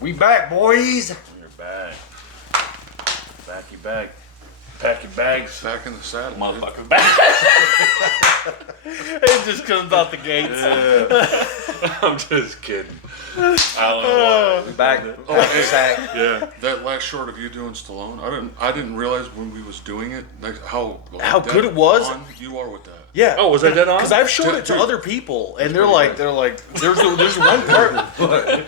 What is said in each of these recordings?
We back, boys. You're back. Back your bag. Pack your bags. Back in the saddle. Motherfucker back. It just comes out the gates. I'm just kidding. I don't know why. Back. Sack. Yeah. That last short of you doing Stallone, I didn't realize when we was doing it like how good dead it was. on you are with that. Yeah. Oh, was I dead on? Because I've showed it to Dude. other people, and they're like, there's one part.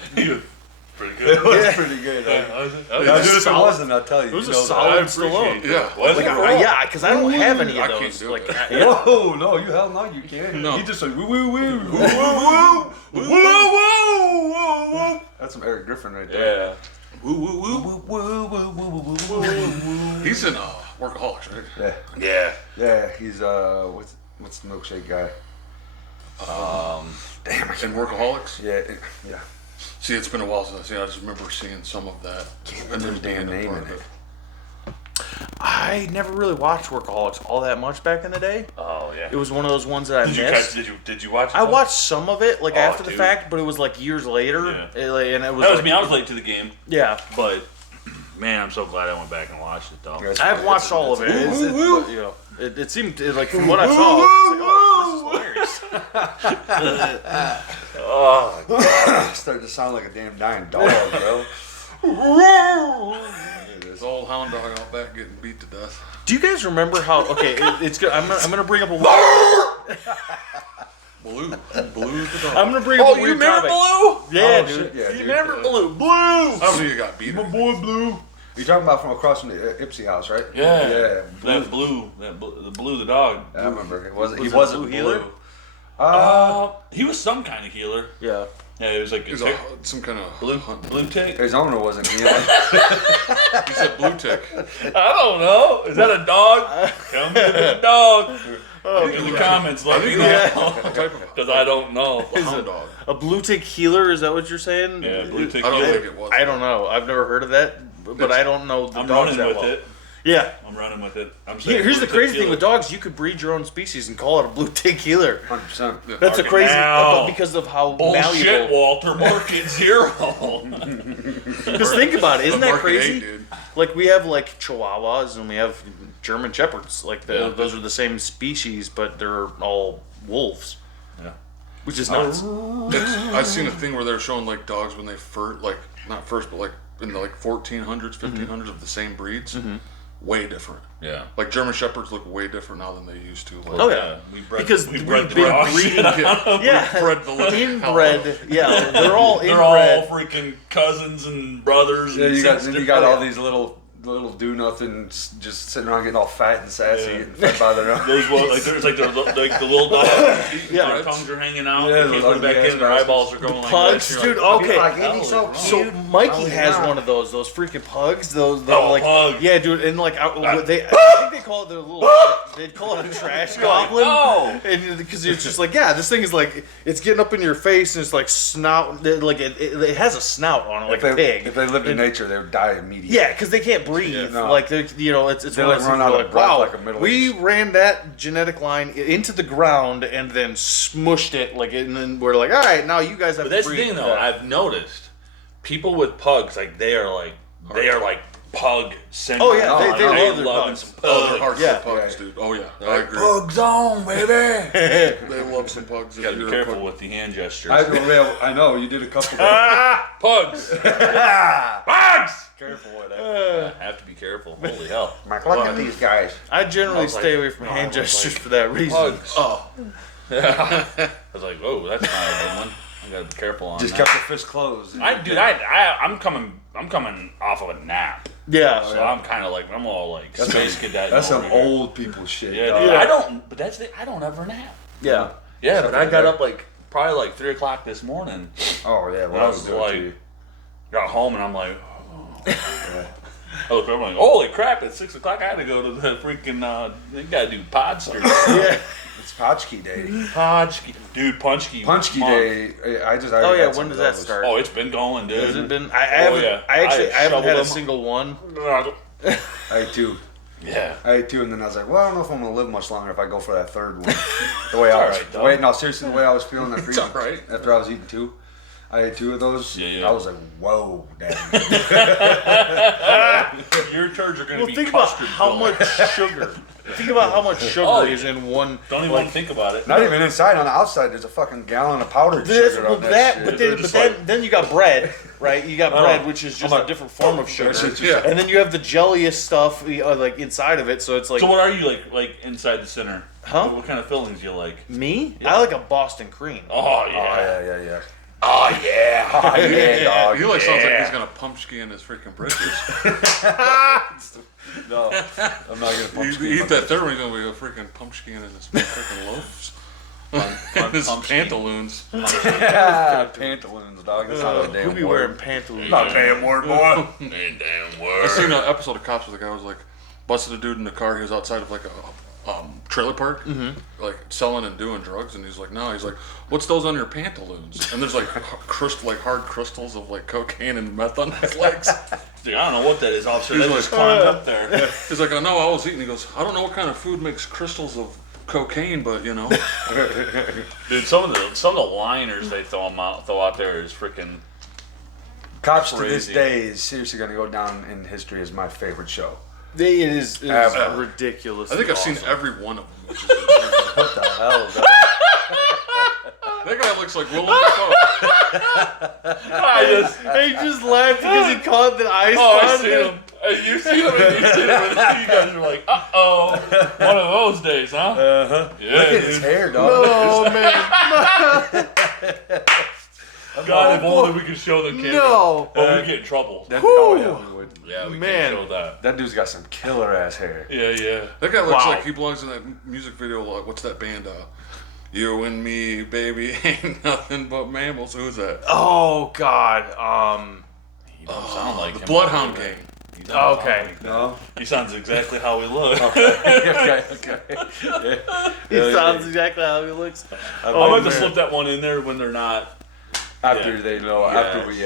Pretty good. That's pretty good. It wasn't, I'll tell you. It was You a know solid I appreciate Stallone. it. Yeah. Was Like, it? yeah, because I don't have any of I those. can't do Like, it. that. Whoa, no, you hell no, you can't. No. He just like woo woo woo woo woo woo woo woo. That's some Eric Griffin right there. Yeah. Woo woo woo. Woo woo woo woo woo woo woo. He's in Workaholics, right? Yeah, Yeah. yeah. He's what's the milkshake guy? Damn, I In can't. Workaholics. Yeah, yeah. See, it's been a while since I seen. I just remember seeing some of that. Can't remember his damn name in it. I never really watched Workaholics all that much back in the day. Oh yeah. It was one of those ones that I missed. Did you watch it? I watched some of it, like Oh, after the dude. fact, but it was like years later. Yeah. And it was That was like, me. I was late to the game, Yeah. but man, I'm so glad I went back and watched it though. Yes. I haven't watched all of it. It's, Woo, woo, but, you know, it seemed like from what I saw, I was like, oh, this is hilarious. Oh, Started to sound like a damn dying dog, bro. This old hound dog out back getting beat to death. Do you guys remember how? Okay, it's good. I'm gonna bring up a. Blue the dog. I'm gonna bring up oh, a you weird remember topic. Blue? Yeah, Oh, dude. shit, yeah, You dude. remember Blue? Blue. I don't think you got beat. boy Blue. You're talking about from across from the Ipsy house, right? Yeah. Yeah. The blue, the dog. I remember. He wasn't it blue. Blue healer? He was some kind of healer. Yeah. Yeah, it was like He's some kind of blue tick. His owner wasn't healing. He said blue tick. I don't know. Is that a dog? Tell me if it's a dog. In the comments, let me What know. type of Because I don't know. hound dog? A blue tick healer? Is that what you're saying? Yeah, blue tick I don't healer. think it was. I don't know. I've never heard of that, but I don't know the I'm dogs running that with well. it. Yeah. I'm running with it. I'm saying Here's blue the crazy tick thing with healer. dogs: you could breed your own species and call it a blue tick healer. 100%. That's a Market crazy, now. but because of how Bullshit, malleable. Walter. Market zero. Because think about it, isn't that Market crazy? 8, dude. Like we have like Chihuahuas and we have German Shepherds. Like Yeah. those are the same species, but they're all wolves, Yeah. which is nuts. I seen a thing where they're showing like dogs when they first, like not first, but like in the like 1400s, 1500s of the same breeds. Way different. Yeah. Like German Shepherds look way different now than they used to. Like, Oh, yeah. We bred, Because we we've bred the been dog breeding- shit out of them. Yeah, bred the living hell out of inbred. Yeah, they're all They're all inbred. freaking cousins and brothers. Yeah, and you got sisters. you got all these little do nothing, just sitting around getting all fat and sassy, Yeah. getting fed by their own. Those ones, like there's like the little dogs. Yeah. Their tongues are hanging out. Yeah, they can't those put it back ugly in. Their ass eyeballs are going like Pugs, this. You're dude. like, Okay. Like, ain't he so So cute? Mikey Oh, has yeah. one of those freaking pugs. Those Oh, like pug. yeah, dude. And like I think they call it their little. They'd call it a trash goblin. oh. And because it's just like yeah, this thing is like it's getting up in your face and it's like snout. Like it has a snout on it like a pig. If they lived in nature, they would die immediately. Yeah, because they can't breathe. Yeah, no. Like they're it's They one of like those run things out where of like breath wow, like a middle we aged. ran that genetic line into the ground and then smushed it like, and then we're like, all right, now you guys have But to that's the breathe. thing, though. I've noticed people with pugs, like they are like pug centered. Oh, yeah, they love their loving pugs. some Oh, they're pugs. hardcore Yeah. pugs, dude. Oh yeah, I agree. Pugs on, baby. They love some pugs. You gotta be You're a careful pug. with the hand gestures. I know you did a couple. Pugs. Pugs. Careful with that. I have to be careful. Holy hell. Mike, look at these guys. I generally I was stay like- away from no, I hand was gestures like, for that reason. Pugs. Oh, I was like, oh, that's not a good one. I gotta be careful on Just that. kept your fist closed. I'm coming off of a nap. yeah. So I'm kind of like, I'm all like That's space some, cadet. that's over some here. old people shit. Yeah, dog. dude, Yeah. I don't ever nap. Yeah. Yeah, but I got up like probably like 3 o'clock this morning. Oh yeah, And what I I was was doing like, to you. got home and I'm like, I look over, I'm like, holy crap! At 6 o'clock, I had to go to the freaking. You gotta do Podster. Yeah. It's Potchkey Day. Podski, dude, Punchki. Punchkey month. Day. I just. Oh yeah. had some When of does that those. start? Oh, it's been going, dude. Has it been? I haven't. yeah. I actually I haven't shoveled had a them. single one. I had two. Yeah. I had two, and then I was like, well, I don't know if I'm gonna live much longer if I go for that third one. The way I was, alright, the way, no, seriously, the way I was feeling after It's eating, alright. after I was eating two, I ate 2 of those. Yeah. I was like, whoa, damn. Your turds are going to Well, be think about custard how filled. much sugar. Think about how much sugar Oh, is in one. Don't even want to think about it. Not even inside. On the outside, there's a fucking gallon of powdered This, sugar well, on that, that, shit. but They're then, just but then, like- then you got bread, right? You got Oh. bread, which is just I'm a like, different form of sugar. Yeah. And then you have the jelliest stuff like inside of it, so it's like So what are you like inside the center? Huh? What kind of fillings you like? me. I like a Boston cream. Oh Oh, yeah. yeah. Oh yeah. Oh, yeah, dog. He like sounds like Yeah. he's gonna pump ski in his freaking britches. No, I'm not gonna pump You ski. eat that third one, he's gonna be a freaking pump skiing in his freaking loaves. On His pump ski. pantaloons. Pantaloons, dog. That's not a Who damn be word. wearing pantaloons? Not a damn word, boy. And damn I word. seen an episode of Cops where the guy was like busted a dude in the car. He was outside of like a trailer park, like selling and doing drugs, and he's like, "No," he's like, "What's those on your pantaloons?" And there's like hard crystals of like cocaine and meth on his legs. Dude, I don't know what that is, officer. He's That like, just climbed up there. He's like, "I know, I was eating." He goes, "I don't know what kind of food makes crystals of cocaine, but you know." Dude, some of the liners they throw out there is freaking. Cops to this Crazy. day is seriously gonna go down in history as my favorite show. It is Ever. ridiculous. I think I've awesome. seen every one of them. Which is ridiculous. What the hell? That guy looks like Willem Dafoe. He just laughed because he caught the ice. Oh, I on see it. him. You see him, and you see him, and you guys are like, one of those days, huh? Uh-huh. Yeah, Look at his dude. hair, dog. Oh man, God, if only we could show the kid. no. But we get in trouble. Oh, yeah, we would. Yeah, we Man. can't show that. That dude's got some killer ass hair. Yeah. That guy looks Wow. like he belongs in that music video. What's that band? You and me, baby, ain't nothing but mammals. Who's that? Oh God. He don't sound like The him. Bloodhound Gang. He don't sound Okay. like- No? He sounds exactly how he looks. okay. He sounds exactly how he looks. I'm Oh, going to man. slip that one in there when they're not. After Yeah. they know, Yeah. after we,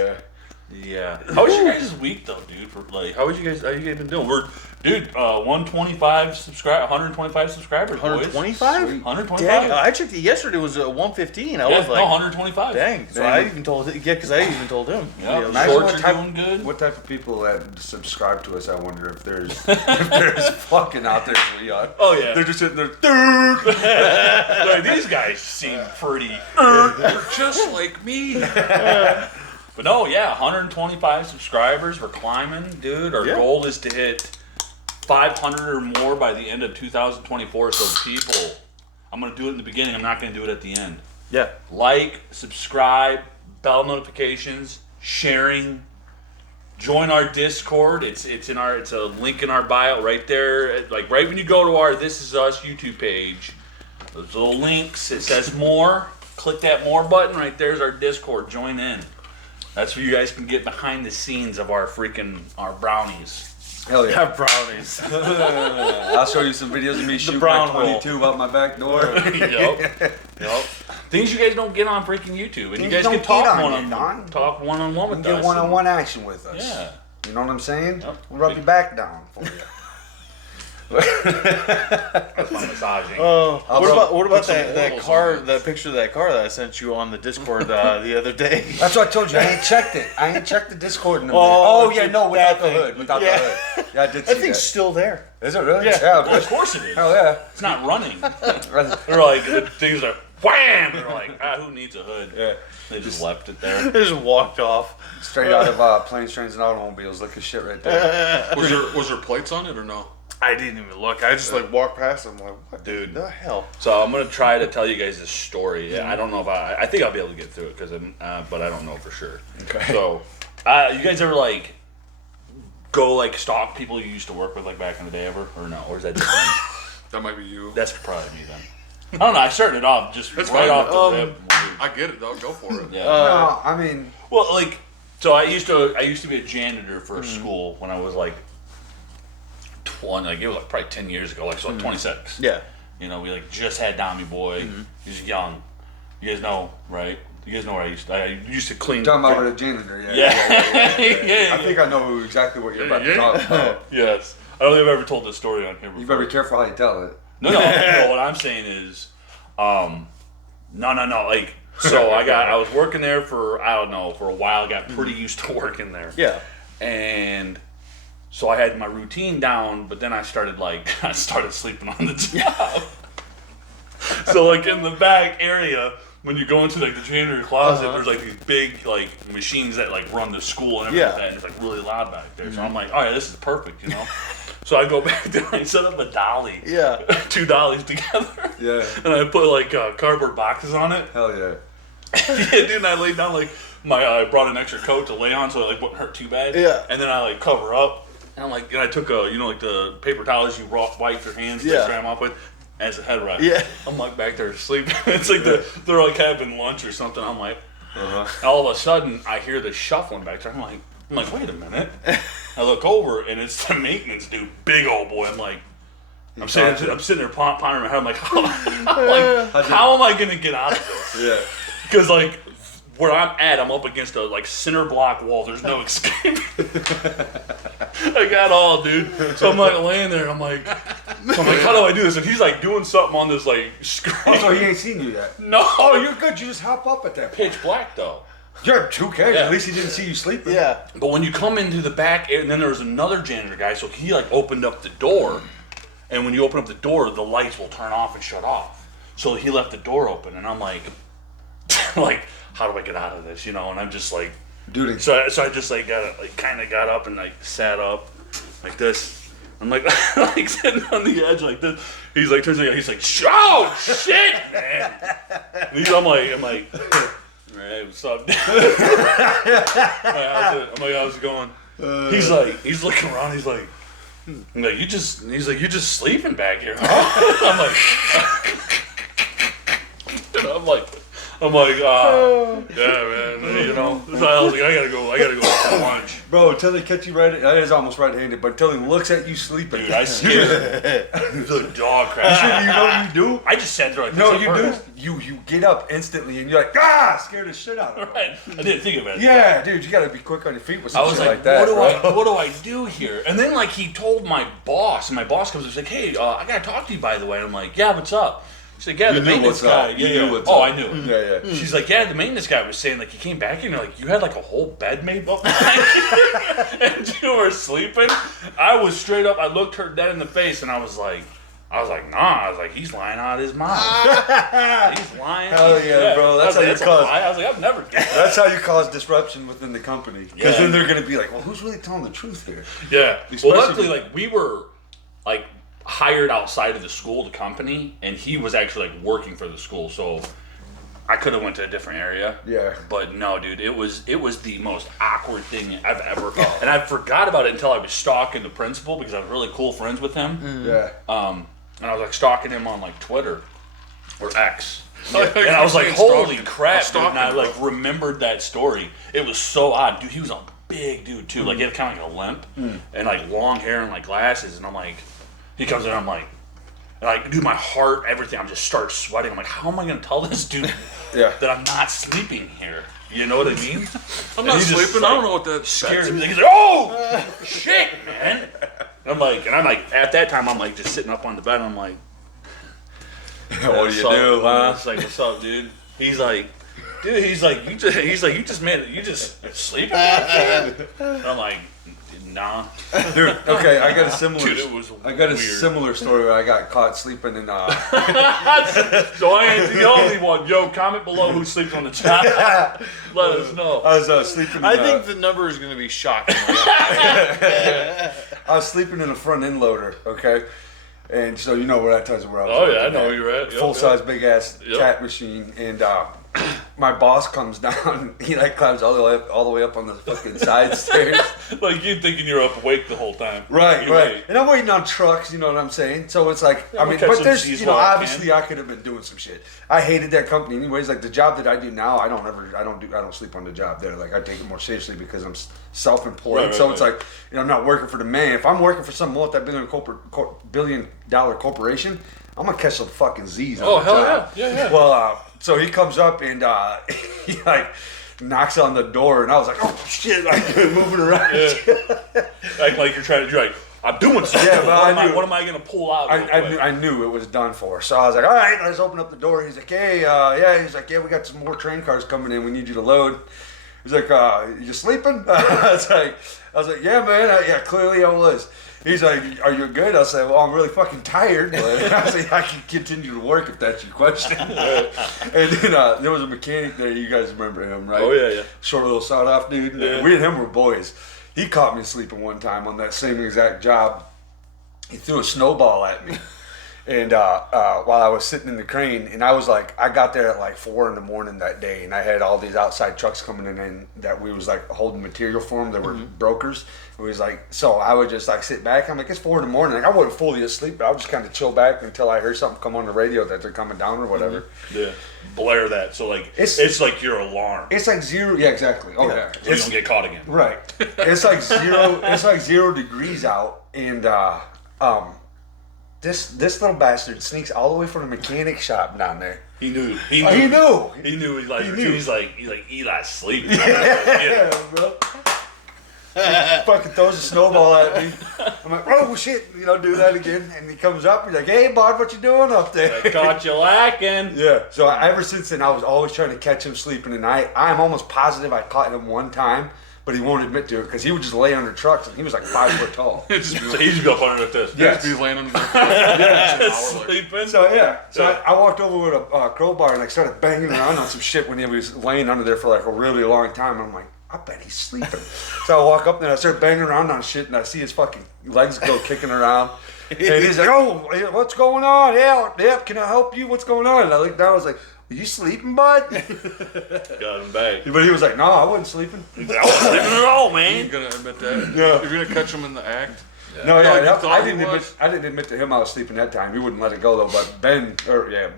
Yeah. How was your guys' week though, dude? For like, how you guys been doing? We're 125 subscribers, boys. 125? 125. Dang, I checked it yesterday. It was 115. I Yeah, was like, no, 125. dang. So Dang. I even told because I even told him. Yeah. Yeah, Imagine Shorts what are type, doing good. what type of people that subscribe to us, I wonder if there's if there's fucking out there as we are. Oh yeah. They're just sitting there, Like, these guys seem pretty. They're just like me. But no, yeah, 125 subscribers. We're climbing, dude. Our Yeah. goal is to hit 500 or more by the end of 2024. So people, I'm gonna do it in the beginning. I'm not gonna do it at the end. Yeah. Like, subscribe, bell notifications, sharing. Join our Discord. It's a link in our bio right there. Like right when you go to our This Is Us YouTube page, those little links. It says more. Click that more button right there's our Discord. Join in. That's where you guys can get behind the scenes of our brownies. hell yeah. Have brownies. I'll show you some videos of me shooting brown my 22 out my back door. Yep. Things you guys don't get on freaking YouTube, and Things you guys you can don't talk get on one it, on Don. talk one-on-one You with can us. get one-on-one action with us. Yeah. You know what I'm saying? Yep. We'll rub your back down for you. That's my massaging. Oh, what about some that oils car? on it. That picture of that car that I sent you on the Discord the other day. That's what I told you. I ain't checked it. I ain't checked the Discord in a minute. Oh, Oh, yeah, no, without the that thing. hood. Without Yeah. the hood. Yeah, I did see That thing's still there. Is it really? Yeah. Yeah, Well, of course it is. hell yeah. It's not running. They're like, the things are wham! They're like, who needs a hood? Yeah. They just left it there. They just walked off. Straight out of Planes, Trains, and Automobiles. Look at shit right there. Was there plates on it or no? I didn't even look. I just like walked past. I'm like, what Dude. the hell? So I'm gonna try to tell you guys this story. Yeah, I don't know if I think I'll be able to get through it because but I don't know for sure. Okay. So, you guys ever like go like stalk people you used to work with like back in the day ever or no? Or is that just me? That might be you. That's probably me then. I don't know. I started it off just That's right fine. off the Um, rip. I get it though. Go for it. Yeah. No, I mean, Well, like, so I used to be a janitor for a school when I was like 20. Like it was like probably 10 years ago. Like so, like 26. Yeah. You know, we like just had Tommy Boy. He was young. You guys know, right? You guys know where I used to clean. talking about with a janitor. Yeah. Yeah. Yeah. I think I know exactly what you're about to talk about. Yes. I don't think I've ever told this story on here before. You better be careful how you tell it. No. What I'm saying is, no. Like, So I was working there for a while. Got pretty used to working there. Yeah. And so I had my routine down, but then I started sleeping on the job. So like in the back area, when you go into like the janitor closet, there's like these big like machines that like run the school and everything like that, and it's like really loud back there. So I'm like, all right, this is perfect, you know. So I go back there and I set up a dolly. Yeah. 2 dollies together. Yeah. And I put like cardboard boxes on it. Hell yeah. Yeah, dude, and I laid down like I brought an extra coat to lay on so it like wouldn't hurt too bad. Yeah. And then I like cover up, and I took like the paper towels you wipe your hands, Yeah. to dry them off with, as a head wrap. Yeah. I'm like back there sleeping. It's like they're like having lunch or something. I'm like, Uh-huh. all of a sudden I hear the shuffling back there. I'm like, wait a minute. I look over and it's the maintenance dude, big old boy. I'm sitting there pondering my head. I'm like, how am I gonna get out of this? Yeah. Because like where I'm at, I'm up against a like center block wall. There's no escape. I got all, dude. So I'm like laying there. I'm like, how do I do this? And he's like doing something on this like screen. Oh, so he ain't seen you yet. No. Oh, you're good. You just hop up at that point. Pitch black though. You're who cares? Yeah. At least he didn't see you sleeping. Yeah. But when you come into the back, and then there was another janitor guy, so he like opened up the door, and when you open up the door, the lights will turn off and shut off. So he left the door open, and I'm like, how do I get out of this? You know? And I'm just like, Dude, so I just like kind of got up and like sat up like this. I'm like like sitting on the edge like this. He's like turns to me, he's like, oh shit, man. And I'm like. Hey, what's up? I'm like, how's it going? He's looking around. He's like, you just sleeping back here, huh? I'm like, yeah, man. You know, so I was like, I gotta go for lunch. bro, until they catch you that is almost right-handed, but until he looks at you sleeping. Dude, I scared the dog crap. You know what you do? I just sat there like, No, this you at do. first. You get up instantly and you're like, scared the shit out of him. Right. I didn't think about it. Yeah, dude, you gotta be quick on your feet with I some was shit like, like that. what do I do here? And then like he told my boss, and my boss comes and he's like, hey, I gotta talk to you by the way. And I'm like, yeah, what's up? She's like, yeah, You the knew maintenance what's up. guy. You Yeah, knew yeah. what's Oh, up. I knew. Yeah, yeah. She's like, yeah, the maintenance guy was saying like he came back and like you had like a whole bed made up behind you and you were sleeping. I was straight up. I looked her dead in the face and I was like, nah. I was like, he's lying out of his mind. He's lying. Hell yeah, bro. That's how you a cause- lie. I was like, I've never done that. That's how you cause disruption within the company. Because Yeah. then they're gonna be like, well, who's really telling the truth here? Yeah. Especially- Well, luckily, like we were like hired outside of the school, the company, and he was actually like working for the school, so I could have went to a different area. Yeah. But no, dude, it was the most awkward thing I've ever. And I forgot about it until I was stalking the principal because I was really cool friends with him. Yeah. And I was like stalking him on like Twitter or X. Yeah. And I was like, holy crap, dude. Stalking, And I like bro. remembered that story. It was so odd. Dude, he was a big dude too. Like he had kind of like a limp and like long hair and like glasses. And I'm like, he comes in, I'm like, dude, my heart, everything, I'm just start sweating. I'm like, how am I going to tell this dude Yeah. that I'm not sleeping here? You know what I mean? I'm not sleeping. I don't know what that Scared of me. He's like, oh, shit, man. And I'm like, at that time, I'm like just sitting up on the bed. And I'm like, What do you "What's up?" do, huh? It's like, what's up, dude? He's like, dude, you just sleeping back there? And I'm like, nah. Dude, okay, I got a similar. Dude, it was I got a weird. similar story where I got caught sleeping in. So I ain't the only one. Yo, comment below who sleeps on the job. Let us know. I was sleeping. In, I think the number is going to be shocking. I was sleeping in a front end loader. Okay, and so you know where that tells you where I was. Oh yeah, I working know at. where you're at. Yep, Full yep. size big ass Yep. cat machine, and my boss comes down. He like climbs all the way up on the fucking side stairs. Like you thinking you're up awake the whole time. Right, You right. wait. And I'm waiting on trucks, you know what I'm saying? So it's like, I we'll mean, catch but some there's, Z's you know, while I obviously I could have been doing some shit. I hated that company anyways. Like the job that I do now, I don't sleep on the job there. Like I take it more seriously because I'm self-employed. Right, so right, it's right. like, you know, I'm not working for the man. If I'm working for some multi-billion billion-dollar corporation, I'm gonna catch some fucking Z's on Oh, the hell job. yeah. Well, so he comes up and he like knocks on the door, and I was like, oh shit, like moving around. Yeah. Like you're trying to, you're like, I'm doing something. Yeah, but What am I going to pull out? I knew it was done for. So I was like, all right, let's open up the door. He's like, hey, yeah. He's like, yeah, we got some more train cars coming in. We need you to load. He's like, you sleeping? I was like, yeah, man. Yeah, clearly I was. He's like, are you good? I said, well, I'm really fucking tired. But I said, I can continue to work if that's your question. And then there was a mechanic there. You guys remember him, right? Oh, yeah. Short little sawed-off dude. Yeah. We and him were boys. He caught me sleeping one time on that same exact job. He threw a snowball at me. And while I was sitting in the crane, and I was like, I got there at like 4 a.m. that day, and I had all these outside trucks coming in that we was like holding material for them. They were brokers. It was like, so I would just like sit back. I'm like, it's 4 a.m. Like I wasn't fully asleep, but I would just kind of chill back until I heard something come on the radio that they're coming down or whatever. Yeah. Blare that. So like, it's like your alarm. It's like zero. Yeah, exactly. Oh yeah. So you don't get caught again. Right. It's like zero. It's like 0 degrees out, and this little bastard sneaks all the way from the mechanic shop down there. He knew. He knew. He knew. He's like Eli sleep. Yeah, bro. He fucking throws a snowball at me. I'm like, oh shit, do that again. And he comes up. He's like, hey, bud, what you doing up there? I caught you lacking. Yeah. So ever since then, I was always trying to catch him sleeping. And I'm almost positive I caught him one time. But he won't admit to it because he would just lay under trucks and he was like 5 foot tall. So he's just go up under this. Yes. Just be laying under there. Just sleeping. So I walked over with a crowbar and like started banging around on some shit when he was laying under there for like a really long time. I'm like, I bet he's sleeping. So I walk up there and I start banging around on shit and I see his fucking legs go kicking around. And he's like, oh, what's going on? Yeah, can I help you? What's going on? And I looked down, I was like, are you sleeping, bud? Got him back. But he was like, no, I wasn't sleeping. I wasn't sleeping at all, man. You're gonna admit that? Yeah. If you're gonna catch him in the act. No, Like you yeah, thought I he was? didn't admit to him I was sleeping that time. He wouldn't let it go though. But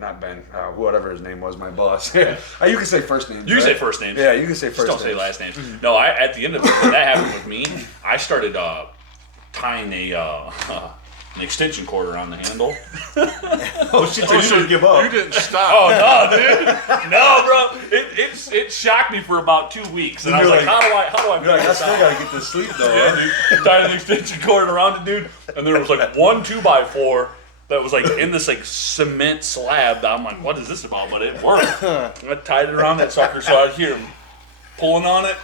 not Ben, whatever his name was, my boss. You can say first names. You can right? say first names. Yeah, you can say Just first don't names. say last names. No, at the end of it, when that happened with me, I started tying an extension cord around the handle. Oh shit! So you didn't give up. You didn't stop. Oh no, dude! No, bro. It shocked me for about 2 weeks, and I was You're like, like- how do I You're like, I figure this still out? gotta get this sleep though. Yeah, Right? dude. Tied an extension cord around it, dude. And there was like one 2x4 that was like in this like cement slab. That I'm like, what is this about? But it worked. I tied it around that sucker so I'd hear him pulling on it.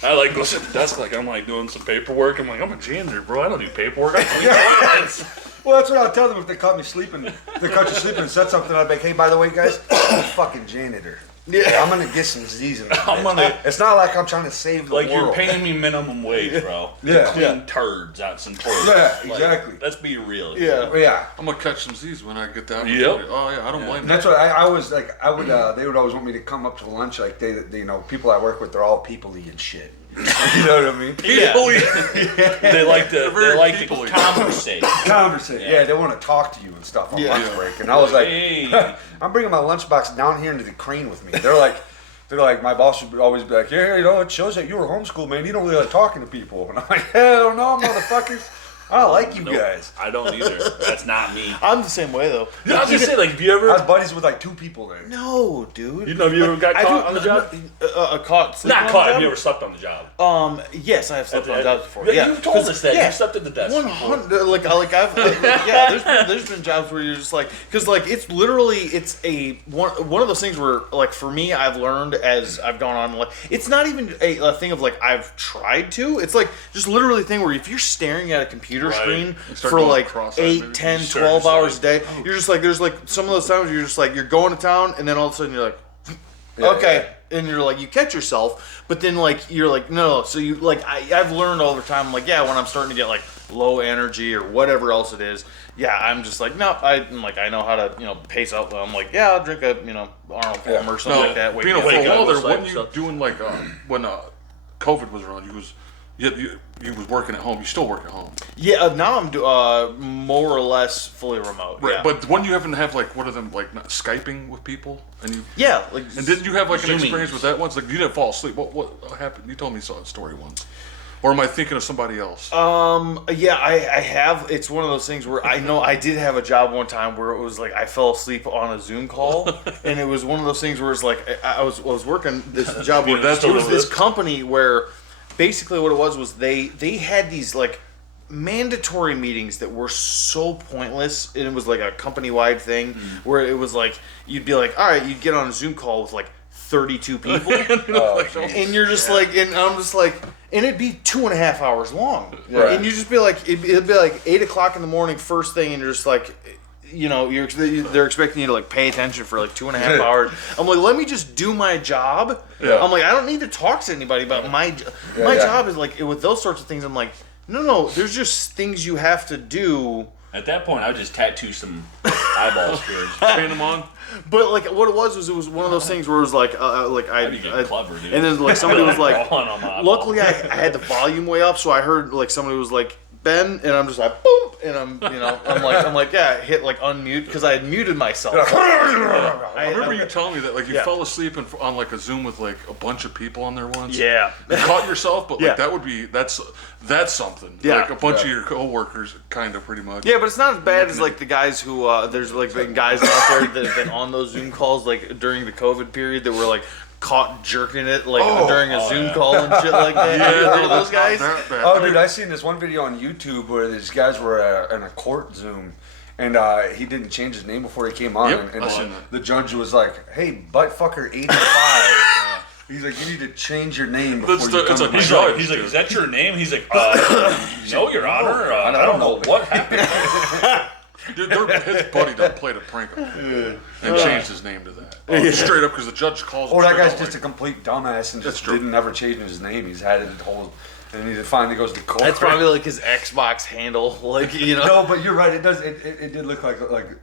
I like go sit at the desk like I'm like doing some paperwork. I'm like, I'm a janitor, bro. I don't do paperwork. I clean toilets. Well, that's what I'll tell them if they caught me sleeping. If they caught you sleeping and said something, I'd be like, hey, by the way, guys, I'm a fucking janitor. Yeah. I'm gonna get some Z's in I'm gonna It's not like I'm trying to save the like world. you're paying me minimum wage, bro. Yeah. To clean turds out some toilets. Yeah, Like, exactly. let's be real. Yeah. Yeah. I'm gonna catch some Z's when I get that. Yep. Oh yeah, I don't blame And them. that's what I was like. I would. They would always want me to come up to lunch. Like they people I work with, they're all people-y and shit. You know what I mean? Yeah. They like to very conversate. people-y. Conversate. Yeah, they want to talk to you and stuff on lunch break. And I was like, Hey. I'm bringing my lunchbox down here into the crane with me. They're like, my boss would always be like, yeah, it shows that you were homeschooled, man. You don't really like talking to people. And I'm like, hell no, motherfuckers. I don't like you guys. I don't either. That's not me. I'm the same way though. I was gonna say, like, have you I was ever? buddies with like 2 people there. No, dude. Have you ever got I caught do- on the job? Caught. sleeping Not on caught. the Have you job? ever slept on the job? Yes, I have slept on jobs before. Yeah, Yeah, you told us that. yeah. You slept at the desk. 100. Like I've yeah. There's been jobs where you're just like, because like it's literally one of those things where like for me I've learned as I've gone on, like it's not even a thing of like I've tried to. It's like just literally a thing where if you're staring at a computer Right. screen start for going like cross-eyed, 8, maybe. 10, You start 12 just hours like, a day, you're just like there's like some of those times you're just like you're going to town and then all of a sudden you're like okay. And you're like, you catch yourself, but then like you're like, no. So you like, I've learned over time, like, yeah, when I'm starting to get like low energy or whatever else it is, yeah, I'm just like, no, I'm like, I know how to, pace out. I'm like, yeah, I'll drink a, Arnold Palmer or something No, like that. Wake being me a up. wake full up, mother, it's like wasn't you stuff. doing like when COVID was around? You was working at home. You still work at home, Yeah, now I'm more or less fully remote. right? Yeah. But when you haven't have like what are them like not Skyping with people and you. yeah, like And didn't you have like an Zooming. experience with that once? Like you didn't fall asleep. What happened? You told me you saw a story once, or am I thinking of somebody else? Yeah, I have. It's one of those things where I know I did have a job one time where it was like I fell asleep on a Zoom call, and it was one of those things where it's like I was working this job where that's it what was it this is. company where basically what it was they had these like mandatory meetings that were so pointless, and it was like a company-wide thing where it was like you'd be like, all right, you'd get on a Zoom call with like 32 people, and you're just like, and I'm just like, and it'd be 2.5 hours long, and you just be like, it'd be like 8 o'clock in the morning, first thing, and you're just like, you know, they're expecting you to like pay attention for like 2.5 hours. I'm like, let me just do my job. I'm like, I don't need to talk to anybody about my job is like with those sorts of things. I'm like, no, there's just things you have to do. At that point, I would just tattoo some eyeballs for it. Paint them on. But like what it was one of those things where it was like That'd be good clever, dude. and then like somebody was like, Drawing on my eyeball. luckily I had the volume way up, so I heard like somebody was like, Ben, and I'm just like, boom, and I'm like, yeah, hit like unmute because I had muted myself. I remember you telling me that like you fell asleep on like a Zoom with like a bunch of people on there once. Yeah. You caught yourself, but like Yeah. that's something. Yeah. Like a bunch of your coworkers, kind of pretty much. Yeah, but it's not as bad as like the guys who there's like been guys out there that have been on those Zoom calls like during the COVID period that were like caught jerking it like during a Zoom call and shit like that. Yeah, Remember those guys? Oh, dude, I seen this one video on YouTube where these guys were in a court Zoom, and he didn't change his name before he came on, Yep, and I seen that. the judge was like, "Hey, buttfucker 85." He's like, "You need to change your name before That's you the- come it's to like my He's Judge, like, show." is that your name? He's like, no, Your Honor. I I don't don't know know. what happened. Dude, his buddy done played a prank on him and changed his name to that. Straight up because the judge calls him. Or that straight guy's out, just a like, complete dumbass and That's just true. didn't ever change his name. He's had it whole, and he finally goes to court. That's probably like his Xbox handle, like you know. No, but you're right. It does. It did look like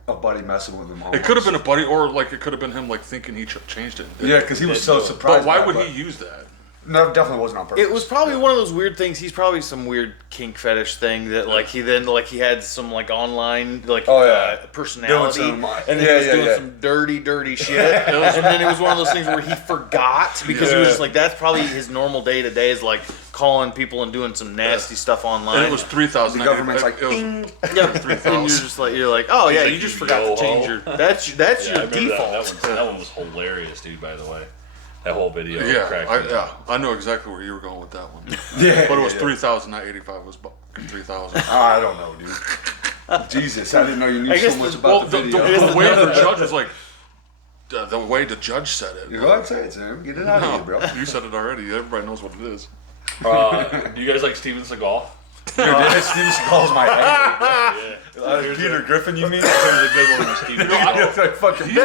a buddy messing with him. It could have been a buddy, or like it could have been him like thinking he changed it. Yeah, because he was so But surprised. But why by would it, he use that? No, it definitely wasn't on purpose. It was probably one of those weird things. He's probably some weird kink fetish thing that like he then like he had some like online like personality, Doing some, and then he was doing some dirty shit. And then it was one of those things where he forgot because he was just like that's probably his normal day to day is like calling people and doing some nasty stuff online. And it was 3,000. The government's like, it was, "Ding." yeah, and you're like, oh yeah, like, you just you forgot to yo-ho. change your that's Yeah, I your remember default. that one was hilarious, dude, by the way. That whole video. yeah, cracked me up. I know exactly where you were going with that one. Yeah, But it was yeah. 3,000, not 85. It was 3,000. I don't know, dude. Jesus, I didn't know you knew I guess so much the- about Well, the video. the way the judge was like, the way the judge said it. You go ahead, say it, Sam. Get it out of here, bro. You said it already. Everybody knows what it is. Do you guys like Steven Seagal? Dude, Steven Seagal's my idol. Yeah. Peter Griffin, you mean? There's a good one with Steven Seagal. Like fucking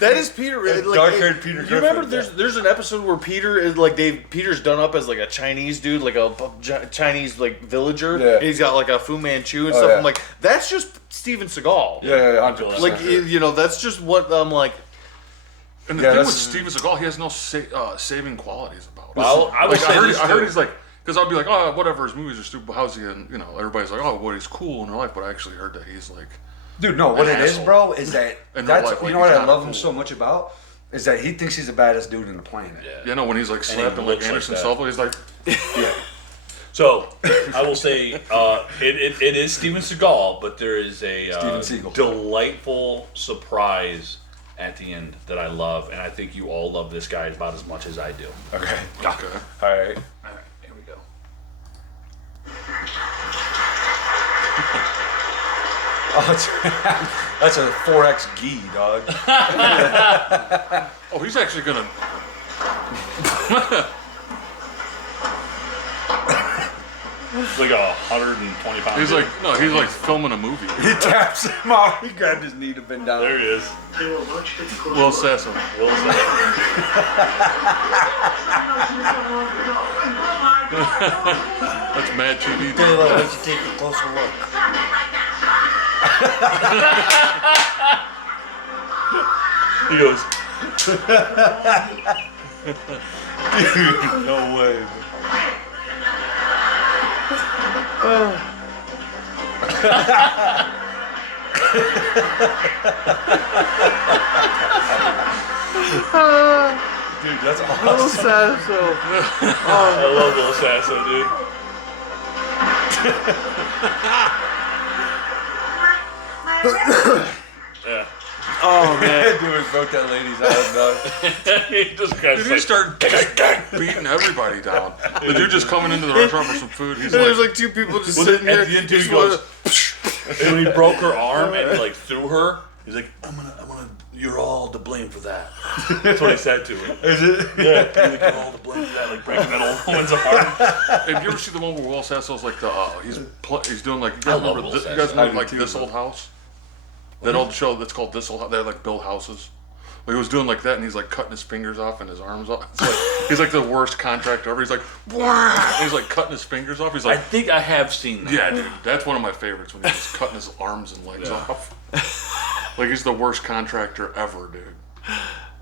That is Peter. Like, dark-haired Peter You Griffin. remember there's an episode where Peter is like Peter's done up as like a Chinese dude, like a Chinese like villager. Yeah. And he's got like a Fu Manchu and stuff. yeah. I'm like, that's just Steven Seagal. Yeah, 100%. Like you know, that's just what I'm like. And the Yeah, thing with that's- Steven Seagal, he has no saving qualities about it. Well, I would say this I heard too. he's like, because I'll be like, oh, whatever, his movies are stupid, but how's he, and you know, everybody's like, oh, well, he's cool in real life, but I actually heard that he's like, Dude, no, what An it is, asshole. bro, is that And that's like, you like, know what he's I not love him cool. so much about is that he thinks he's the baddest dude in the planet. you know, when he's like slapping like looks like Anderson that. Silva, he's like, So, I will say it is Steven Seagal, but there is a Steven Seagal. delightful surprise at the end that I love, and I think you all love this guy about as much as I do. Okay. okay. All right. All right, here we go. Oh, that's a 4X gi, dog. Oh, he's actually gonna. It's like 120 pounds. He's like, no, he's like filming a movie. He taps him off. He grabbed his knee to bend down. There he is. Will Sasso. Wilson. That's Mad TV. Taylor, why don't you take a closer look? He goes, No way. Dude, that's awesome. I love Will Sasso, dude. Yeah. Oh man. Dude, broke that lady's arm. He just kind Dude, of he started beating everybody down. The dude just coming into the restaurant for some food. He's There's like, like two people just Well, sitting at there. the end, dude just goes, wanna- and when he broke her arm and like threw her, he's like, I'm gonna, you're all to blame for that. That's what he said to her. Is it? Yeah, he's like, you're all to blame for that, like breaking that old woman's arm. and you ever see the one where Will Sasso's like he's doing like, you I guys love remember Will this, you Sasso. guys I remember do like too, This bro. Old House? That old show that's called This Old House. They like build houses. Well, he was doing like that, and he's like cutting his fingers off and his arms off. It's like, he's like the worst contractor ever. He's like, "Wah!" And he's like cutting his fingers off. He's I like, think I have seen that. yeah, dude, that's one of my favorites when he's just cutting his arms and legs off. Like he's the worst contractor ever, dude.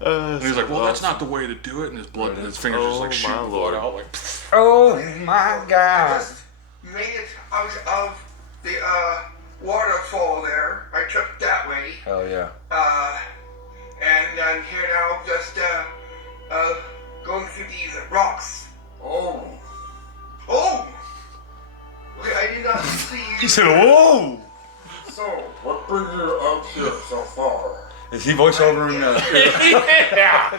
And he's like, well, that's not the way to do it, and his blood, and his fingers just like Oh, shooting my blood Lord. out. Like, Oh my God. Just made it out of the waterfall there. I took that way. Hell yeah. And I'm here now just going through these rocks. Oh, Oh! Okay, I did not see you. He said, whoa. so what brings you out here so far? Is he voiceovering Yeah,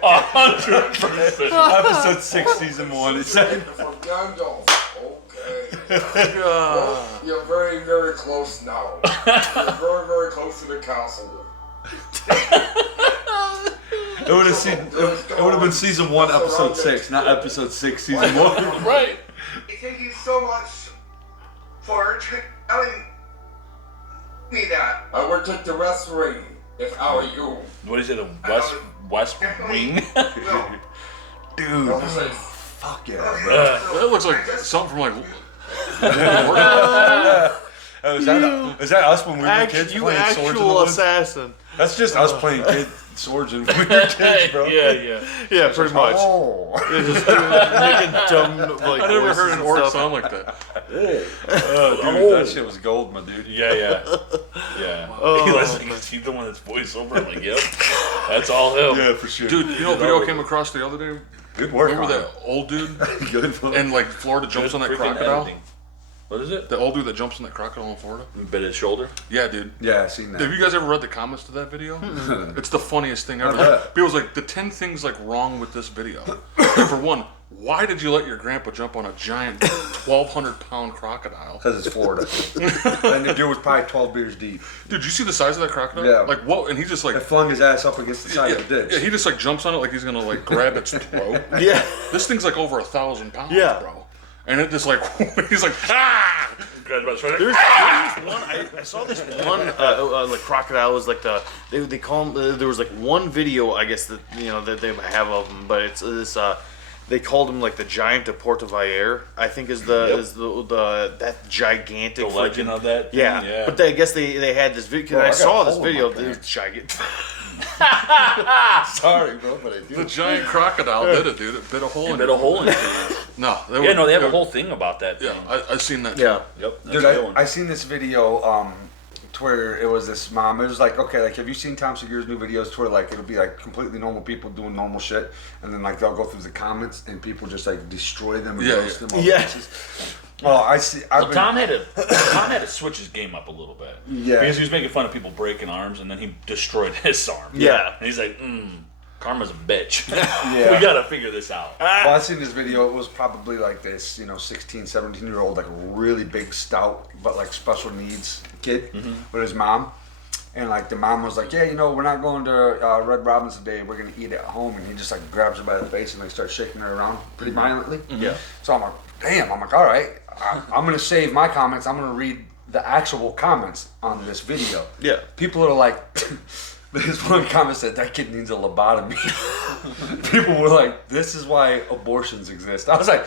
100%. episode 6, season 1? It said. For Gandalf. Okay. Well, you're very, very close now. You're very, very close to the castle. It would have been season 1, episode 6, not episode 6, season 1. Right. Thank you so much for telling me that. I would take the West Ring if I were you. What is it? A West Wing? No. Dude, Okay. fuck yeah, Okay. bro. that looks like something from like. Oh, is that us when we were kids You playing Swords in the actual Woods? assassin. That's just us playing kid swords when we were kids, bro. Yeah. Yeah, pretty much. Oh. Just making dumb like. I never voices heard an and orc stuff. sound like that. Oh, dude, that shit was gold, my dude. Yeah. Oh, He's like, is he the one that's voiceover? I'm like, yep. That's all him. Yeah, for sure. Dude, you know what video I came across the other day? good work. Remember on that old dude it. Good work. and like Florida jumps on that Freaking crocodile? editing. What is it? The old dude that jumps on that crocodile in Florida? Bit his shoulder. Yeah, dude. Yeah, I seen Have that. you guys ever read the comments to that video? It's the funniest thing ever. bet. People's like, the 10 things like wrong with this video. Like, for one, why did you let your grandpa jump on a giant 1,200-pound crocodile? Because it's Florida. And the dude was probably 12 beers deep. Dude, you see the size of that crocodile? Yeah. Like, what? And he just like, It flung his ass up against the side yeah, of the ditch. yeah, he just like jumps on it like he's gonna like grab its throat. Yeah. This thing's like over 1,000 pounds, Yeah. bro. And it just like, he's like, ah! There's one. I saw this one like crocodile was like they call him. There was like one video I guess that that they have of him, but it's this. They called him like the giant of Porto-Valere. I think is the that gigantic. The legend freaking- of that thing, Yeah. yeah. But I guess they had this video. Bro, I I got saw a this hole in video. my It was pants. giant. Sorry, bro, but I do. The giant crocodile did it, dude. It bit a hole in Bit it. a hole in it. No, Yeah, no, they have a whole thing about that Yeah, thing. I seen that. Yeah. Yep. That's Dude, a good one. I seen this video to where it was this mom. It was like, okay, like, have you seen Tom Segura's new videos to where, like, it'll be, like, completely normal people doing normal shit, and then, like, they'll go through the comments, and people just, like, destroy them and Yeah, roast yeah. them. all Yeah. pieces. Well, I see. Well, Tom had to switch his game up a little bit. Yeah. Because he was making fun of people breaking arms, and then he destroyed his arm. Yeah. And he's like, karma's a bitch. Yeah. We gotta figure this out. Well, I seen this video. It was probably like this, 16, 17-year-old, like really big, stout, but like special needs kid with his mom. And like the mom was like, yeah, we're not going to Red Robin's today. We're gonna eat at home. And he just like grabs her by the face and like starts shaking her around pretty violently. Yeah. So I'm like, damn. I'm like, all right. I'm gonna save my comments. I'm gonna read the actual comments on this video. Yeah. People are like. This one comment said that kid needs a lobotomy. People were like, "This is why abortions exist." I was like,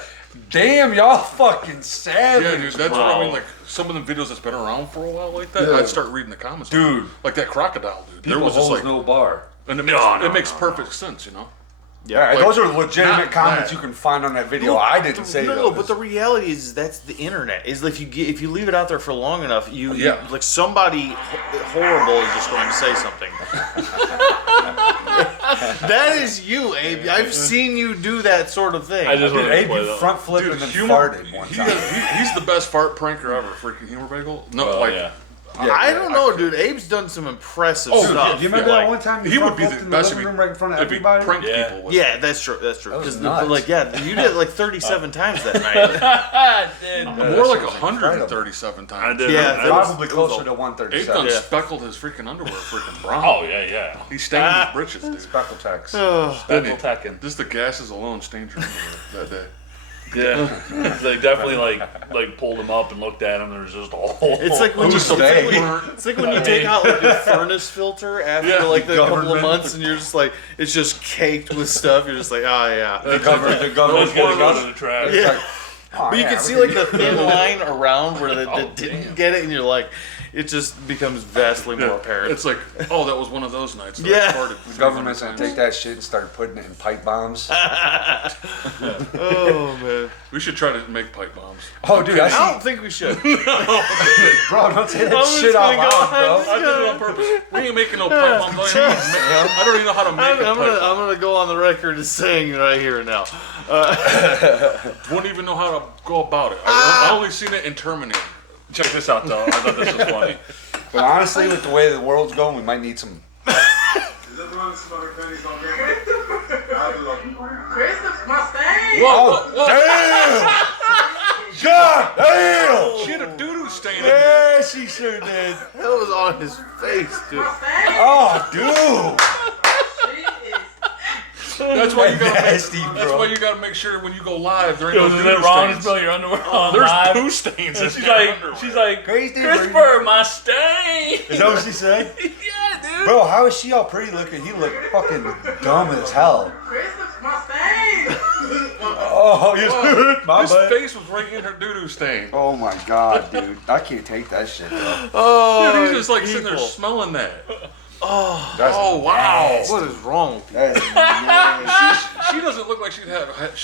"Damn, y'all fucking savage, Yeah, dude, that's bro." what I mean. Like some of the videos that's been around for a while, like that. Yeah. I'd start reading the comments, Dude. Like that crocodile, dude. People there was just hold like, no bar. and it makes perfect sense, Yeah, like, those are legitimate not comments that. you can find on that video. I didn't say no, those. but the reality is that's the internet. Is if you leave it out there for long enough, you Yeah. like somebody horrible is just going to say something. That is you, Abe. I've seen you do that sort of thing. I just Dude, wanted to Abe, play you that. front flipped and then humor. farted one time. He's the best fart pranker ever. Freaking humor bagel. No, Oh, like yeah. I don't know, dude. Abe's done some impressive Oh, stuff. yeah, Do you remember Like, that one time he would be walked the in best living if he- room right in front of If he everybody? pranked Yeah. people with Yeah, that's true. That's true. That was 'Cause nuts. like, yeah, you did it like 37 times that night. more like shit was 137 times. I did. Yeah, remember that that. was- Probably it was closer to Abe 137. done Yeah. speckled his freaking underwear freaking brown. Oh yeah. He stained his britches, dude. Speckle text. Speckle Tekken. Just the gases alone stained your underwear that day. Yeah, they definitely like pulled him up and looked at him. There was just a whole. It's like when you Who's they? it's like when you take out like your furnace filter after like the couple of government. months, and you're just like it's just caked with stuff. You're just like, oh yeah. The government Those goes guys go to the trash. Yeah. Oh, But you yeah, can see we're like the thin line around where they didn't damn. get it, and you're like, it just becomes vastly more apparent. It's like, oh, that was one of those nights. that I Yeah. farted The 300 government's gonna times. take that shit and start putting it in pipe bombs. Oh man. We should try to make pipe bombs. Oh, dude, I I see. don't think we should. Bro, don't say that I'm just shit out gonna go loud, bro. ahead. I did it on purpose. We ain't making no pipe bombs. I don't even know how to make I'm a pipe gonna bomb. go on the record as saying right here and now. Wouldn't even know how to go about it. I only seen it in Terminator. Check this out, though. I thought this was funny. But honestly, with the way the world's going, we might need some. Is that the one that smells like pennies on camera? I'll do like, Christmas Mustang. Whoa, whoa, Damn! God damn! She had a doo-doo stain in there. Yeah, she sure did. That was on his face, dude. Mustang. Oh, dude. She is. That's why you gotta Nasty, make, bro. that's why you gotta make sure when you go live there ain't no Is doo-doo it wrong to stains. smell your underwear on There's live? poo stains in And she's your like, underwear. Christopher, my stain. Is that what she said? Yeah, dude. Bro, how is she all pretty looking? He looked fucking dumb as hell. Christmas Mustang. Oh, you my His bad. face was right in her doo-doo stain. Oh my god, dude. I can't take that shit, bro. Oh, Dude, he's just like sitting there people. smelling that. That's Oh wow. What is wrong with you? That's nasty. She doesn't look like should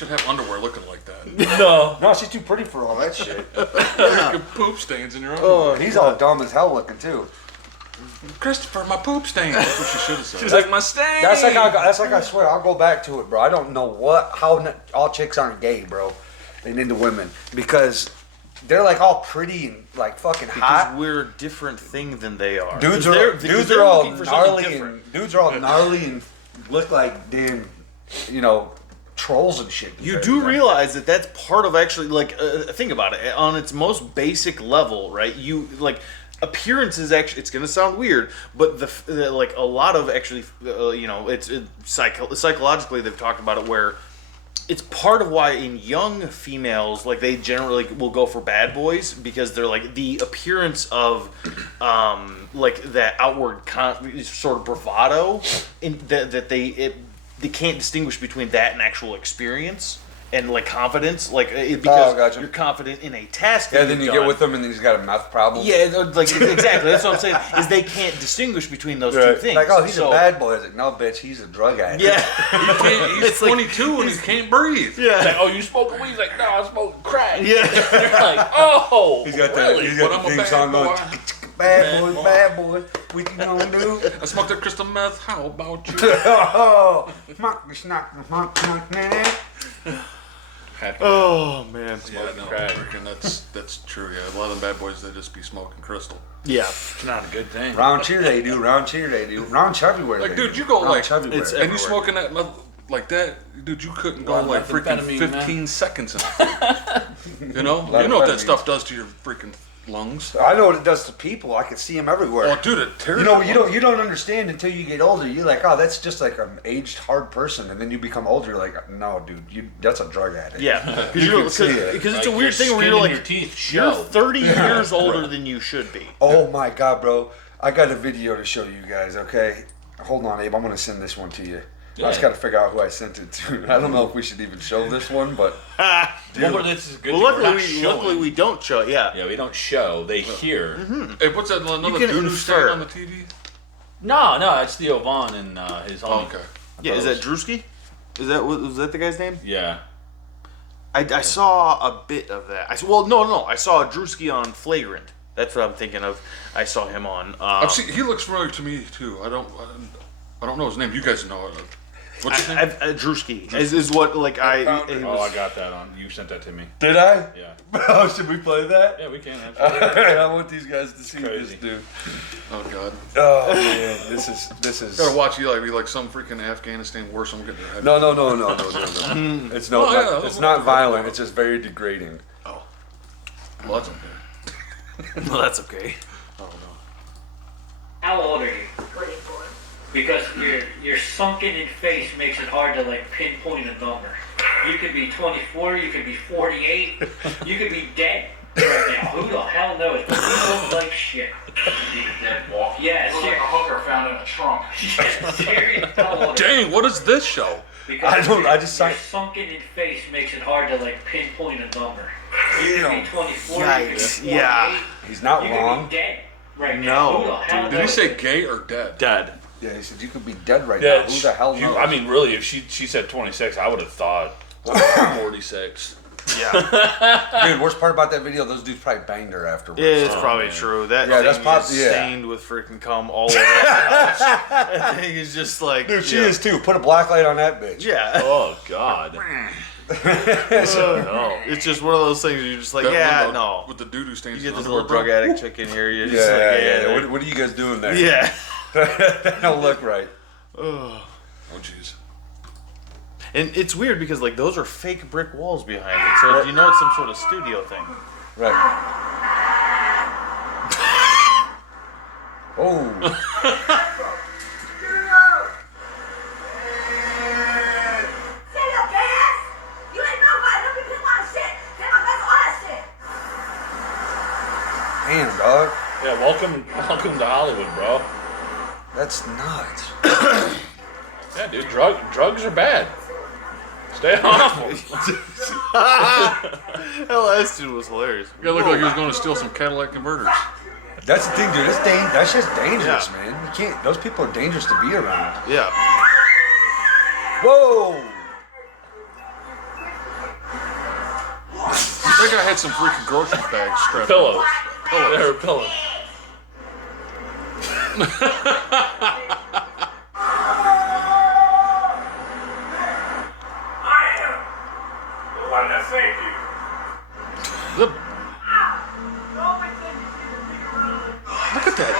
have underwear looking like that. No. No, she's too pretty for all that shit. Like poop stains in your underwear. Oh, He's all dumb as hell looking too. Christopher, my poop stain. That's what she should have said. She's like, my stain. That's like I swear I'll go back to it, bro. I don't know how all chicks aren't gay, bro. They into women because they're like all pretty and like fucking because hot. we're a different thing than they are. Dudes Because are because dudes they're are all looking for something gnarly different. and dudes are all gnarly and look like damn, trolls and shit. You do realize that that's part of actually like think about it on its most basic level, right? You like appearances actually it's going to sound weird, but the like a lot of actually it's psychologically they've talked about it where it's part of why in young females like they generally will go for bad boys because they're like the appearance of like that outward sort of bravado in that they can't distinguish between that and actual experience and like confidence because gotcha. you're confident in a task Yeah, that then you you've get done. with them and he's got a meth problem. Yeah, like exactly. That's what I'm saying. Is they can't distinguish between those two Right. things. Like, oh, he's So- a bad boy. I was like, no, bitch, he's a drug addict. Yeah, He's It's like- 22 and he can't breathe. yeah, Like, oh, you smoking weed? He's like, no, I'm smoking crack. yeah. You're like, oh, He's got really? that. He's But got I'm the a theme bad song boy. going. Bad boy. What you gonna do? I smoked that crystal meth. How about you? Oh, knock, man. Oh man. Yeah, no, crack. freaking that's true. Yeah, a lot of them bad boys they just be smoking crystal. Yeah. It's not a good thing. Round cheer they do. Round everywhere. Like, they dude, do. you go, Round like, everywhere. it's And you everywhere. smoking that meth like that, dude? You couldn't go Lot of like freaking methamphetamine, man. 15 seconds in it. You know of what that methamphetamine. stuff does to your freaking lungs. I know what it does to people. I can see them everywhere. Oh, dude, it tears. You don't understand until you get older. You're like, oh, that's just like an aged hard person, and then you become older. You're like, no, dude, that's a drug addict. Yeah. You can see it. Because it's Like, a weird your thing where skin you're and like your teeth you're show. 30 years older than you should be. Oh my god, bro! I got a video to show you guys. Okay, hold on, Abe. I'm gonna send this one to you. I just got to figure out who I sent it to. I don't know if we should even show this one, but Well, this is good. Well, thing we're not luckily showing. we don't show. Yeah. Yeah, we don't show. They hear. Hey, what's that? Another You can doo-doo stain infer. on the TV? No, it's Theo Vaughn and his homie. Oh, okay. Yeah. Is that Drewski? Was that the guy's name? Yeah. I saw a bit of that. I saw Drewski on Flagrant. That's what I'm thinking of. I saw him on. I've seen. He looks familiar to me too. I don't know his name. You guys know it. What's your name? Drewski is what like I. It Oh, was, I got that on. You sent that to me. Did I? Yeah. Oh, should we play that? Yeah, we can. Absolutely. I want these guys to see Crazy. this dude. Oh God. Oh man, this is. Gotta watch Eli be like some freaking Afghanistan war. Someone getting their head. No. It's no. Oh, yeah, It's not violent. It's just very degrading. Well, that's okay. well, that's okay. How old are you? 24. Because your sunken in face makes it hard to like pinpoint a number. You could be 24, you could be 48, you could be dead right now. Who the hell knows? But you look like shit. Dead walk. Yeah, Look like a hooker found in a trunk. Yeah, serious. How old are you? Dang, what is this show? Because I don't- I just your signed- sunken in face makes it hard to like pinpoint a number. You could be 24, you could be Yikes. 48, Yeah. He's not you wrong. could be dead right now. No, Who the hell Did he knows? say gay or dead? Dead. Yeah, he said you could be dead right Yeah. now. Who the hell knows? I mean, really, if she said 26, I would have thought 46. Yeah, dude, worst part about that video, those dudes probably banged her afterwards. it's probably true. That Yeah, that's thing pop- is yeah. stained with freaking cum all over. That thing is just like. Dude, she yeah. is too. Put a black light on that bitch. Yeah. Oh God. No. It's just one of those things where you're just like, That yeah, one, no. With the dude who stains You get his this little underwear, drug bro. addict chick in here. You're Yeah, just like, yeah. What are you guys doing there? yeah. That don't look right. Oh jeez. And it's weird because like those are fake brick walls behind it, so you know it's some sort of studio thing. Right. Oh. Damn, dog. Yeah, welcome to Hollywood, bro. That's nuts. Yeah, dude, drugs are bad. Stay off them. Hell, that dude was hilarious. Yeah, looked like he was going to steal some Cadillac converters. That's the thing, dude. That's just dangerous, man. You can't. Those people are dangerous to be around. Yeah. Whoa. That guy had some freaking grocery bags strapped. Pillows. There are pillows. One that saved you. The, look at that.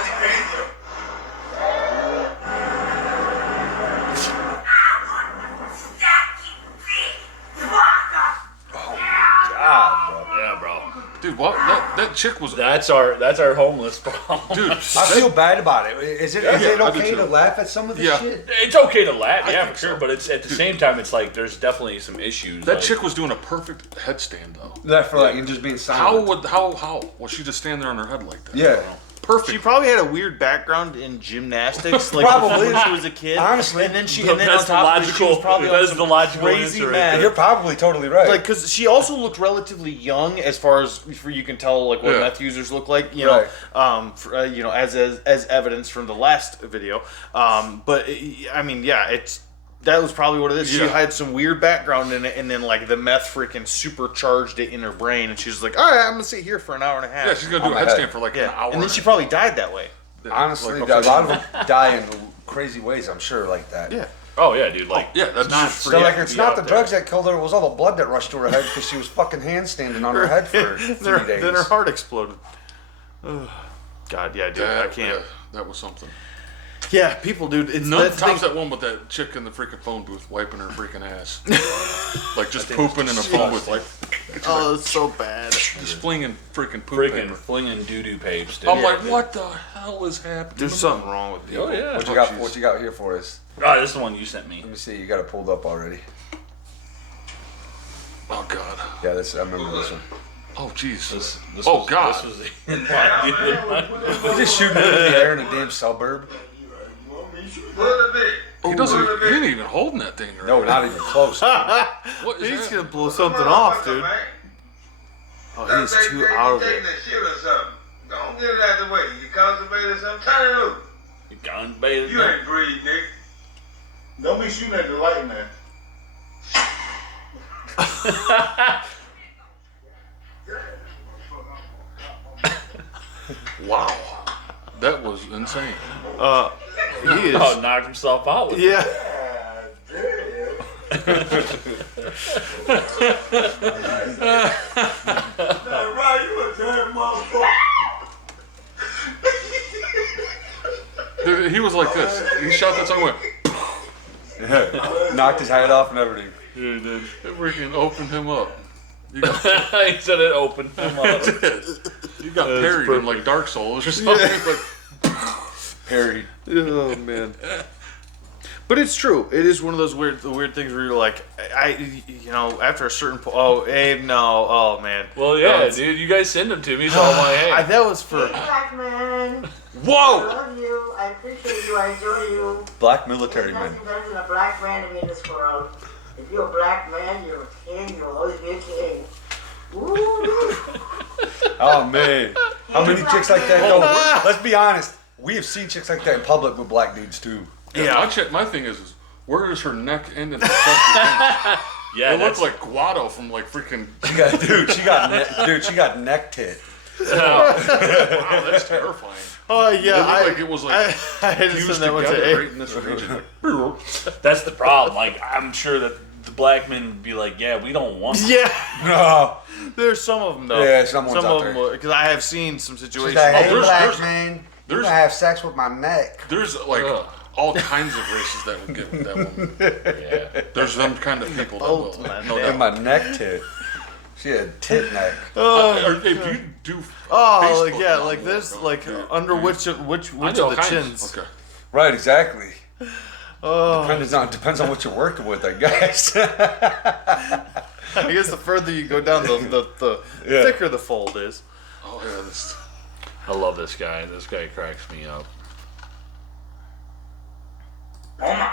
God, bro. Yeah, bro. Dude, what? That chick was. That's our homeless problem. Dude, I feel bad about it. Is it I do okay too. to laugh at some of this Yeah. shit? It's okay to laugh, yeah, think for sure. so. But it's at the same time, it's like there's definitely some issues. that like, chick was doing a perfect headstand though. That for like and just being How silent. how was she just stand there on her head like that? Yeah. Perfect. She probably had a weird background in gymnastics, like Probably. when she was a kid. Honestly. and then she, But and then that's on top the of it, she was logical- probably that on is some the logical crazy answer right meth. there. You're probably totally right. Like, because she also looked relatively young, as far as you can tell, like what Yeah. meth users look like. You Right. know, you know, as evidence from the last video. But I mean, yeah, that was probably what it is. She Yeah. had some weird background in it, and then like the meth freaking supercharged it in her brain, and she's like, all right, I'm gonna sit here for an hour and a half. Yeah, she's gonna do a my headstand head. for like Yeah. an hour. And then she probably died that way. Honestly, like a a lot of them die in crazy ways. I'm sure, like that. Yeah. Oh yeah, dude. Like yeah, that's not just So free like, to it's be not out the there. drugs that killed her. It was all the blood that rushed to her head because she was fucking handstanding on her head for 3 days. Then her heart exploded. Ugh. God, yeah, dude, I can't. Yeah, that was something. Yeah, people, dude. It's None that tops thing- that one with that chick in the freaking phone booth wiping her freaking ass. Like just pooping in a phone booth, like Oh, it's so bad. just flinging freaking poop Freaking paper. flinging doo-doo papes, dude. I'm like, what the hell is happening? There's something wrong with people. Oh yeah. What you got? What you got here for us? Oh, this is the one you sent me. Let me see. You got it pulled up already. Oh god. Yeah, I remember this one. Oh jeez. This Oh, was, God. This was the You just shooting it in the air in a damn suburb. He doesn't. He ain't even holding that thing. Right? No, not even close. What is He's that? gonna blow something off, dude. Oh, he's too out of it. Don't get it out of the way. You constipated something. Turn it loose. gun baited. You ain't breathe, Nick. Don't be shooting at the light, man. Wow. That was insane. He is. Oh, knocked himself out with it. Yeah. Right, you a damn motherfucker. Dude, he was like this. He shot that song and went. Knocked his hat off and everything. Yeah, he did. It freaking opened him up. You got, He said it opened him up. you got parried in like Dark Souls or something. Like, Parried. Oh man. But it's true. It is one of those weird things where you're like, after a certain point. Oh, Abe, no. Oh man. Well, No, yeah, it's- dude, you guys send them to me, so I'm like, hey. that was for. Black man, I Whoa. love you. I appreciate you. I enjoy you. Black military There's men. nothing better than a black man to me in this world. If you're a black man, you're a king. You'll always be a king. Ooh. Oh man. How many chicks like that go? Let's be honest. We have seen chicks like that in public with black dudes too. yeah. My thing is where does her neck end and her chest begin? Yeah, It looks that's like Guado from like freaking. She got neck tit. Wow, that's terrifying. Oh yeah. It looked like it was like I had to fused send that one together to Abe. right in this region. that's the problem. Like, I'm sure that the black men would be like, yeah, we don't want that. Yeah. No. There's some of them though. Yeah, some ones out of them there. because I have seen some She's situations. like, hey, there's- black there's- man, you there's- gonna have sex with my neck. There's like Ugh. all kinds of races that would get with that woman. Yeah. There's them kind of people that will. No And doubt. my neck tit. She had tit neck. Or if you do. Oh, Facebook like yeah, now, like this, go, like dude. under which I of know the kinds. chins? Okay. Right, exactly. Oh, Depends on what you're working with, I guess. I guess the further you go down, the Yeah. thicker the fold is. Oh yeah. This, I love this guy. This guy cracks me up. Oh my.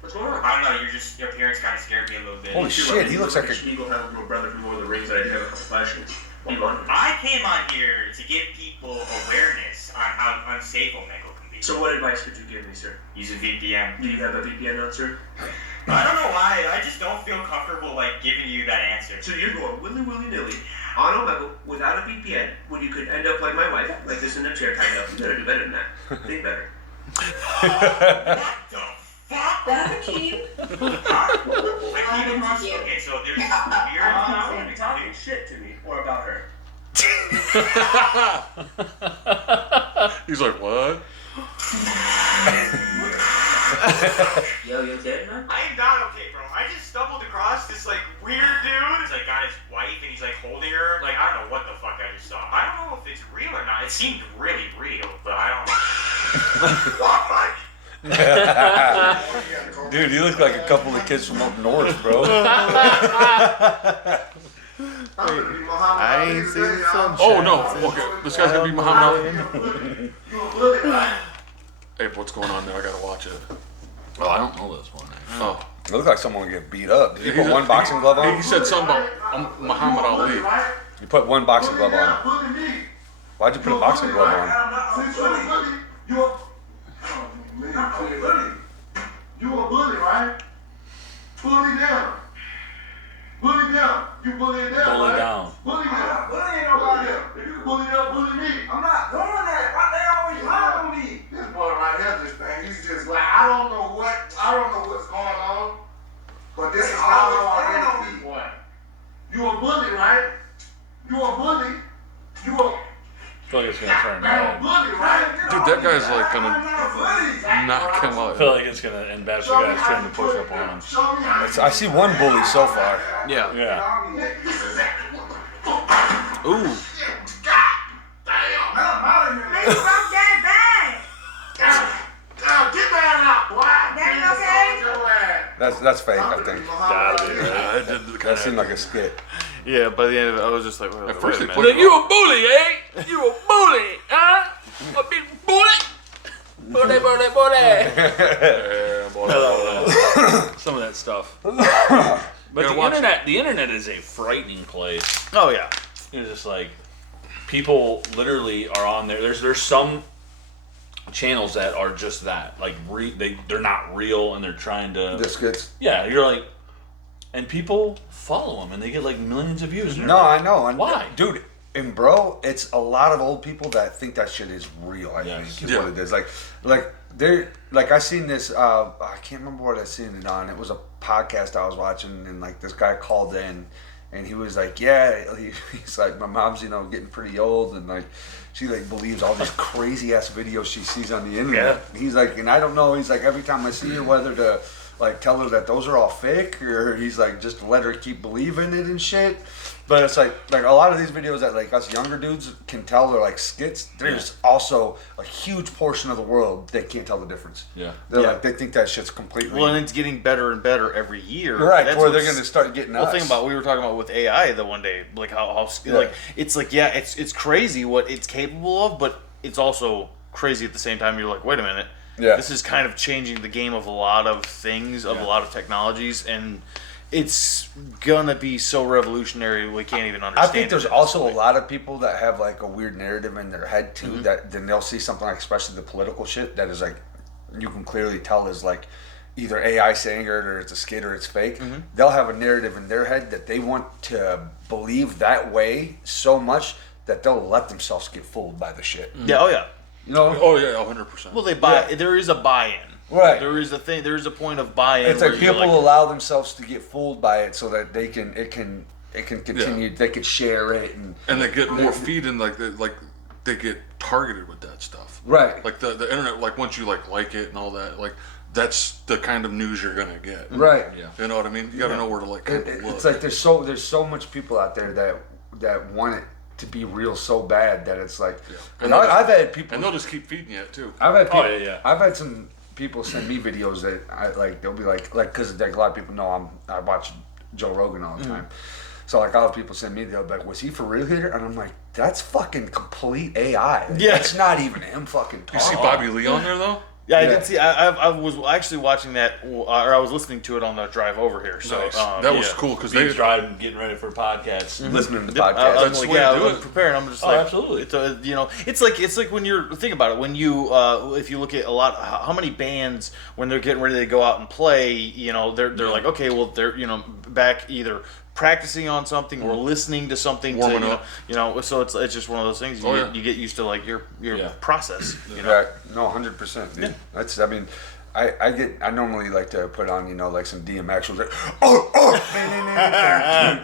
What's going on? I don't know. Your appearance kind of scared me a little bit. Holy shit, he looks like a. Eagle have a little brother from Lord of the Rings. I do have a couple questions. I came on here to give people awareness on how unsafe Omegle can be. So what advice would you give me, sir? Use a VPN. Do you have a VPN on, sir? I don't know why. I just don't feel comfortable like giving you that answer. So you're going willy-nilly on Omegle without a VPN when you could end up like my wife, like this in a chair tied up. You better do better than that. Think better. What the fuck? That's a key. Okay, so there's this weird. I want to be talking shit to me or about her. he's like, what? Yo, you okay, man? I am not okay, bro. I just stumbled across this like weird dude. He's like got his wife and he's like holding her. Like I don't know what the fuck I just saw. I don't know if it's real or not. It seemed really real, but I don't know. Dude, you look like a couple of kids from up north, bro. I ain't seen the sunshine. Oh no. Okay. This guy's gonna be Muhammad Ali. Hey, what's going on there? I gotta watch it. Oh, I don't know this one. Oh. It looked like someone would get beat up. Did you put He's a- one boxing glove on? He said something about Muhammad Ali. You put one boxing glove on. Why'd you put a boxing glove on? You a bully, right? Bully down. Bully down. You bully it down. Bully right? down. Bully down. Bully ain't nobody else. If you bully up, bully me. I'm not doing that. Why they always lie on me? This boy right here, this thing, he's just like, I don't know what's going on, but this is how I really be. You a bully, right? You a bully. You a I feel like it's gonna turn bad. bully, right? Dude, that guy's like gonna knock him I out. feel like it's gonna end bad. So guys trying to push up on him. I see one bully so far. Yeah. Yeah. Ooh. That's fake, I think. Gotta be, right? It did That kind seemed of. like a skit. Yeah. By the end of it, I was just like, wait, At first wait a they minute. played- Like, you a bully, eh? You a bully, huh? A big bully? Bully, bully, bully. Yeah, boy. Some of that stuff. But Gotta the watch internet is a frightening place. Oh yeah. It's just like people literally are on there. There's some channels that are just that, like they're not real and they're trying to. The skits. Yeah, you're like, and people follow them and they get like millions of views. And No, they're I like, know. And Why? Dude, and bro, it's a lot of old people that think that shit is real, I Yes. think, is Yeah. what it is. Like they're, like I seen this, I can't remember what I seen it on. It was a podcast I was watching, and like this guy called in, and he was like, yeah, he's like, my mom's getting pretty old, and like she like believes all these crazy ass videos she sees on the internet. Yeah. He's like, and I don't know. He's like, every time I see her, whether to like tell her that those are all fake, or he's like just let her keep believing it and shit. But it's like a lot of these videos that like us younger dudes can tell they're like skits. There's also a huge portion of the world that can't tell the difference. Yeah. They're Yeah. like they think that shit's completely Well, and it's getting better and better every year. right. That's Where they're what's- gonna start getting Well, us. think about we were talking about with AI the one day, like how like it's like it's crazy what it's capable of, but it's also crazy at the same time. You're like, wait a minute, this is kind of changing the game of a lot of things, of a lot of technologies, and it's gonna be so revolutionary we can't even understand. I think there's it also a lot of people that have like a weird narrative in their head too. That then they'll see something like, especially the political shit, that is like you can clearly tell is like either AI saying it or it's a skit or it's fake. They'll have a narrative in their head that they want to believe that way so much that they'll let themselves get fooled by the shit. Yeah. Oh yeah. You know? Oh yeah, 100%. Well, they buy. There is a buy-in. Right. There is a thing. There is a point of buy-in. It's like where you're people allow themselves to get fooled by it so that it can continue. They can share it and they get more feed and they get targeted with that stuff. Right. Like the internet, like once you like it and all that, like that's the kind of news you're gonna get. Right. Yeah. You know what I mean? You gotta know where to like kind of look. It's like there's so much people out there that want it to be real so bad that it's like. And I've had people. And they'll just keep feeding you it too. I've had people, Oh, yeah. I've had some people send me videos that I like. They'll be like because like a lot of people know I watch Joe Rogan all the time. So like all the people send me, they'll be like, was he for real here? And I'm like, that's fucking complete AI. Like, Yeah. That's not even him fucking talking. You see Bobby Lee on there though? Yeah, I did see. I was actually watching that, or I was listening to it on the drive over here. So Nice. That was cool because Being they driving, getting ready for podcasts. listening to the I podcast. was That's like, the way to do I'm it. preparing. I'm just Oh, like, absolutely. It's like when you're think about it. When you if you look at a lot, how many bands when they're getting ready to go out and play, they're like, okay, well they're back either practicing on something or listening to something Warming to up. so it's just one of those things you get used to like your process. Right. No, 100%. Dude. That's. I mean, I normally like to put on like some DMX. Like,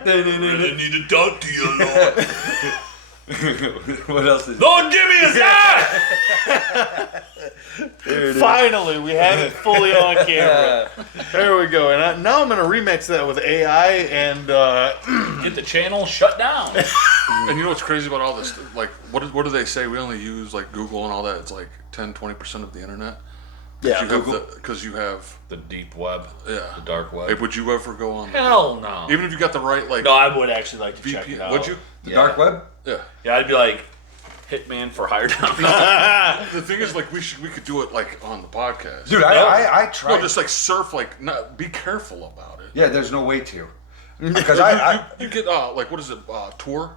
Really need to talk to you, Lord. what else is? Lord, give me a sign! Finally, we have it fully on camera. There we go. And now I'm going to remix that with AI and Get the channel shut down. And you know what's crazy about all this? Like, what do they say? We only use like Google and all that. It's like 10-20% of the internet. yeah, Because you have The deep web. yeah. The dark web. Hey, would you ever go on? Hell no. Even if you got the right like No, I would actually like to check it VPN, out. would you? The dark web? Yeah. Yeah, I'd be like, Hitman for hire down. The thing is, like, we could do it like on the podcast. Dude, I tried. No, just like surf. Like, not be careful about it. Yeah, there's no way to. Because You get like what is it? Tor,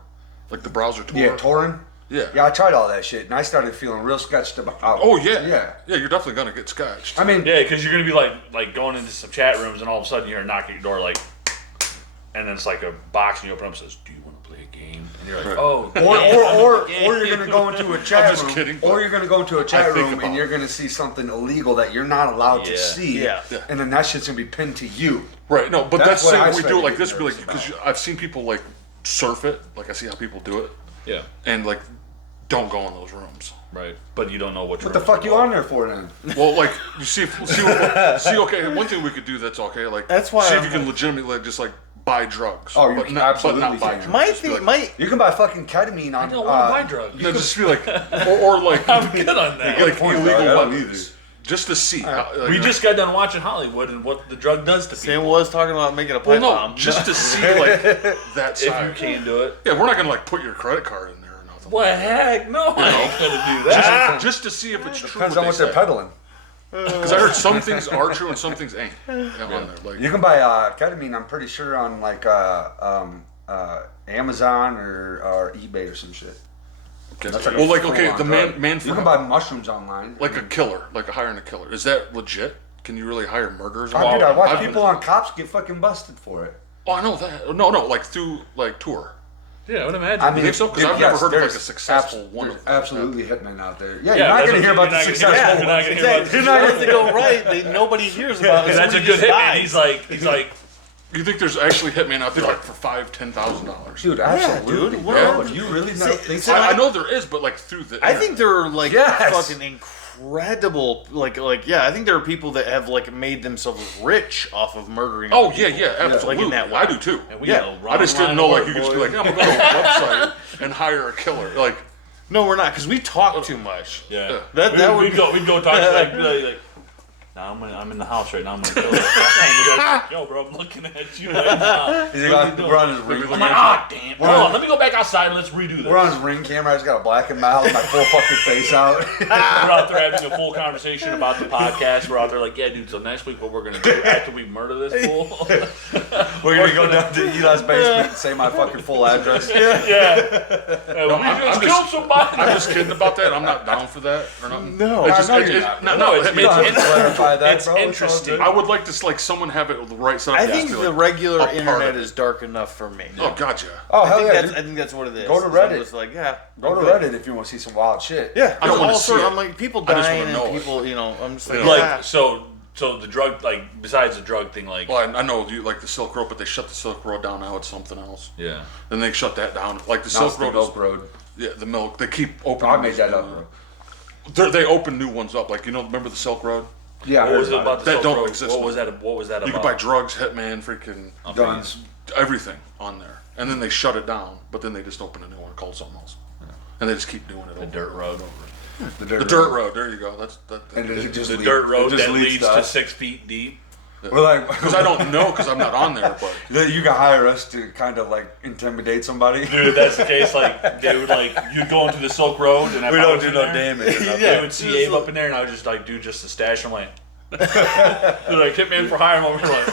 like the browser Tor. yeah, Torrent. Yeah. Yeah, I tried all that shit, and I started feeling real sketched about. Oh yeah. Yeah. Yeah, you're definitely gonna get sketched. I mean, Yeah, because you're gonna be like going into some chat rooms, and all of a sudden you hear a knock at your door, like, and then it's like a box, and you open up, and says, "Do you want to play a game?" And you're like, "Oh." or you're gonna go into a chat just room, kidding, or you're gonna go into a chat think room about and you're gonna see something illegal that you're not allowed to Yeah. see, Yeah. and then that shit's gonna be pinned to you. Right. No, but That's that's, what saying I we do started it like this. getting Be like nervous because I've seen people like surf it. Like I see how people do it, Yeah, and like don't go in those rooms. right. But you don't know what. What the fuck you on there for then? Well, like you see, okay. One thing we could do that's okay. Like That's why see if I'm you can like- legitimately like just like buy drugs. Oh, you but can not, absolutely but not buy can. drugs. my Just be thing, like, You can buy fucking ketamine on. I don't want to buy drugs. no, just be like, or like I'm good on that. like point, illegal dog. I don't weapons, just to see. Like, We just got done watching Hollywood and what the drug does to Sam people. was talking about making a well, pipe no, bomb. just to see like that If side. you can do it. Yeah, we're not gonna like put your credit card in there or nothing. What heck? No, I ain't gonna do that. Just to see if it's true. Depends on what they're peddling. Because I heard some things are true and some things ain't. On there, like You can buy ketamine. I'm pretty sure on like Amazon or eBay or some shit. That's like well, like full-on okay, the drug. man You for can buy mushrooms online. like a killer, like hiring a killer. Is that legit? Can you really hire murderers? Oh, dude, I watch I've- people on cops get fucking busted for it. Oh, I know that. No, like through like tour. Yeah, I would imagine. I mean, You think so? Because I've never heard of like a successful one. There's absolutely hitmen out there. Yeah, Yeah, you're not that's going to hear what- about the you're not successful gonna ones. hear about the You're not going to go right. Nobody hears about it. That's a Somebody good just hitman. dies. He's like, You think there's actually hitmen out there like for $5,000-$10,000? Dude, absolutely. dude. Bro. Yeah. You really not think so? I know there is, but like through the. I think there are like Yes. fucking incredible, like yeah. I think there are people that have like made themselves rich off of murdering. Oh other yeah, people. yeah, absolutely. Like in that way. I do too. and we Yeah. know I just didn't know like you could just be like, I'm gonna go to a website and hire a killer. Like, No, we're not because we talk too much. yeah. That would we'd go talk to like nah, I'm in the house right now. I'm gonna kill her. And you guys, yo, bro, I'm looking at you right now. He's like, we're on his ring. I'm like, ah, damn. Hold on, let me go back outside and let's redo this. We're on his ring camera. I just got a black and mild, my full fucking face out. We're out there having a full conversation about the podcast. We're out there like, yeah, dude. So next week, what we're gonna do after we murder this fool? We're gonna go down to Eli's basement and say my fucking full address. We just killed somebody. I'm just kidding about that. I'm not down for that or nothing. No. It's just, I know it- you're it- not. no, No, no, it's- it- You don't have to clarify that, it's bro. It's all interesting. good. I would like to like someone have it the right side. I think to, the like, regular a part internet of it. is dark enough for me. Oh god, yeah. Oh I hell think yeah! that's dude. I think that's what it is. Go to Is Reddit. I'm just like, yeah. Go to I'm good. Reddit if you want to see some wild shit. Yeah, I don't wanna all see sorts- it. I'm like people I just dying wanna know and it. people, you know. I'm just like, Like yeah. so the drug besides the drug thing Well, I know you like the Silk Road, but they shut the Silk Road down now. It's something else. yeah. Then they shut that down. Like the Now it's Silk the Road. Milk Road. Yeah, the milk. They keep Oh, opening. I made that up, bro. They open new ones up. Like remember the Silk Road? Yeah, I What heard was it about about the That Silk don't Road? exist What no was that? What was that You about? can buy drugs, Hitman, freaking it. Guns. everything on there, and then they shut it down. But then they just open a new one called something else, and they just keep doing it. The dirt road. The The dirt road. There you go. That's that. And then it just The leads- dirt road it just that leads to to us. 6 feet deep. We're like, Because I don't know, because I'm not on there. But that you can hire us to kind of like intimidate somebody. Dude, if that's the case, like they would like you'd go into the Silk Road and we if I don't was do in no there, damage. They would see Abe up in there, and I would just like do just a stash. I'm like, they're like Hitman for hire. I'm over here like,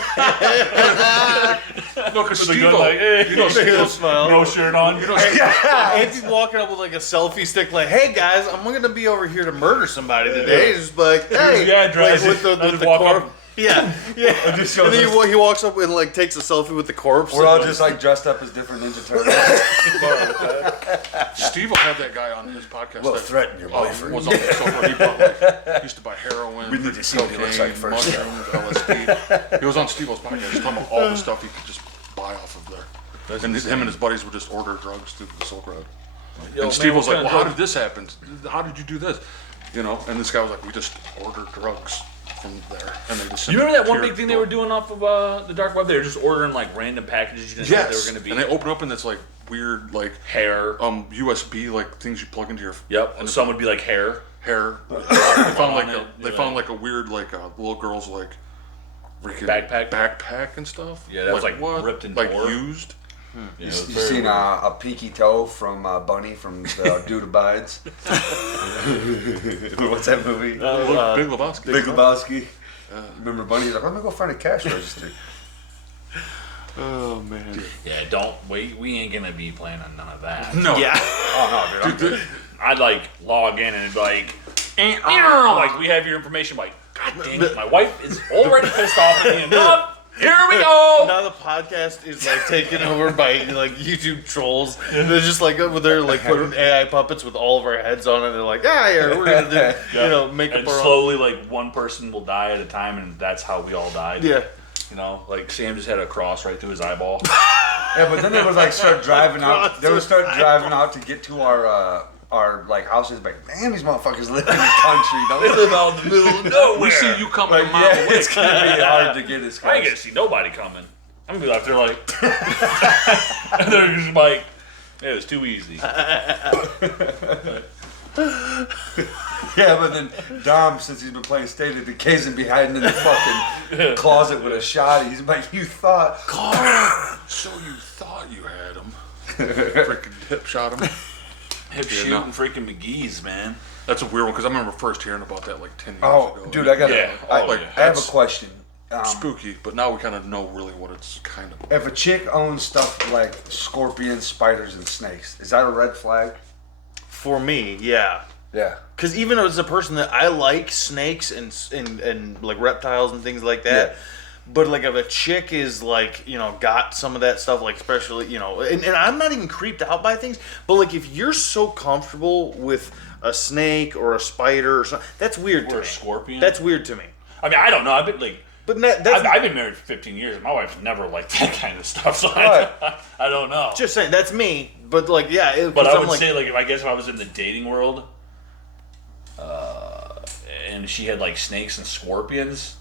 no, because with a Steve, gun, like, hey, you know, Steve, no shirt on. you know, Andy's walking up with like a selfie stick, like, "Hey guys, I'm gonna be over here to murder somebody today." He's just like, "Hey," the address. like, with I the just walk corpse. up. Yeah, yeah. just And shows then us- he walks up and like takes a selfie with the corpse. We're all and, just like dressed up as different Ninja Turtles. Steve will have that guy on his podcast. Well, that, threaten your boyfriend. Was on the sofa. He bought like, used to buy heroin, We need to see what he looks like first. mushrooms, LSD. He was on Steve-O's podcast talking about all the stuff he could just buy off of there. And him and his buddies would just order drugs through the Silk Road. Yo, And Steve man, was what like, kind "Well, of how did this happen? How did you do this?" You know, and this guy was like, "We just ordered drugs from there, and they just." You remember that one appeared big thing they were doing off of the dark web? They were just ordering like random packages. You didn't know what they Yes, were going to be. and they open up and it's like weird, like hair. USB, like things you plug into your Yep. And some would be like hair. hair. They found like On it, they found like a weird little girl's like freaking backpack and stuff. Yeah, that was, like, ripped and like tore. used. Yeah, You it was seen very weird. a peaky toe from Bunny from the Dude Abides? What's that movie? Big Lebowski. Big Lebowski. Remember Bunny? He's like, let me go find a cash register. Oh man. Yeah, don't wait. We ain't gonna be playing on none of that. No. yeah. Oh no, dude. I'm good. I'd like log in and it'd be like, like we have your information. Like, God dang it, my wife is already pissed off at me enough. Here we go. Now the podcast is like taken over by like YouTube trolls. They're just like over there like putting AI puppets with all of our heads on it. They're like, yeah, we're gonna do, you know, make up And our own. slowly, like one person will die at a time, and that's how we all died. Yeah. You know, like Sam just had a cross right through his eyeball. Yeah, but then they would like start driving out. They would start driving out to get to our like houses. Like, damn, these motherfuckers live in the country. Don't They they? live out in the middle of nowhere. We see you coming Like, a mile yeah, away. it's gonna be hard to get this I ain't guy. gonna see nobody coming. I'm gonna be out there like, and they're just like, it was too easy. Yeah, but then Dom, since he's been playing State of Decay's and be hiding in the fucking closet with a shot, he's like, you thought. So you thought you had him. Freaking hip shot him. Hip shooting no. freaking McGee's, man. That's a weird one because I remember first hearing about that like 10 years Oh, ago. dude, I got Yeah. I, Oh, like, yeah. I have a That's question. spooky, but now we kind of know really what it's kind of. If a chick owns stuff like scorpions, spiders, and snakes, is that a red flag? For me, yeah. Yeah. Because even as a person that I like snakes and like reptiles and things like that, Yeah. But like if a chick is like, got some of that stuff, like especially, and I'm not even creeped out by things, but like if you're so comfortable with a snake or a spider or something, that's weird to Or me. a scorpion. That's weird to me. I mean, I don't know. I've been like, But that's I've been married for 15 years. My wife's never liked that kind of stuff, so Right. I don't know. just saying, that's me. But like, yeah. But I I'm would like, say, like, if I was in the dating world, and she had like snakes and scorpions,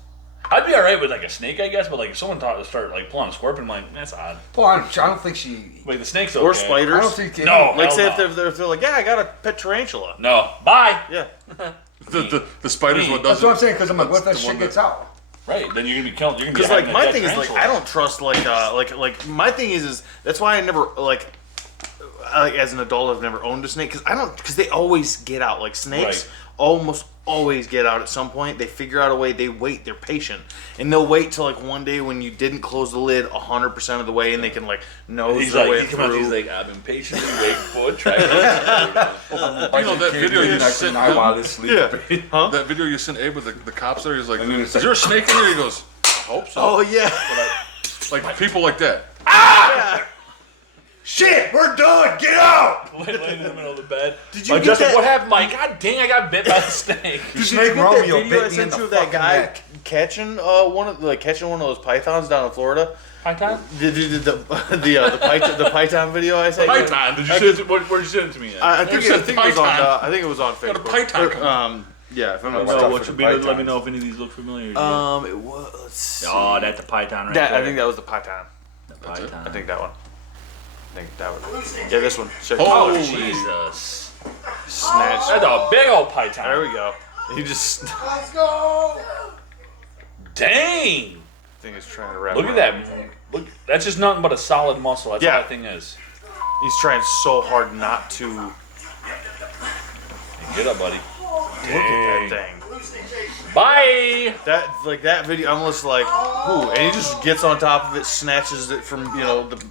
I'd be all right with like a snake, I guess. But like, if someone start like pulling a scorpion, I'm like, that's odd. Well, I don't think she. Like the snake's okay. or spiders. I don't think No, Like hell say no. if they're like, yeah, I got a pet tarantula. No, bye. Yeah. The spider's what does That's what I'm it. saying. Because I'm like, what if that That's the shit one gets that- out? Right, then you're gonna be killed. You're gonna be Because like having a my dead thing is like tarantula. I don't trust like my thing is that's why I never like as an adult I've never owned a snake because they always get out. Like snakes Right. almost always get out at some point. They figure out a way. They wait. They're patient, and they'll wait till like one day when you didn't close the lid 100% of the way, and they can like nose He's their like, way he come out, through. he's like, I've been patiently waiting for it. Try it. You know that video you sent I him? while this sleep. Yeah. Huh? That video you sent Abe with the cops there? He's like, And then it's is there a snake in there? He goes, I hope so. Oh yeah. Like people like that. Shit, we're done. Get out. Laying in the middle of the bed. Did you Like, get Justin, that- what happened? Mike, God dang, I got bit by the snake. The Did you snake get Romeo that video I bit me in sent the you of that fucking guy neck. catching one of those pythons down in Florida? Python? The python video I sent you? Python. Did you send it? Where'd you send it to me at? I think You it said was on. python. I think it was on Got a Facebook. python coming. Yeah, if I'm not Well, mistaken. what should be- let me know if any of these look familiar. It was. let's see. Oh, that's a python right That there. I think that was the python. python. I think that one. I think that one. Yeah, this one. Check Oh, Holy. Jesus. Snatch. That's a big old python. There we go. He just Let's go. Dang. thing is trying to wrap. Look at around. that. Look, that's just nothing but a solid muscle. That's Yeah. all that thing is. He's trying so hard not to Get up, buddy. look at that thing. Bye. That video, I'm just like, ooh, and he just gets on top of it, snatches it from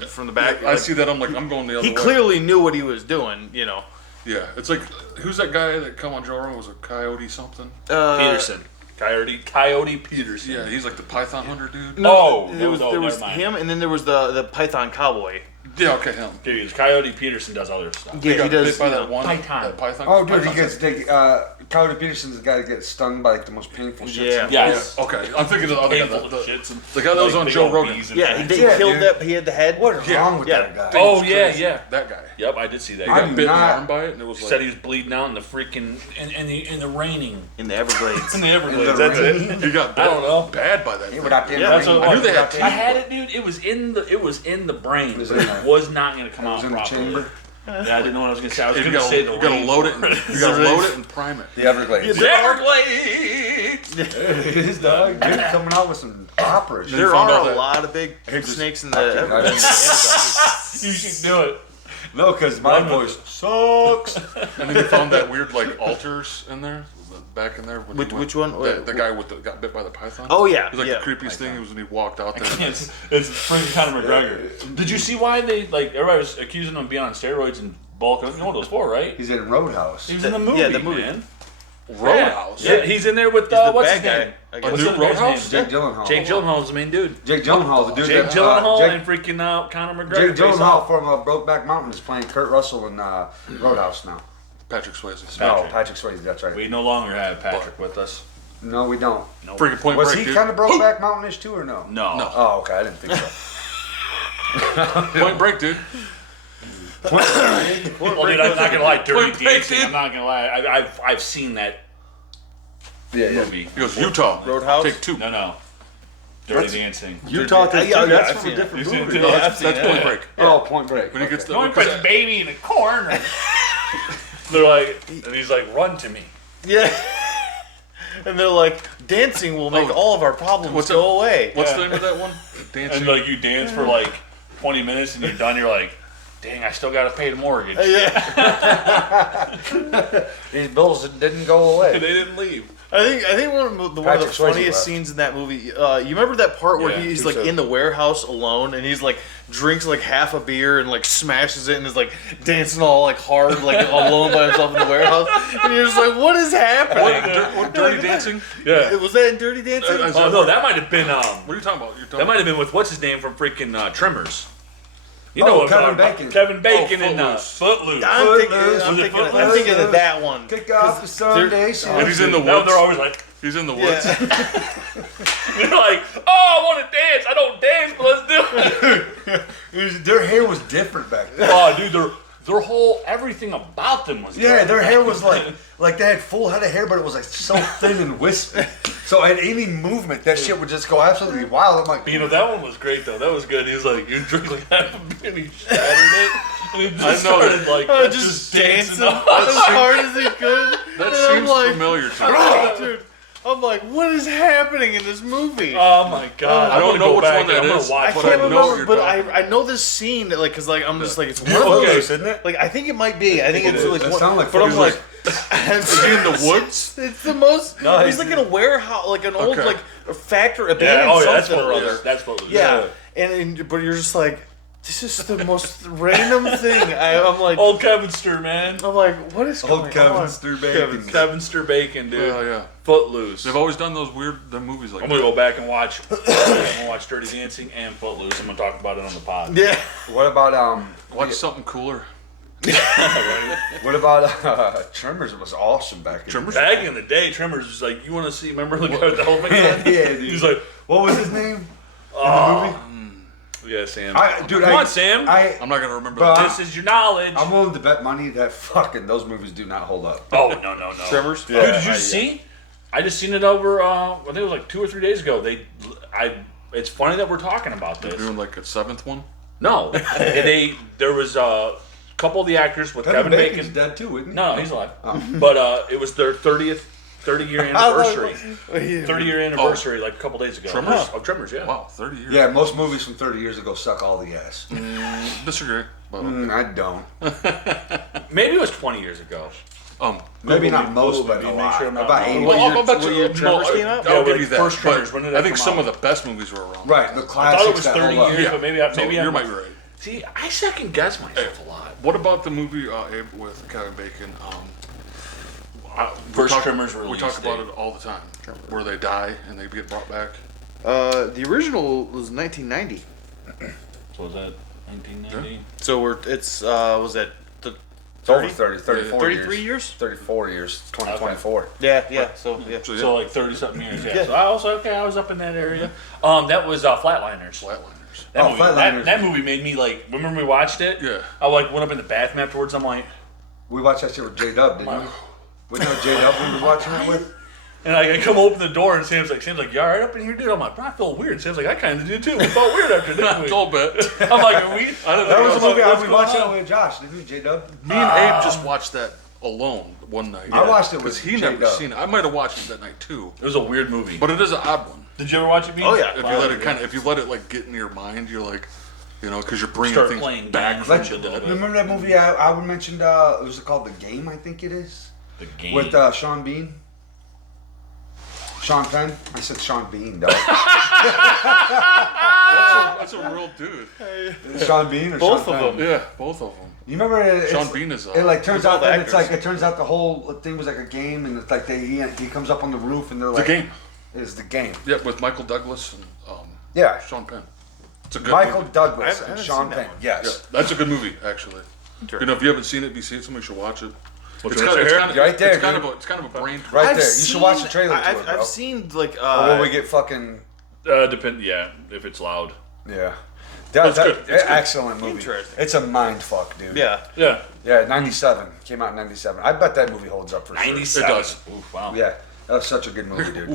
from the back. I Like, see that. I'm like, I'm going the other he way. clearly knew what he was doing. Yeah, it's like, who's that guy that come on Joe Rogan? Was a Coyote something? Peterson. Coyote Peterson. Yeah, he's like the Python hunter dude. Oh, there was never mind. him, and then there was the Python Cowboy. Yeah, okay, him. Dude, Coyote Peterson does other stuff. Yeah, He got he does. bit by that one Python. that python. Oh, dude, he Python. gets Coyote Peterson's the guy that gets stung by like the most painful shit. Yeah. Yes. Yeah, okay. I'm thinking of the other guy. Painful The shits and guy that was on big Joe old Rogan. bees and Yeah, things. they Yeah, killed dude. that. He had the head. What is Yeah. wrong with Yeah. that guy? Oh, was yeah, crazy. yeah. That guy. Yep, I did see that. He I got do bit in the not- arm by it, and it was Said like he was bleeding out in the freaking in the raining in the Everglades. in the Everglades. In the That's it. he got bit I don't know. bad by that. Yeah, thing. but I did. Yeah, that's what I knew they had I teeth. I had it, dude. It was in the brain. It was but in it there. was not going to come It out was in the properly. chamber. Yeah, I didn't know what I was going to say. I was You going to gotta, say the you gotta load it. And, you gotta load it and prime it. The Everglades. The Everglades. It is, dog. Dude, coming out with some opera shit. There found out are a that- lot of big just snakes in the fucking Everglades. You should do it. No, because my voice sucks. And then you found that weird like altars in there, back in there. When he Which went- one? The guy with got bit by the python. Oh yeah, It was like yeah. the creepiest thing was when he walked out there. It's freaking Conor McGregor. Did you see why they everybody was accusing him of being on steroids and bulking? You know what it was for, right? He's in Roadhouse. He was in the movie. Yeah, the movie. Man. Roadhouse. Yeah, he's in there with He's the what's bad his guy, name? I A guess. What's new the guy's Roadhouse? name? Jake Gyllenhaal. Jake Gyllenhaal's the main dude. Jake Gyllenhaal, the dude Jake that Gyllenhaal Jake, and freaking Conor McGregor. Jake face Gyllenhaal off. from Brokeback Mountain is playing Kurt Russell in Roadhouse now. Patrick Swayze. No, Patrick Swayze. That's right. We no longer have Patrick with us. No, we don't. Freaking Point Was Break, he dude. kind of Brokeback Mountain-ish too, or no? No. No. Oh, okay. I didn't think so. Point Break, dude. Well, dude, I'm not gonna lie. Dirty Point Break, Dancing. dude. I'm not gonna lie. I've seen that Yeah, movie. He goes Utah. Roadhouse? Take two. No. Dirty Dancing. Utah takes two. That's I've from seen a it. different You've seen movie. it though. too? That's Point Break. Oh, Point Break. When he gets the No one puts a baby in a corner. They're like, and he's like, run to me. Yeah. And they're like, dancing will make Oh. all of our problems What's go away. What's Yeah. the name of that one? Dancing. And like you dance for like 20 minutes and you're done. You're like, dang, I still gotta pay the mortgage. Yeah. These bills didn't go They away. didn't leave. I think one of the Patrick Swayze funniest left. scenes in that movie. You remember that part where Yeah, he's too like soon. in the warehouse alone and he's like drinks like half a beer and like smashes it and is like dancing all like hard, like alone by himself in the warehouse. And you're just like, what is happening? What Dirty Dancing? Yeah. Was that in Dirty Dancing? Oh no, that might have been What are you talking about? that might have been with what's his name from freaking Tremors. You know what Kevin I'm talking Bacon. about. Kevin Bacon and Footloose. Footloose. I'm thinking, Footloose. I'm Was it thinking, I'm Footloose? thinking of that one. Kick off the Sunday shoes. And he's in the Now woods. they're always like, He's in the woods. you're like, oh, I want to dance. I don't dance, but let's do it. Their hair was different back then. Oh, dude, their whole everything about them was Yeah, their hair was like they had full head of hair, but it was like so thin and wispy. So at any movement, that shit would just go absolutely wild. I'm like, You know, that one was great though. That was good. He was like, you drink like half a beer, and he shattered it, and he just I know started that. like Just dancing. dancing as hard as he could. That And I'm seems like, familiar to me. Dude, I'm like, what is happening in this movie? Oh my god! I don't I'm gonna know go which back one and that I'm is. gonna I watch but it. can't I know what remember, you're but talking I know this scene that, like, cause like I'm just like it's one of Footloose, those. isn't it? Like I think it might be. I think It it's is. like. That one- sound like but I'm Footloose. like, Is he in the woods? it's the most. No, he's like in a warehouse, like an old Okay. like a factory, Yeah, abandoned oh yeah, that's something or Footloose. other. That's Footloose. Yeah, and but you're just like, this is the most random thing. I'm like, Old Kevinster, man. I'm like, what is going Old Kevin on? Bacon. Kevinster Bacon, dude. Yeah, yeah. Footloose. They've always done those weird movies like I'm gonna go back and watch. I'm gonna watch Dirty Dancing and Footloose. I'm gonna talk about it on the pod. Yeah, What about Watch something cooler. what about Tremors? It was awesome back in Tremors? Back in the day, Tremors was like, you want to see? Remember the guy with the whole thing? Yeah, dude. He's like, What was his name? yeah, Sam. Dude, Come on, Sam. I'm not gonna remember. Bro, that. This is your knowledge. I'm willing to bet money that fucking those movies do not hold up. Oh no. Tremors. Dude, did you see? I just seen it over. I think it was like 2 or 3 days ago. It's funny that we're talking about They're this. doing like a 7th one. No, there was a couple of the actors with Kevin Bacon's Bacon. dead too, isn't he? No, he's alive. But it was their 30-year anniversary. 30-year anniversary, like a couple days ago. Tremors? Oh, Tremors, yeah. Wow, 30 years. Yeah, most movies from 30 years ago suck all the ass. Disagree. But, I don't. Maybe it was 20 years ago. Maybe not most, but a Make lot. sure I'm not About wrong. 80. I'll bet what you. year Tremors came out? I'll Yeah, give like you that. first but Tremors, when did that I think come some out? of the best movies were around. Right, the I classics thought it was that 30 hold up. years, but maybe So I'm you might be right. See, I second guess myself a lot. What about the movie Abe with Kevin Bacon? First Tremors We release talk about date. it all the time, where they die and they get brought back. The original was 1990. So was that 1990? So it's was that the It's over 30, 34 33 years? 34 years, 2024. Yeah. So yeah. So, yeah, So like 30-something years. Yeah. Yeah. So I was up in that area. That was Flatliners. Flatliners. That, Oh, movie, Flatliners. that movie made me like. Remember we watched it? Yeah. I like went up in the bathroom afterwards. I'm like, We watched that shit with J Dub, didn't we? We know J Dub we were watching it with. and I come open the door and Sam's like, you all right up in here, dude? I'm like, bro, I feel weird. Sam's like, I kind of do too. We felt weird after that. A little bit. I'm like, are we? That was a movie I what's was going watching on? with Josh, didn't we, J Dub? Me and Abe just watched that alone one night. I watched it with because he J never Dub. seen it. I might have watched it that night too, It was a weird movie. but it is an odd one. Did you ever watch it? Bean? Oh, yeah. If you let it like get in your mind, you're like, because you're bringing Start things playing back games. from Like, the dead. remember that movie I mentioned? It was called The Game, I think it is, The Game. with Sean Bean. Sean Penn. I said Sean Bean, dog. That's a real dude. Sean Bean or Both Sean of Penn? them. Yeah, both of them. You remember it? Sean Bean is. It like turns They're out both that it's actors. like it turns out the whole thing was like a game, and it's like he comes up on the roof, and they're The like Game. It's The Game. Yeah, with Michael Douglas and Yeah, Sean Penn. It's a good Michael movie. Douglas I and haven't Sean seen that Penn. one. Yeah, Yes, that's a good movie actually. Sure. If you haven't seen it, somebody should watch it. What's It's your kind of, answer it's here? kind of, Right there, it's kind dude. of a, it's kind of a brain. right I've there. You seen- should watch the trailer to I've, it, bro. I've seen like Or will we get fucking Depend. Yeah, if it's loud. yeah? It's good. It's good. Excellent movie. Interesting. It's a mind fuck, dude. yeah. Yeah. Yeah, 97. Came out in 97. I bet that movie holds up for sure. 97. It does. Oof, wow. Yeah, that was such a good movie, dude.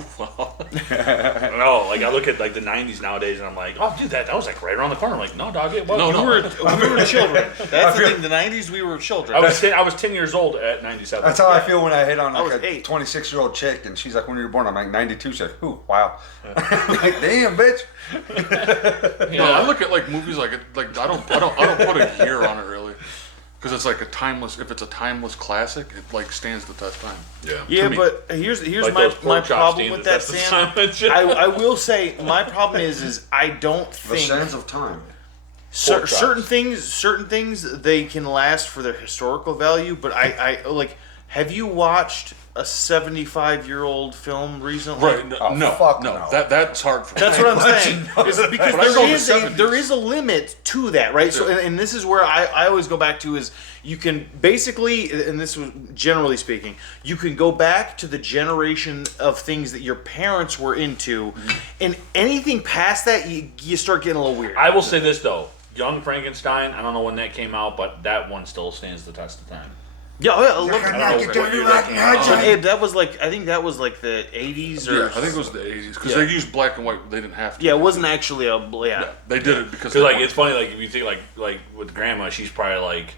No, like I look at like the 90s nowadays and I'm like, oh, dude, that was like right around the corner. I'm like, no, dog, it wasn't. No, We were children. That's the thing. The 90s, we were children. I was 10 years old at 97. That's how I feel when I hit on I was like a 8. 26-year-old chick, and she's like, "When were you born?" I'm like, "92." She's like, "Who? Wow." I'm like, damn, bitch. No, I look at like movies like I don't put a year on it really, because it's like a timeless. If it's a timeless classic, it like stands the test of time. Yeah. Yeah, me. but here's Like my those pork chop problem stands, with that, that's the Sam. time and shit. I will say my problem is I don't The think sands of time. Pork chops. certain things they can last for their historical value, but I like. Have you watched a 75-year-old film recently? Right? Oh, No, fuck no, no. that's hard for me. That's what I'm saying. It's because But I go with there 70s. is a limit to that, right? So, and this is where I always go back to is you can basically, and this was generally speaking, you can go back to the generation of things that your parents were into, and anything past that, you start getting a little weird. I will say this though, Young Frankenstein. I don't know when that came out, but that one still stands the test of time. Yeah, I love I don't know what year that came But out. Abe, that was like I think that was like the 80s or Yeah, I think it was the 80s because Yeah. they used black and white. They didn't have to. yeah, it wasn't actually a They did it because Because like it's funny, like if you think like with grandma, she's probably like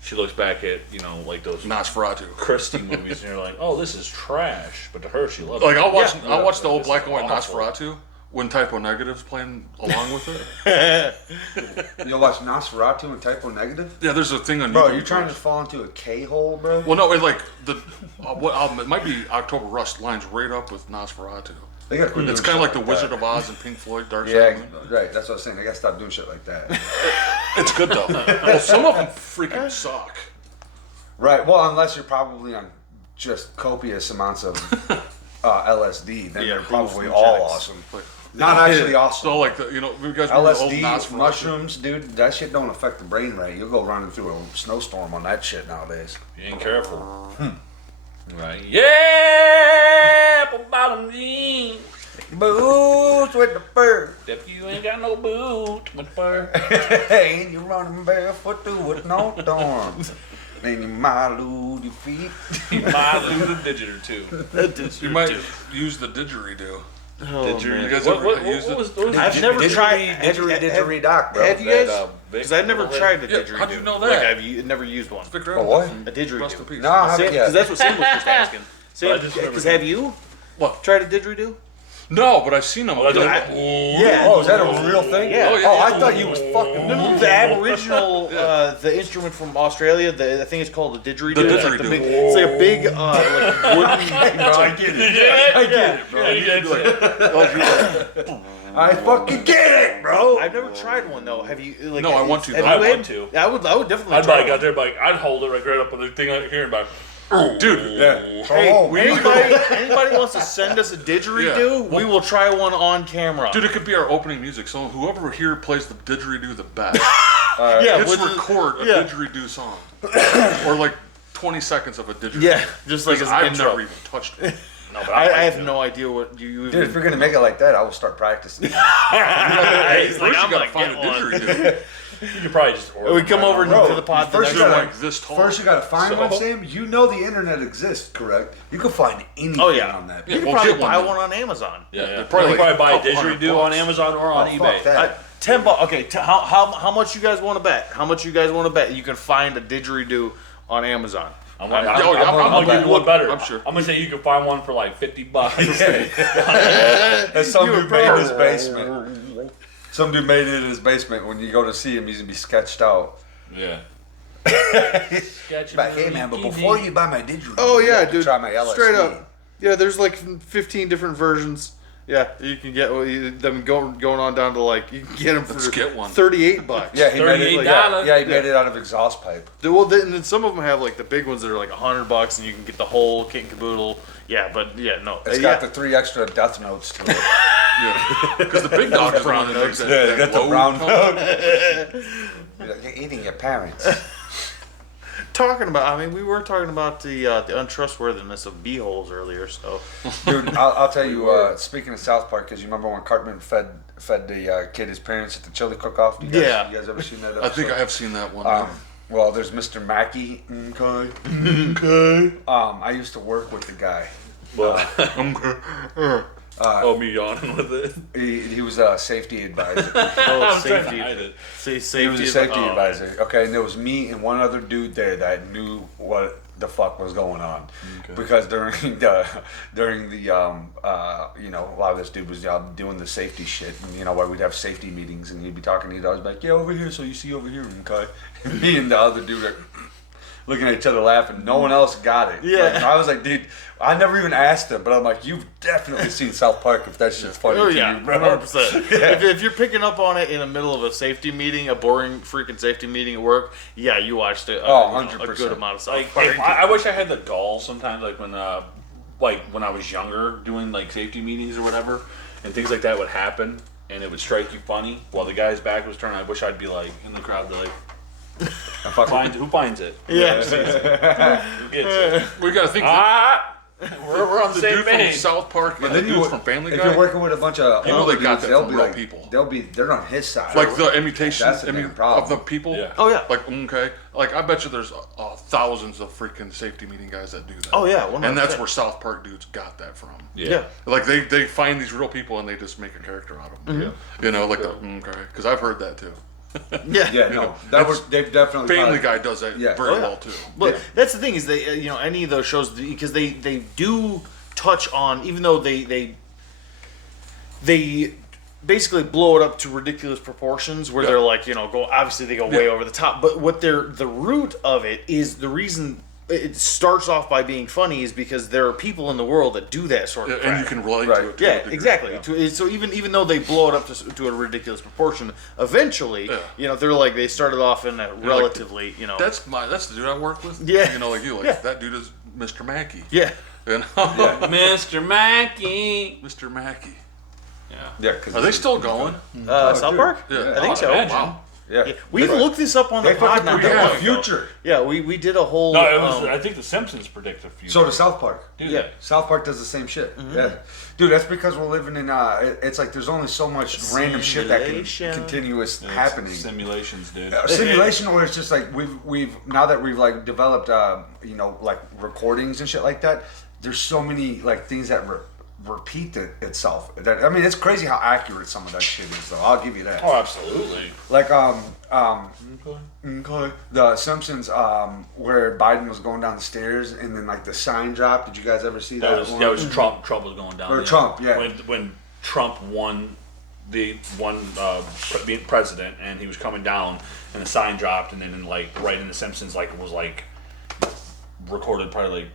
she looks back at like those Nosferatu. Christie movies, and you're like, oh, this is trash, but to her, she loves Like it. I'll watch Yeah. I'll watch the old This black is and white awful. Nosferatu when Typo Negative's playing along with it. You'll watch Nosferatu and Typo Negative? Yeah, there's a thing on YouTube. Bro, you're trying to fall into a K-hole, bro? Well, no, it, like the what album? It might be October Rust lines right up with Nosferatu. They gotta quit It's doing kind of shit like the like Wizard that. of Oz and Pink Floyd, Dark Side Yeah, of the Moon. right. That's what I was saying. They gotta stop doing shit like that. It's good though. Well, some of them freaking suck. Right. Well, unless you're probably on just copious amounts of LSD, then Yeah, they're probably hallucinogenics. all awesome. Like, Not actually awesome. So like you guys remember the old LSD, Nosferatu? mushrooms, dude, that shit don't affect the brain right. You'll go running through a snowstorm on that shit nowadays. You ain't careful. Right? Yeah, apple bottom jeans. Boots with the fur. If you ain't got no boots with fur. Hey, you running barefoot through with no thorns. Then you might lose your feet. You might lose a digit or two. You might use the didgeridoo. Didgeridoo. You guys What- ever what- used what it? was- what was I've it? never Didgeridoo, tried didgeridoo, bro. Have you guys? That, Vic Because I've never Rolling? tried the Yeah, didgeridoo. how'd you know Like that? I've never used one. Vic Oh, what? A didgeridoo. Rest in peace. No, I haven't yet. Because that's what Sam was just asking. I just remember Because have you What? tried a didgeridoo? No, but I've seen them. Oh, that's Yeah. Oh, is that a real thing? Yeah. Oh, yeah. Oh, I thought you was fucking. The Aboriginal, the instrument from Australia, I think it's called a didgeridoo. The It's like didgeridoo. big, it's like a big, like wooden. I get it. I get it, bro. I fucking get it, bro. I've never tried one though. Have you? Like, No, I want to, have though. you, I want Abe? to. I would definitely. I'd try like one. out there, like I'd hold it right up with the thing out here and like, Dude, Yeah. Hey, Oh, anybody wants to send us a didgeridoo? We will try one on camera. dude, it could be our opening music. So whoever here plays the didgeridoo the best, yeah, let's with the- record a yeah. didgeridoo song, or like 20 seconds of a didgeridoo. Yeah, just like Because as an I've intro. never even touched it. no, but I have no idea what you. Dude, if you're gonna make it like that, I will start practicing. He's First, like, you I'm gotta gonna find a get one. didgeridoo. You could probably just order. We come them over right now. to the pod. First the you next gotta- one. Like this tall. First, you gotta find So- one, Sam. You know the internet exists, correct? You can find anything Oh, yeah. on that. Yeah, You could well, probably get one buy then. one on Amazon. Yeah, yeah. They're probably You probably like buy a $200 didgeridoo on Amazon or on Oh, eBay. fuck that. $10. Okay, how much you guys want to bet? How much you guys want to bet you can find a didgeridoo on Amazon? I'm Oh, yeah, I'm gonna give you one better. I'm sure. I'm gonna say you can find one for like $50. And some You dude were made in probably- his basement. Some dude made it in his basement. When you go to see him, he's gonna be sketched out. Yeah. Like, hey man, but before you buy my didgeridoo, Oh you yeah, have to dude. try my LSD. Straight up. Yeah, there's like 15 different versions. Yeah, you can get them going on down to like you can get them for Let's get one. $38. Yeah, he made it. $38. Yeah, he made it out of exhaust pipe. And then some of them have like the big ones that are like $100, and you can get the whole kit and caboodle. Yeah, but yeah, no, It's got the 3 extra death notes to it. Because the big dog is around and makes that. Yeah, they that got the low brown tone. note. You're eating your parents. talking about. I mean, we were talking about the untrustworthiness of beeholes earlier. So, Dude, I'll tell you. Speaking of South Park, because you remember when Cartman fed the kid his parents at the chili cook-off? You guys, Yeah. You guys ever seen that? I think I episode? have seen that one. Well, there's Mr. Mackey. Okay. I used to work with the guy. Oh, me yawning with it. He was a safety advisor. I'm trying to safety. hide it. safety. He was a safety oh, advisor. Okay, and there was me and one other dude there that knew what the fuck was going on, because during the while this dude was doing the safety shit, and while we'd have safety meetings, and he'd be talking to you, I was like, yeah, over here, so you see over here, okay. And me and the other dude looking at each other laughing. No one else got it. Yeah. Like, I was like, dude, I never even asked him, but I'm like, you've definitely seen South Park if that shit's funny Oh to yeah, you, bro. 100%. If you're picking up on it in the middle of a safety meeting, a boring freaking safety meeting at work, yeah, you watched it. Oh, a 100%. good amount of South Like, Park. if I wish I had the gall sometimes, like when I was younger, doing like safety meetings or whatever, and things like that would happen, and it would strike you funny while the guy's back was turned. I wish I'd be like in the crowd, be like, who finds it? Yeah. Who gets it? We got to think. We're on the the same dude from page. South Park and the Then dude from Family if Guy. you're working with a bunch of You know older they got dudes, that they'll from be real like, people. they're on his side. Like the imitation That's the damn problem. of the people. Yeah. Oh, yeah. Like okay, like I bet you there's thousands of freaking safety meeting guys that do that. Oh, yeah, 100%. and that's where South Park dudes got that from. Yeah. Like they find these real people and they just make a character out of them. Mm-hmm. You know, like the okay, because I've heard that too. Yeah. Yeah, no, they've definitely Family probably- Guy does that Yeah. very Oh, yeah. well too. But that's the thing is they, any of those shows, because they do touch on, even though they basically blow it up to ridiculous proportions where they're like, obviously they go way over the top, but what the root of it is, the reason it starts off by being funny is because there are people in the world that do that sort of crap. And you can relate Right. to it. To a Yeah, degree. exactly. So even though they blow it up to a ridiculous proportion, eventually, they're like, they started off in a relatively, That's the dude I work with. Yeah. Like you, like Yeah. that dude is Mr. Mackey. yeah. You know? Mr. Mackey. Mr. Mackey. Yeah, cause Are they still going? South dude. Park? Yeah. I think so. imagine. Wow. Yeah, Yeah, we looked this up on the They pod fucking not predict that long the ago. future. Yeah, we did a whole. No, it was. I think the Simpsons predict the future. So does South Park. Do yeah. they? South Park does the same shit. Yeah, dude, that's because we're living in. It's like there's only so much random shit that can Simulation. continuous It's happening. simulations, dude. Simulation, or it's just like we've now that we've like developed like recordings and shit like that. There's so many like things that repeat itself. That, I mean, it's crazy how accurate some of that shit is, though. I'll give you that. Oh, absolutely. Like the Simpsons, where Biden was going down the stairs and then like the sign dropped. Did you guys ever see that? That was Trump. Trump was going down. Or there. Trump, yeah. When Trump won being president, and he was coming down, and the sign dropped, and then right in the Simpsons, it was recorded probably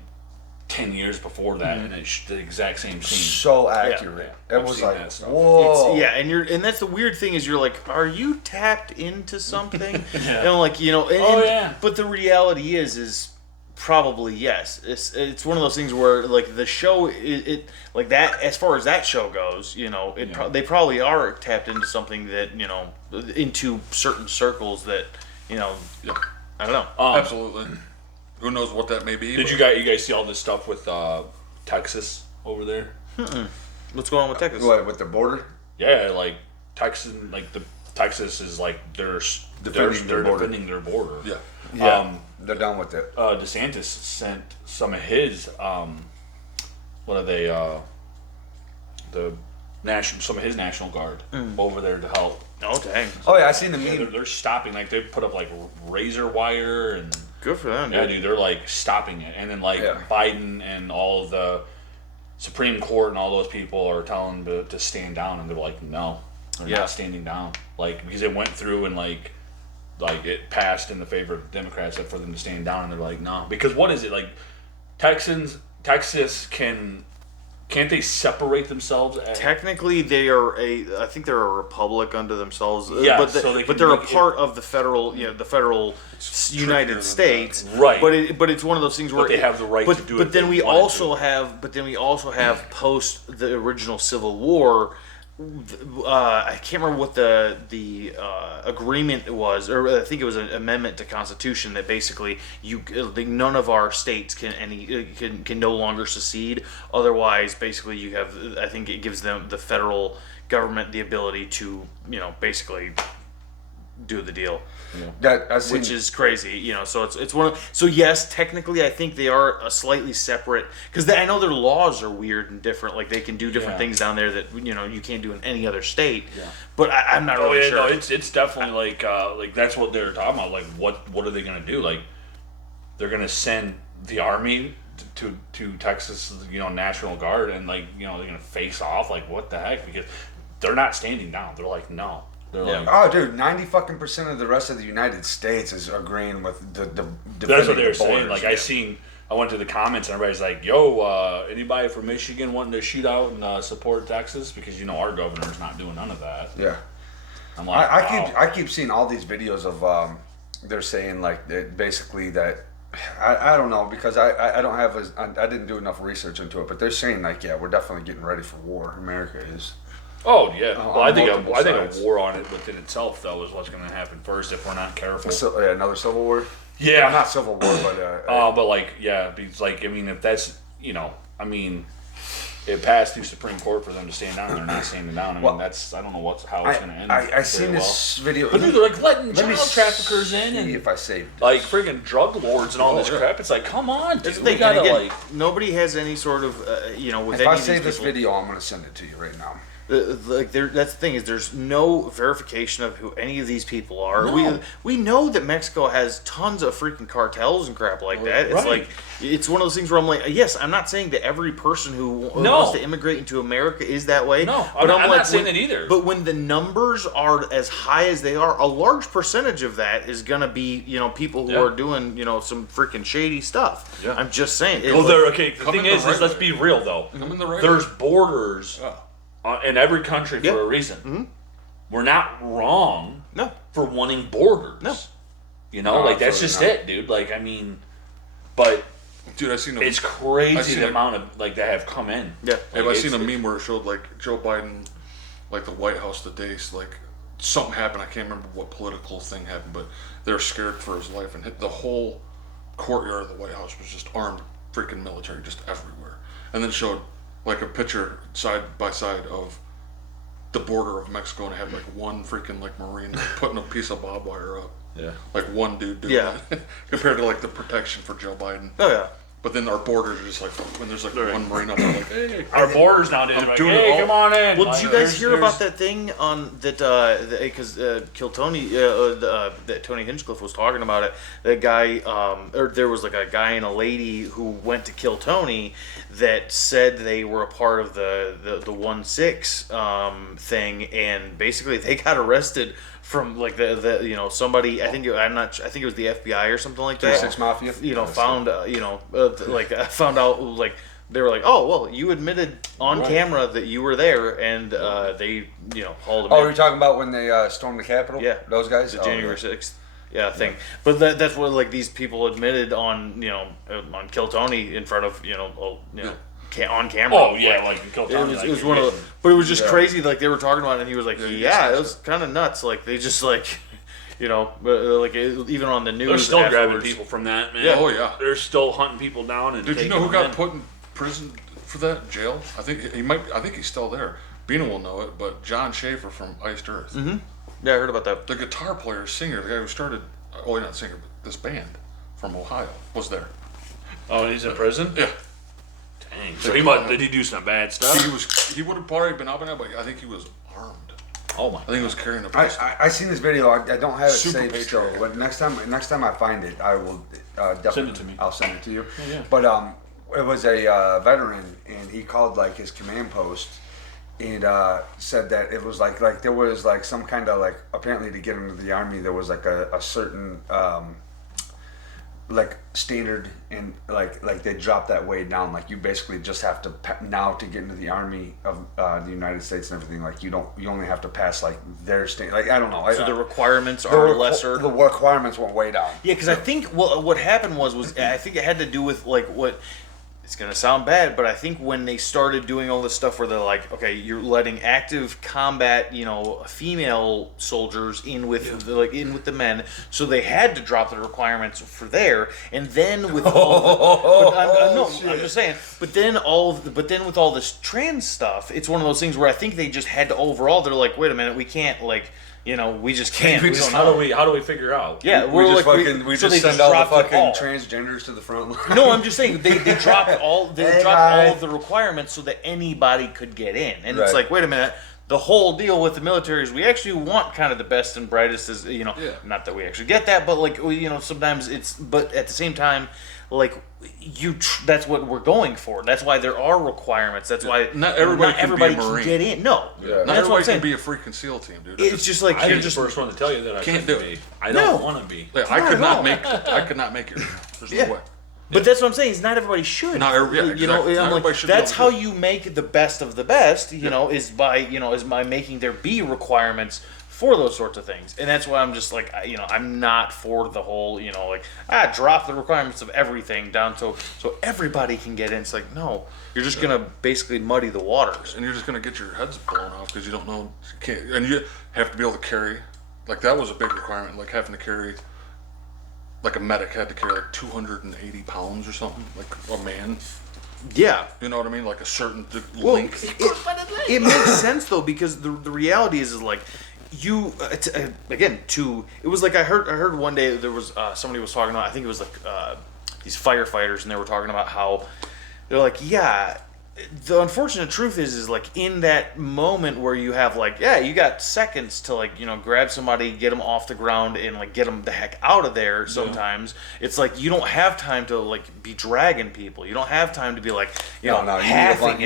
10 years before that, and it's the exact same scene. So accurate. Yeah. It I've was seen like, that stuff. whoa. and that's the weird thing is you're like, are you tapped into something? Yeah. Yeah. But the reality is probably yes. It's one of those things where like the show it like that, as far as that show goes, they probably are tapped into something that into certain circles that I don't know. Absolutely. Who knows what that may be? Did but- you guys see all this stuff with Texas over there? What's going on with Texas? What, with the border? Yeah, Texas, Texas is they're Defending their border. defending their border. Yeah. Yeah. They're done with it. DeSantis sent some of his what are they some of his National Guard over there to help. Oh dang! Oh yeah, I seen the Yeah, meme. they're stopping. They put up razor wire and Good for them. yeah, Dude. dude, they're stopping it. And then Biden and all of the Supreme Court and all those people are telling them to stand down, and they're like, no, they're not standing down. Because it went through and it passed in the favor of Democrats for them to stand down, and they're like, no. Because what is it Texas can't they separate themselves? Technically, I think they're a republic unto themselves. Yeah, but so they can they're a make it- part of the federal, United than States. Right. But it's one of those things where they have the right to do it But if then they we wanted also have post the original Civil War. I can't remember what the agreement was, or I think it was an amendment to Constitution that basically none of our states can no longer secede. Otherwise, basically, you have, I think it gives them, the federal government, the ability to basically do the deal. Which is crazy, so it's one of, so yes, technically I think they are a slightly separate, because I know their laws are weird and different, they can do different things down there that you can't do in any other state. But I'm not really sure. No, it's definitely that's what they're talking about. What are they gonna do? They're gonna send the army to Texas, National Guard, and they're gonna face off. What the heck? Because they're not standing down. They're like, no. They're Yeah. like, Oh, dude, 90% of the rest of the United States is agreeing with the that's what they were the saying. borders. Like I went to the comments and everybody's like, "Yo, anybody from Michigan wanting to shoot out and support Texas because our governor's not doing none of that." Yeah. I'm like, wow. I keep seeing all these videos of they're saying like that basically that I don't know because I don't have I didn't do enough research into it, but they're saying like we're definitely getting ready for war. America is. Oh yeah. Well, I think multiple I think sides. a war on it within itself though is what's going to happen first if we're not careful. So, another civil war. Yeah. Not civil war, but But like because like I mean if that's I mean it passed through Supreme Court for them to stand down. They're not standing down. I mean that's I don't know how it's going to end. I seen this video. But dude, they're like letting Let me child traffickers in see and if I saved this. like friggin' drug lords and all this yeah. crap. It's like come on, dude. That's the We thing. gotta And again, like. nobody has any sort of with If any I of these save this people- video, I'm gonna send it to you right now. Like that's the thing is there's no verification of who any of these people are. No. We know that Mexico has tons of freaking cartels and crap like that. It's Right. like it's one of those things where I'm like, yes, I'm not saying that every person who wants to immigrate into America is that way. No, but I'm like, not saying that either. But when the numbers are as high as they are, a large percentage of that is gonna be people who Yeah. are doing some freaking shady stuff. Yeah. I'm just saying. Well, there. Okay. The Come thing in the is, right let's way. be real though. Come in the right There's way. borders in every country Yeah. for a reason. Mhm. We're not wrong No. for wanting borders. No. No, like that's just absolutely it, dude. Like I mean, but Dude, I seen a it's I crazy seen the a- amount of like that have come in. Yeah. Have Like, I seen a it's- meme where it showed like Joe Biden, like the White House today, like something happened. I can't remember what political thing happened, but they're scared for his life, and the whole courtyard of the White House was just armed freaking military just everywhere. And then showed like a picture side by side of the border of Mexico, and it had like one freaking like Marine putting a piece of barbed wire up. Yeah. Like one dude doing Yeah. that compared to like the protection for Joe Biden. Oh yeah. But then our borders are just like when there's like one Marine up there, like, hey, Our borders now, dude. I'm Like, doing it hey, all- come on in. Well, Like, did you guys there's- hear about there's- that thing on that? Because Kiltony, that Tony Hinchcliffe was talking about it. That guy, or there was like a guy and a lady who went to kill Tony that said they were a part of the 1-6 thing, and basically they got arrested from like the somebody. I think I think it was the FBI or something like that. 3-6 Mafia? Found found out like. They were like, "Oh, well, you admitted on camera that you were there," and they, hauled him. Oh, in. you're talking about when they stormed the Capitol? Yeah. Those guys? the Oh, January yeah. 6th, thing. But that's what like these people admitted on, on Kill Tony in front of, on camera. Oh yeah, like you killed It Tommy. was, like, it was you're one of the, getting- but it was just Yeah. crazy. Like they were talking about it, and he was like, "Yeah, it was kind of nuts." Like they just like, even on the news. They're still grabbing afterwards. people from that, man. Yeah, oh, yeah. They're still hunting people down and Did you taking know who them got in. put in prison for that? Jail? I think he might. I think he's still there. Bina will know it, but John Schaefer from Iced Earth, Yeah, I heard about that. the guitar player, singer, the guy who started, not singer, but this band from Ohio, was there. Oh, and he's in prison. Yeah, Dang. So did he do some bad stuff? he would have probably been up and out, but I think he was armed. Oh my. I think he was carrying a pistol. I seen this video. I don't have it Super saved still, patriotic. but next time I find it, I will definitely Send it to me. I'll send it to you. yeah. But it was a veteran, and he called like his command post, and said that it was like there was like some kind of like apparently to get into the army there was like a certain like standard, and like they dropped that way down. Like you basically just have to now to get into the army of the United States and everything. Like you only have to pass like their standard. Like I don't know. So the requirements are lesser. The requirements went way down. Yeah, because I think what happened was I think it had to do with like what. It's gonna sound bad, but I think when they started doing all this stuff where they're like, okay, you're letting active combat, female soldiers in with the men, so they had to drop the requirements for there, and then with all, I'm just saying, but then with all this trans stuff, it's one of those things where I think they just had to overall. They're like, wait a minute, we can't we just can't. We We just- don't know. How do we figure out? Yeah, We we're just like, fucking we so just they send all the dropped it fucking all. transgenders to the front line. No, I'm just saying they dropped all Hey, all guy. of the requirements so that anybody could get in, and it's Right. like, wait a minute. The whole deal with the military is we actually want kind of the best and brightest, not that we actually get that, but like sometimes but at the same time, like that's what we're going for. That's why there are requirements. That's why Not everybody can be a can Marine. get in. No, Yeah. Not that's what I'm everybody saying. can be a free conceal team, dude. It's just like I'm you're the just first one to tell you that I Can't couldn't do it. be. I don't No. want to be. like, I Not could at not all. I could not make it. There's Yeah. no way. But that's what I'm saying. Is not everybody should. Not every- yeah, you know, exactly. Not I'm like, everybody should be that's able how to do you make the best of the best. You know, is by making there be requirements for those sorts of things. And that's why I'm just like, I'm not for the whole, drop the requirements of everything down so everybody can get in. It's like, no, you're just gonna basically muddy the waters. And you're just gonna get your heads blown off because you don't know. You can't, and you have to be able to carry. Like that was a big requirement. Like having to carry. Like a medic had to carry like 280 pounds or something. Like a man. Yeah. You know what I mean? Like a certain Well, length. it makes sense though, because the reality is like you it was like I heard one day there was somebody was talking about, I think it was like these firefighters, and they were talking about how they're like, yeah, the unfortunate truth is like in that moment where you have like, yeah, you got seconds to like, grab somebody, get them off the ground, and like get them the heck out of there. Sometimes it's like you don't have time to like be dragging people. You don't have time to be like, you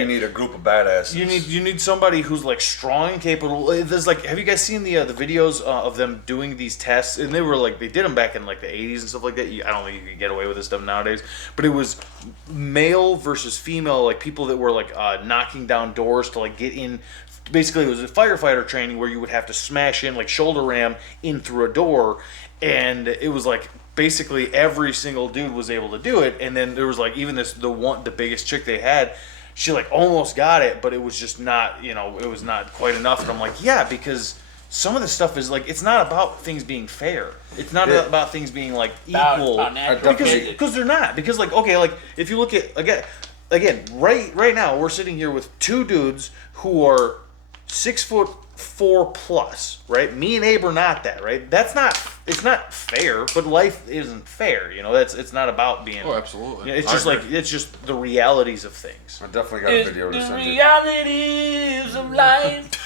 need a group of badasses. you need somebody who's like strong and capable. There's like, have you guys seen the videos of them doing these tests? And they were like, they did them back in like the 80s and stuff like that. I don't think you can get away with this stuff nowadays. But it was male versus female, like people that were like knocking down doors to like get in. Basically, it was a firefighter training where you would have to smash in, like shoulder ram in through a door, and it was like basically every single dude was able to do it. And then there was like even the biggest chick they had, she like almost got it, but it was just not, it was not quite enough. And I'm like, yeah, because some of the stuff is like, it's not about things being fair. It's not about things being like equal. Because they're not. Because like, okay, like if you look at again, right now we're sitting here with two dudes who are 6'4" plus, right? Me and Abe are not that, right? It's not fair, but life isn't fair, it's not about being. Oh, absolutely. It's just it's just the realities of things. I definitely got a video to send you. Realities of life.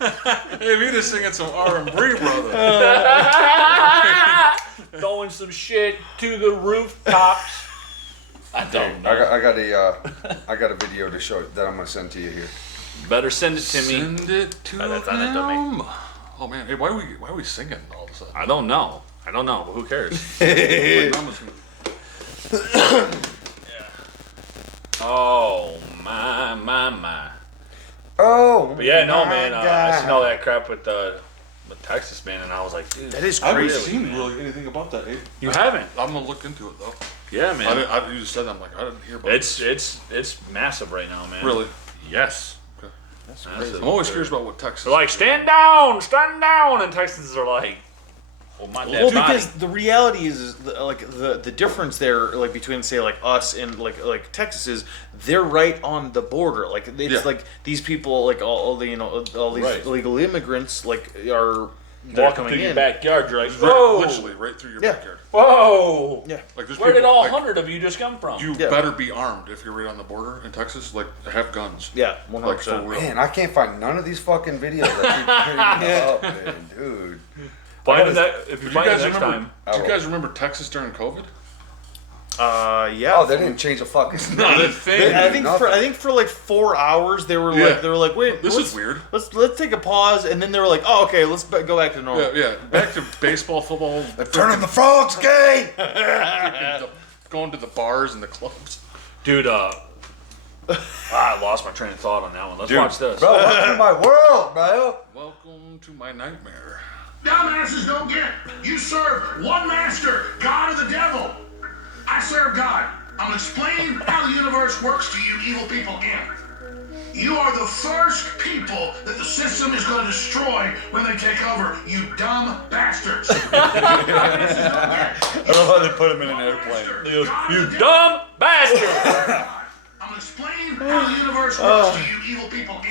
Hey, we just singing some R&B, brother. Throwing some shit to the rooftops. I don't know. I got a video to show that I'm gonna send to you here. Better send it to me. Send it to that's not it to me. him. Oh man, hey, why are we singing all of a sudden? I don't know. Who cares? Oh my. Oh, But yeah, no, my man. God. I seen all that crap with Texas, man, and I was like, dude, That is I haven't crazy. seen really anything about that. Abe. you haven't? I'm gonna look into it though. Yeah, man. You just said that, I'm like, I didn't hear about It's massive right now, man. Really? Yes. Okay. Massive. I'm always curious about what Texas. They're like, stand down, and Texans are like, well, my dad's Well, because the reality is the difference there, like between say like us and like Texas is they're right on the border. Like it's Yeah. like these people, like all these Right. illegal immigrants, like are walking coming through your in. backyard. You're like, Right, whoa, literally right through your Yeah. backyard. whoa. Yeah. Like there's Where did people, all like, 100 of you just come from? You Yeah. better be armed if you're right on the border in Texas. Like have guns. Yeah, Like for 100%. real. Man, I can't find none of these fucking videos that keep bringing up, man, dude. Find it if you Did you find it guys next remember? time. Do you guys remember Texas during COVID? Yeah. Oh, they didn't change a fucking thing. I think for like 4 hours they were like wait, This let's- is weird. Let's take a pause, and then they were like, oh okay, let's go back to normal. Yeah. Back to baseball, football. Turning the frogs gay. Going to the bars and the clubs. Dude, I lost my train of thought on that one. Let's watch this. Bro, welcome to my world, bro. Welcome to my nightmare. Dumbasses don't get. You serve one master, God or the devil. I serve God. I'm explaining how the universe works to you evil people in. You are the first people that the system is going to destroy when they take over, you dumb bastards. I love how they put him in an airplane. You dumb bastard! I'm explaining how the universe works to you evil people in.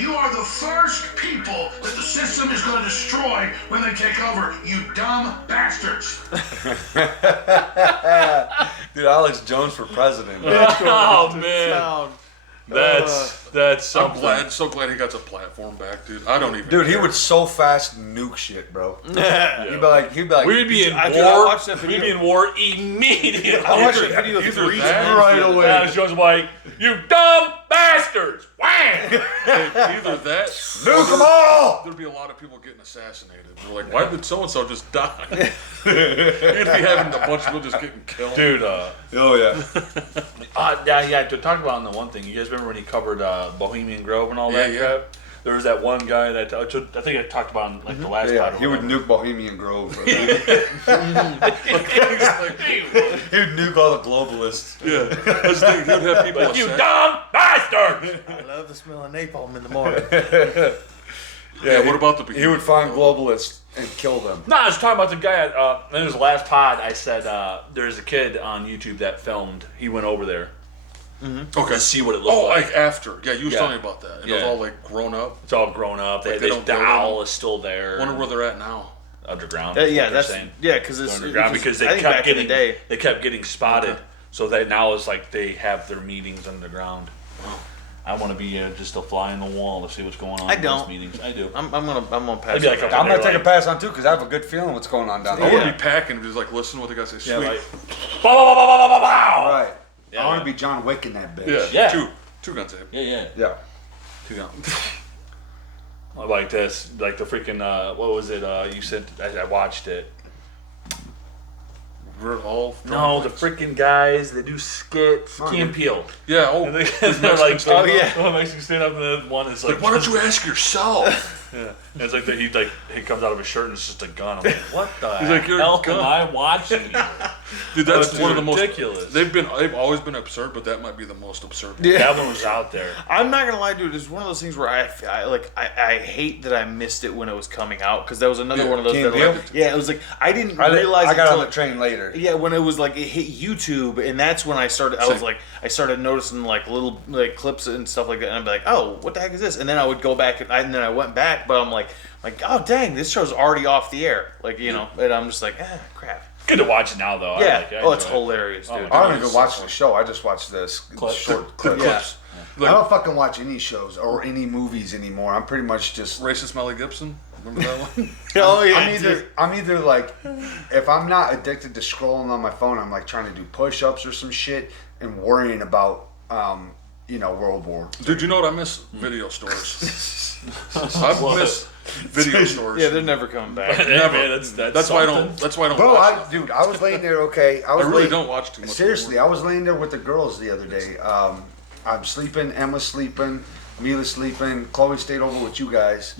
You are the first people that the system is going to destroy when they take over, you dumb bastards. Dude, Alex Jones for president. Oh man. That's I'm something. so glad he got the platform back, dude. I don't even. Dude, he care. would so fast nuke shit, bro. Yeah. He'd be like, We'd be in I war. watched that video. We'd be in war immediately. I watched a video of Either three that- right And away. she was like, "You dumb bastards!" Wham! Either that. Nuke them all! There'd be a lot of people getting assassinated. They're like, why did so and so just die? You'd be having a bunch of people just getting killed. Dude, Oh, yeah. yeah. To talk about on the one thing, you guys remember when he covered Bohemian Grove and all that Yeah, crap? There was that one guy that I think I talked about in like the last Yeah, pod or he would whatever. nuke Bohemian Grove. Bro. He would nuke all the globalists. Yeah. That's the thing, he'd have people You assassinated. dumb bastards! I love the smell of napalm in the morning. Yeah, what about the He would find globalists and kill them. No, I was talking about the guy in his last pod. I said there's a kid on YouTube that filmed. He went over there Okay. to see what it looked Oh, like. like after. Yeah, you was Yeah. telling me about that. And it was Yeah. all like grown up. It's all grown up. Like, they The don't build owl them? is still there. Wonder where they're at now. Underground. Yeah, is what they're that's saying. because They're it's underground because I they think kept back getting in the day. they kept getting spotted. Okay. So that now it's like they have their meetings underground. I want to be just a fly in the wall to see what's going on I in don't. those meetings. I do. I'm gonna pass. I'd be like, it. I'm going to They're take a like- pass on, too, because I have a good feeling what's going on down I there. would be packing and just like listen to what the guy says. Yeah, Sweet. like, bow, bow, bow, bow, bow, bow, bow. Right. Yeah, I want yeah. to be John Wick in that bitch. Yeah. Yeah. Two guns ahead. Yeah. Yeah. Two guns. Like this, like the freaking what was it? You sent. I watched it. We're all. No, the freaking guys. They do skits. Key and Peele. Yeah. Oh. And they, the they're like, Mexican oh stand-up. yeah, makes you stand up, and then one is like, Like, why don't you ask yourself? Yeah, and it's like he comes out of his shirt and it's just a gun. I'm like, what the He's like, "You're a hell gun." am I watching here? Dude, that's That's one of the most ridiculous. They've always been absurd, but that might be the most absurd. Yeah. That one was out there. I'm not gonna lie, dude. It's one of those things where I hate that I missed it when it was coming out because that was another Yeah, one of those. Key That, and like, Peele? yeah, it was like I didn't I realize. got until, on the train later. Yeah, when it was like it hit YouTube, and that's when I started. I started noticing like little like clips and stuff like that, and I'd be like, "Oh, what the heck is this?" And then I would go back, and then I went back, but I'm like, "Oh, dang, this show's already off the air." Like and I'm just like, crap. Good to watch it now though. I Yeah. like it. I Oh, it's enjoy it. hilarious, dude. I don't even watch the show. I just watch this short clips. Clips. I don't fucking watch any shows or any movies anymore. I'm pretty much just. Racist Melly Gibson. Remember that one? Oh yeah. I'm either like, if I'm not addicted to scrolling on my phone, I'm like trying to do push-ups or some shit and worrying about, World War. Dude, you know what I miss? Video stores. I miss video stores. Yeah, they're never coming back. Hey, man, that's why I something. don't. That's why I don't. Bro, watch them. I was laying there. Okay, I I was. really laying- don't watch too much. Seriously, I was laying there with the girls the other day. I'm sleeping. Emma's sleeping. Mila's sleeping. Chloe stayed over with you guys.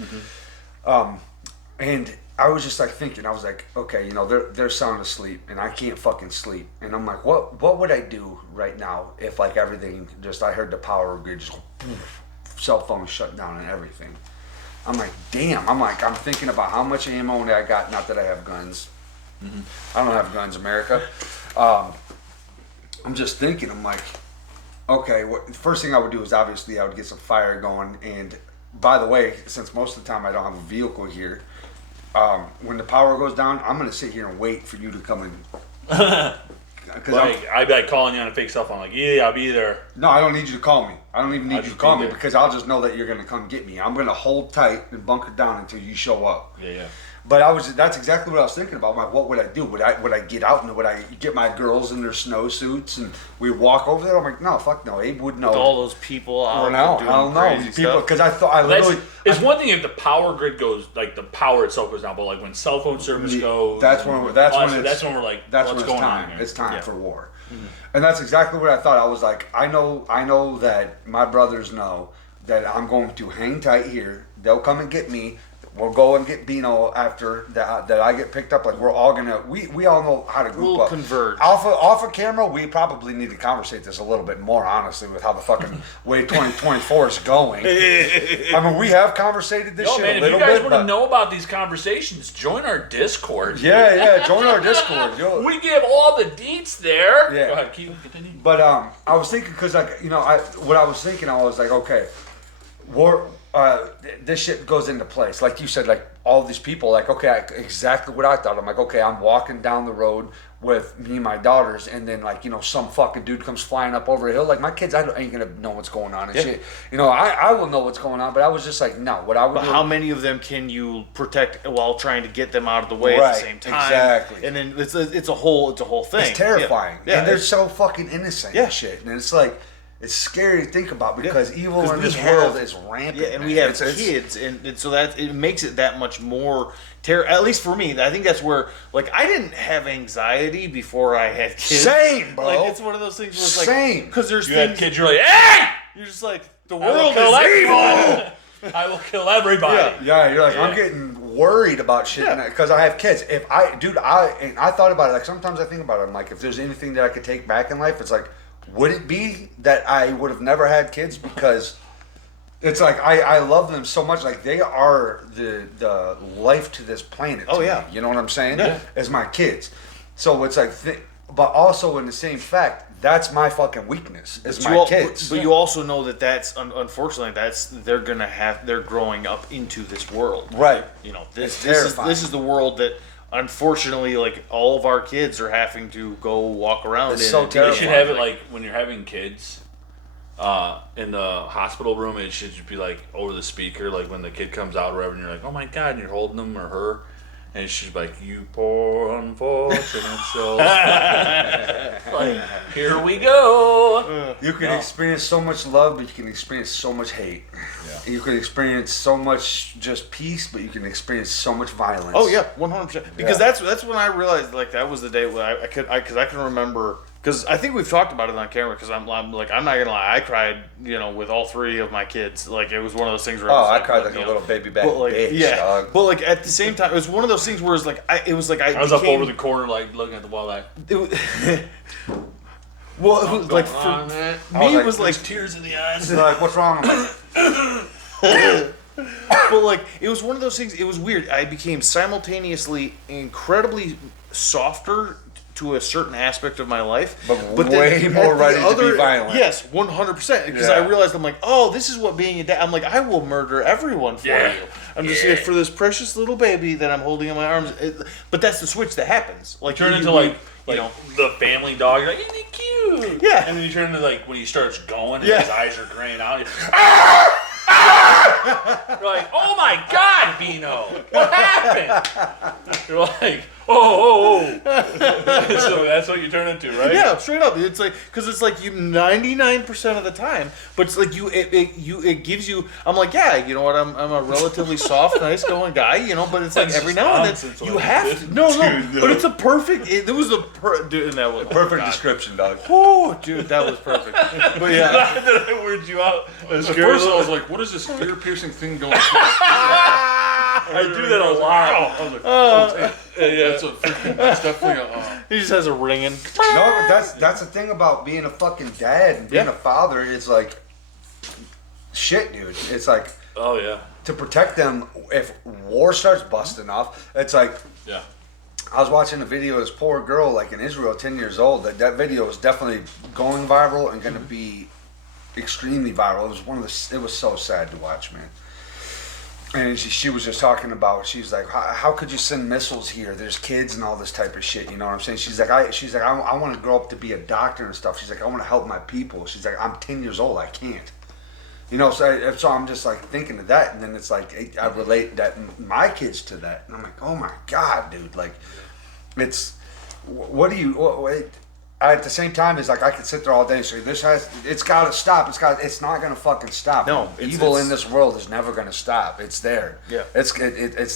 And I was just like thinking. I was like, okay, they're sound asleep, and I can't fucking sleep. And I'm like, what would I do right now if like everything just I heard the power grid just poof, cell phone shut down and everything. I'm like, damn. I'm thinking about how much ammo that I got. Not that I have guns. I don't have guns, America. I'm just thinking. I'm like, okay. The first thing I would do is obviously I would get some fire going. And by the way, since most of the time I don't have a vehicle here, when the power goes down, I'm gonna sit here and wait for you to come in. Like I'd be like calling you on a fake cell phone, like, yeah, I'll be there. No, I don't need you to call me. I don't even need I'll you to just call be me there. because I'll just know that you're gonna come get me. I'm gonna hold tight and bunker down until you show up. Yeah. But that's exactly what I was thinking about. I'm like, what would I do? Would I get out and would I get my girls in their snowsuits and we walk over there? I'm like, no, fuck no. Abe would know. all those people out Or no, I doing don't know. crazy People, stuff. because I thought I That's, literally. it's one thing if the power grid goes, like the power itself goes down, but like when cell phone service goes, That's when we're like, that's when what's it's going time. on here. It's time for war. And that's exactly what I thought. I was like, I know that my brothers know that I'm going to hang tight here. They'll come and get me. We'll go and get Bino after that I get picked up. Like we're all gonna, we all know how to group We'll up. converge. Off of camera, we probably need to conversate this a little bit more honestly with how the fucking way 2024 is going. I mean, we have conversated this Yo, shit man, a if little you guys bit. want to But know about these conversations, join our Discord. yeah, join our Discord. Yo. We give all the deets there. Yeah. Go ahead, continue. But I was thinking because what I was thinking, I was like, okay, war. This shit goes into place, like you said, like all these people, like okay, exactly what I thought. I'm like, okay, I'm walking down the road with me and my daughters, and then like, you know, some fucking dude comes flying up over a hill. Like my kids, ain't gonna know what's going on and shit. You know, I will know what's going on, but I was just like, no. What I would But do. how many of them can you protect while trying to get them out of the way at Right, the same time? exactly. And then it's a whole thing. It's terrifying. Yeah, And they're so fucking innocent Yeah. and shit. And it's like, it's scary to think about because evil 'Cause in we this have- world is rampant. Yeah, and man. we have It's- kids, and so that it makes it that much more at least for me. I think that's where, like, I didn't have anxiety before I had kids. Same, bro. Like, it's one of those things where it's like, Same. because there's You things had kids, you're like, hey! you're just like, the I will world kill is everyone. I will kill everybody. Yeah, you're like, Yeah. I'm getting worried about shit because I have kids. If I thought about it, like sometimes I think about it, I'm like, if there's anything that I could take back in life, it's like, would it be that I would have never had kids? Because it's like, I love them so much. Like they are the life to this planet. Oh, to yeah. me. You know what I'm saying? Yeah. As my kids. So it's like, but also in the same fact, that's my fucking weakness is my kids. But you also know that that's unfortunately they're growing up into this world. Right. You know, It's this terrifying. is the world that unfortunately, like, all of our kids are having to go walk around It's in. so and- You terrifying. should have it like when you're having kids in the hospital room. It should just be like over the speaker, like when the kid comes out or whatever, and you're like, oh my god, and you're holding him or her. And she's like, you poor unfortunate soul. Like, here we go. You can experience so much love, but you can experience so much hate. Yeah. You can experience so much just peace, but you can experience so much violence. Oh yeah, 100%. Because that's when I realized, like, that was the day when I can remember, because I think we've talked about it on camera. Because I'm like, I'm not gonna lie, I cried, you know, with all three of my kids. Like, it was one of those things where Oh, was I cried like you a know, little baby back but like, bitch, yeah, dog. but like at the same time, it was one of those things where it's like I was up over the corner, like looking at the wall, like, well, it was like for on, man. me, it was like tears in the eyes. Like, what's wrong? I'm like, but like it was one of those things. It was weird. I became simultaneously incredibly softer to a certain aspect of my life, But way more at the ready to be violent. Yes, 100%. Because I Yeah. realized I'm like, oh, this is what being a dad. I'm like, I will murder everyone for Yeah. you. I'm just like, for this precious little baby that I'm holding in my arms. But that's the switch that happens. Like Turn you- into you- like you know. the family dog. You're like, isn't he cute? Yeah. And then you turn into like when he starts going and Yeah. his eyes are graying out. You're like, oh my god, Bino, what happened? You're like, oh. So that's what you turn into, right? Yeah, straight up. It's like, because it's like you 99% of the time, but it's like it gives you. I'm like, yeah, you know what? I'm a relatively soft, nice going guy, you know. But it's like That's every just now and nonsense, then you like, have this- to. No, dude, no. but it's a perfect. It was a dude, and that was perfect oh, God. description, dog. Oh, dude, that was perfect. But yeah, Not that I weirded you out. At first, I was like, "What is this ear-piercing thing going on?" I do that a lot. I was like, "Oh, Yeah. that's definitely a." he just has a ringing. No, but that's the thing about being a fucking dad and being Yeah. a father. It's like, shit, dude. It's like, Oh yeah. to protect them if war starts busting off. It's like, Yeah. I was watching a video of this poor girl, like in Israel, 10 years old. That video is definitely going viral and going to be extremely viral. It was it was so sad to watch, man. And she was just talking about, she's like, how could you send missiles here? There's kids and all this type of shit. You know what I'm saying? She's like, I want to grow up to be a doctor and stuff. She's like, I want to help my people. She's like, I'm 10 years old. I can't. You know, so I'm just like thinking of that, and then it's like I relate that my kids to that, and I'm like, oh my god, dude, like, it's what do you? At the same time, it's like I could sit there all day and say it's got to stop. It's not gonna fucking stop. No, evil it's- in this world is never gonna stop. It's there. Yeah. it's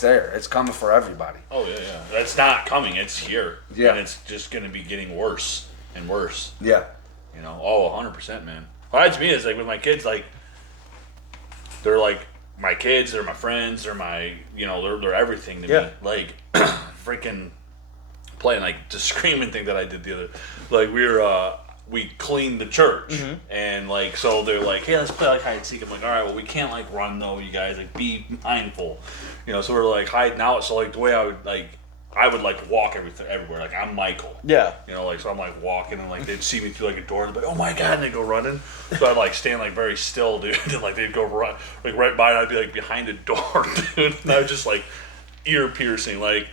there. It's coming for everybody. Oh yeah. That's not coming. It's here. Yeah. And it's just gonna be getting worse and worse. Yeah, You know. Oh, 100%, man. Well, to me, it's like with my kids, like they're like my kids. They're my friends. They're my, you know, they're everything to Yeah. me. Like freaking playing like the screaming thing that I did the other. Like we cleaned the church and like so they're like, hey, let's play like hide and seek. I'm like, all right, well we can't like run though, you guys, like be mindful, you know. So we're like hiding out. So like the way I would like walk everywhere. Like I'm Michael. Yeah. You know, like so I'm like walking and like they'd see me through like a door and be like, oh my god, and they'd go running. So I'd like stand like very still, dude, and like they'd go run like right by and I'd be like behind a door, dude, and I would just like ear piercing, like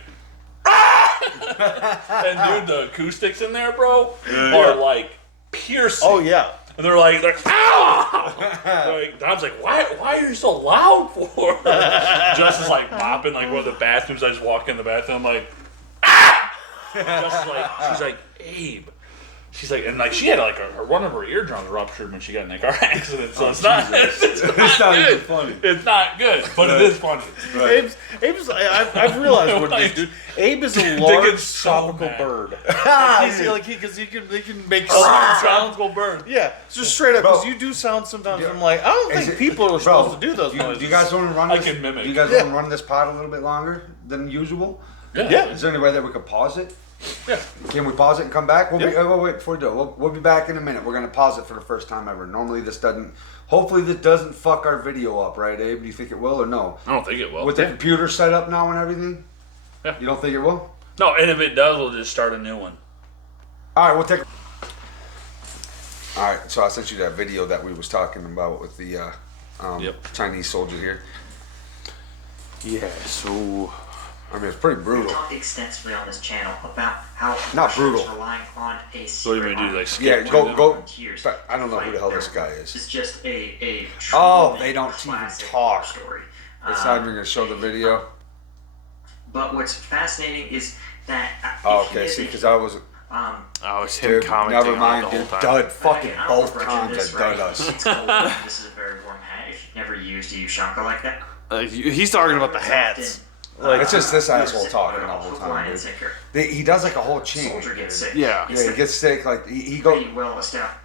And dude, the acoustics in there, bro, are like piercing. Oh yeah. And they're like, ah! Like, Dom's like, why are you so loud for? Jess is like mopping like one of the bathrooms. I just walk in the bathroom. I'm like, ah! Jess is like, she's like, Abe. She's like, and like she had like one of her eardrums ruptured when she got in a car accident. So it's not not even good. funny. It's not good, but it is funny. Abe's I've realized what it is, dude. Abe is a large so tropical mad. bird. Because he can make Tropical bird. Yeah, just straight up. Because Bro. you do sound sometimes. I'm like, I don't think people are supposed to do those Do noises. you guys want to run I this? can mimic. Do you guys Yeah. want to run this pod a little bit longer than usual? Yeah. Is there any way that we could pause it? Yeah. Can we pause it and come back? We'll be, Yeah. wait, before we do it, we'll be back in a minute. We're going to pause it for the first time ever. Normally this doesn't, hopefully this doesn't fuck our video up, right, Abe? Do you think it will or no? I don't think it will. With the computer set up now and everything? Yeah. You don't think it will? No, and if it does, we'll just start a new one. All right, we'll take. All right, so I sent you that video that we was talking about with the Chinese soldier here. Yeah. So. I mean, it's pretty We brutal. talk extensively on this channel about how Not Russia is brutal. relying on a What do secret you mean, do army. like skip Yeah, to go them? go. Volunteers I don't know who the hell this fight guy there. is. It's just a Oh, truly they don't even classic talk. story. It's not even gonna show the video. But what's fascinating is that Oh, if he okay. is See, a- because I was. Oh, it's him Dude, commenting never mind, on it the dude. whole time. Dud. Fucking I don't both approach times this I dud right. us. It's cold. This is a very warm hat. If you've never used a Ushanka like that, He's talking about the hats. Like, it's just this you're asshole sick, talking but all the hook, time, line, dude. and sinker. He does like a whole chant. Soldier gets sick. Yeah. It's Yeah, he gets sick. Like he go. pretty well established.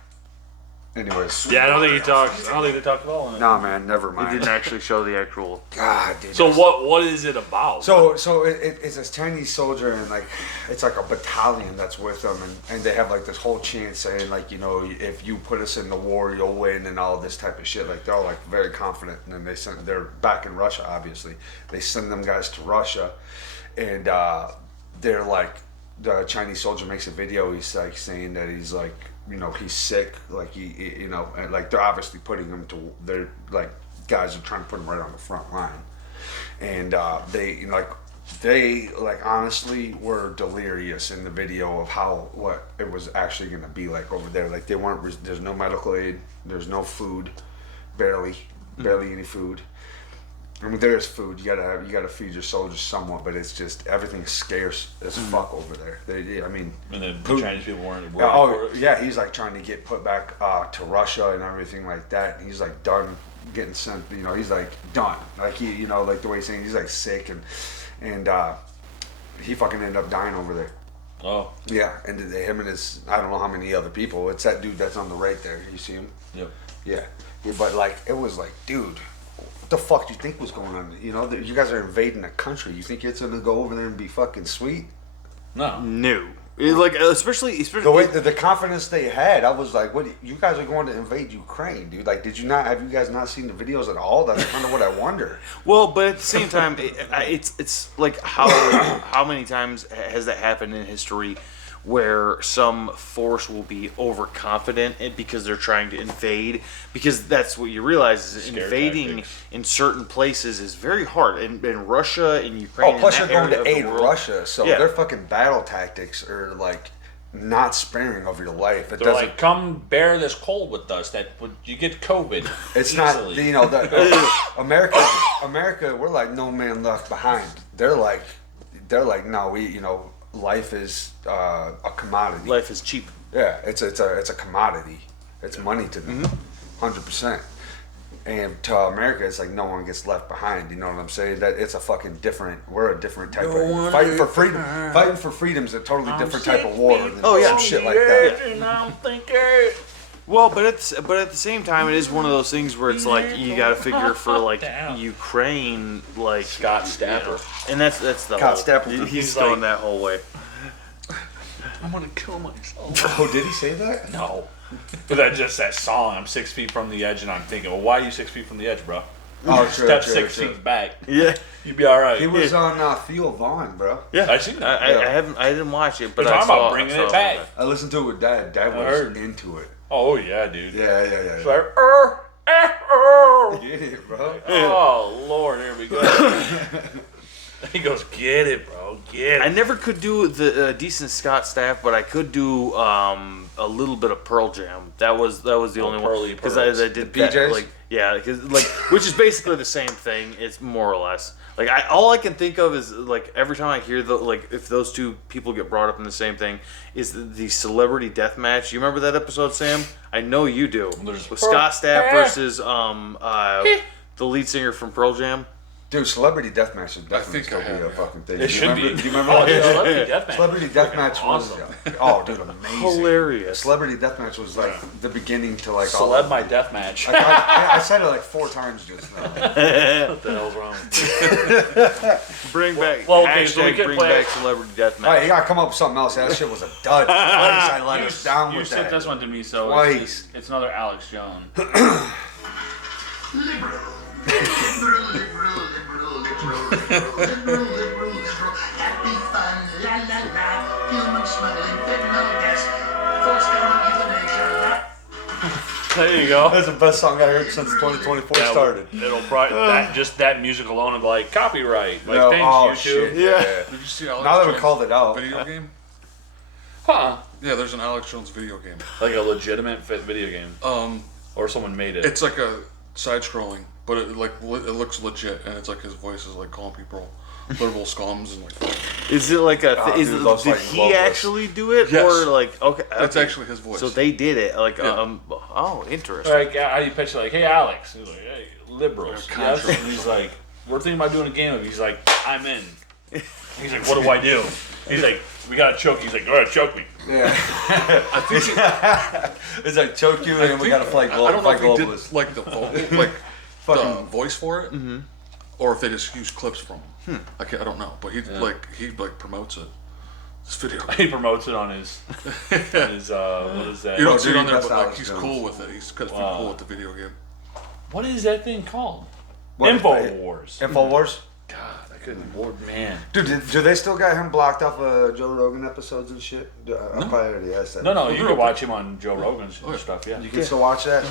Anyways. Yeah, I don't think he talks. I don't think they talk at all in it. Nah, man. Never He mind. didn't actually show the actual. God, dude. So that's- what is it about? So it's this Chinese soldier and like it's like a battalion that's with them and they have like this whole chant saying like, you know, if you put us in the war you'll win and all this type of shit. Like they're all like very confident and then they're back in Russia obviously. They send them guys to Russia and they're like the Chinese soldier makes a video. He's like saying that he's like, you know, he's sick. Like he you know, and like they're obviously putting him to. They're like guys are trying to put him right on the front line, and they like honestly were delirious in the video of what it was actually going to be like over there. Like they weren't. There's no medical aid. There's no food, barely any food. I mean, there is food. You gotta feed your soldiers somewhat, but it's just everything's scarce as fuck over there. I mean, and then the Putin- Chinese people weren't yeah, worried for it. yeah, he's like trying to get put back to Russia and everything like that. He's like done getting sent. You know, he's like done. Like he, you know, like the way he's saying he's like sick and he fucking ended up dying over there. Oh, Yeah, and him and his I don't know how many other people. It's that dude that's on the right there. You see him? yep. Yeah, but like it was like, dude. What the fuck do you think was going on? You know, you guys are invading a country. You think it's gonna go over there and be fucking sweet? No. No. Like especially The way the confidence they had, I was like, "What? You guys are going to invade Ukraine, dude? Like, did you not? Have you guys not seen the videos at all? That's kind of what I wonder." Well, but at the same time, it's like how many times has that happened in history, where some force will be overconfident because they're trying to invade, because that's what you realize is Scare invading tactics. in certain places is very hard. In Russia, in Ukraine, Oh, plus in you're that going area to of the aid world- Russia, so Yeah. their fucking battle tactics are like not sparing of your life. It They're doesn't. like, come bear this cold with us. That you get COVID. It's easily. not. You know, America. We're like no man left behind. They're like, no, life is a commodity. Life is cheap. Yeah, it's a commodity. It's money to them, 100%. And to America, it's like no one gets left behind. You know what I'm saying? That it's a fucking different. We're a different type of fighting for freedom. Fighting for freedom is a totally different type of war than some shit like that. And I'm thinking. Well, but at the same time, it is one of those things where it's like you got to figure for like Down. Ukraine, like Scott Stapper. and that's the Scott whole. Stapleton. He's He's going like- that whole way. I'm gonna kill myself. Oh, did he say that? No. But that song, I'm 6 feet from the edge, and I'm thinking, well, why are you 6 feet from the edge, bro? Oh, Step 6 feet back. Yeah, You'd be all right. He was on Theo Vaughn, bro. yeah. I seen that. I didn't watch it, but They're I talking saw. about bringing I saw it back. I listened to it with Dad. Dad I was heard. into it. Oh yeah, dude. Yeah. It's like, oh. Get it, bro. Oh Lord, here we go. He goes, get it, bro. yeah. I never could do the decent Scott Stapp, but I could do a little bit of Pearl Jam. That was the only one because I did The that. PJs? Like because which is basically the same thing. It's more or less like all I can think of is like every time I hear if those two people get brought up in the same thing is the celebrity death match. You remember that episode, Sam? I know you do. With Scott Stapp versus the lead singer from Pearl Jam. Dude, Celebrity Deathmatch is definitely think I still be have, a yeah. fucking thing. It should be. Do you remember Oh, that? yeah, Celebrity Deathmatch. Celebrity Deathmatch was awesome. oh, dude, amazing. Hilarious. Celebrity Deathmatch was like the beginning to like all Celeb of my it. death match. I said it like 4 times just now. What the hell's wrong? Bring back Well, okay, so we hashtag can bring play back it. Celebrity Death All right, you Match. gotta come up with something else. That shit was a dud. Twice I let us down You with sent that. this one to me, so Twice. it's another Alex Jones. Happy fun, la la la. Human smuggling, fentanyl gas, forced common euthanasia. There you go. That's the best song I heard since 2024 started. It'll probably that music alone will be like copyright. Like No, thanks, oh, YouTube. shit. Yeah. Did you see Alex Now that we Jones called it out. video game? Huh? Yeah, there's an Alex Jones video game. Like a legitimate fit video game, or someone made it. It's like a side-scrolling, but it looks legit, and it's like his voice is like calling people liberal scums and like. Is it like a? Oh, Is dude, it, those did fucking he globalists. actually do it, Yes. or like okay? That's okay. actually his voice. So they did it. Like Yeah. oh, interesting. Like, how do you pitch it? Like, hey, Alex. He's like, hey, liberals. Yeah, Yes. And he's like, we're thinking about doing a game of it. He's like, I'm in. He's like, what do I do? He's like, we gotta choke. He's like, all right, choke me. Yeah. It's like choke you and then we gotta fight I don't know if he globalists. did like the vocal, like the voice for it, or if they just use clips from him. I don't know, but he promotes it. This video. He promotes it on his what is that? You don't see it dude, on there, that's but like Alex he's Jones. cool with it. He's cool with the video game. What is that thing called? What? InfoWars. InfoWars? God, I couldn't board man. Dude, do they still got him blocked off Joe Rogan episodes and shit? I probably already asked that. No, you can watch him on Joe Rogan's stuff. Yeah. You can still watch that?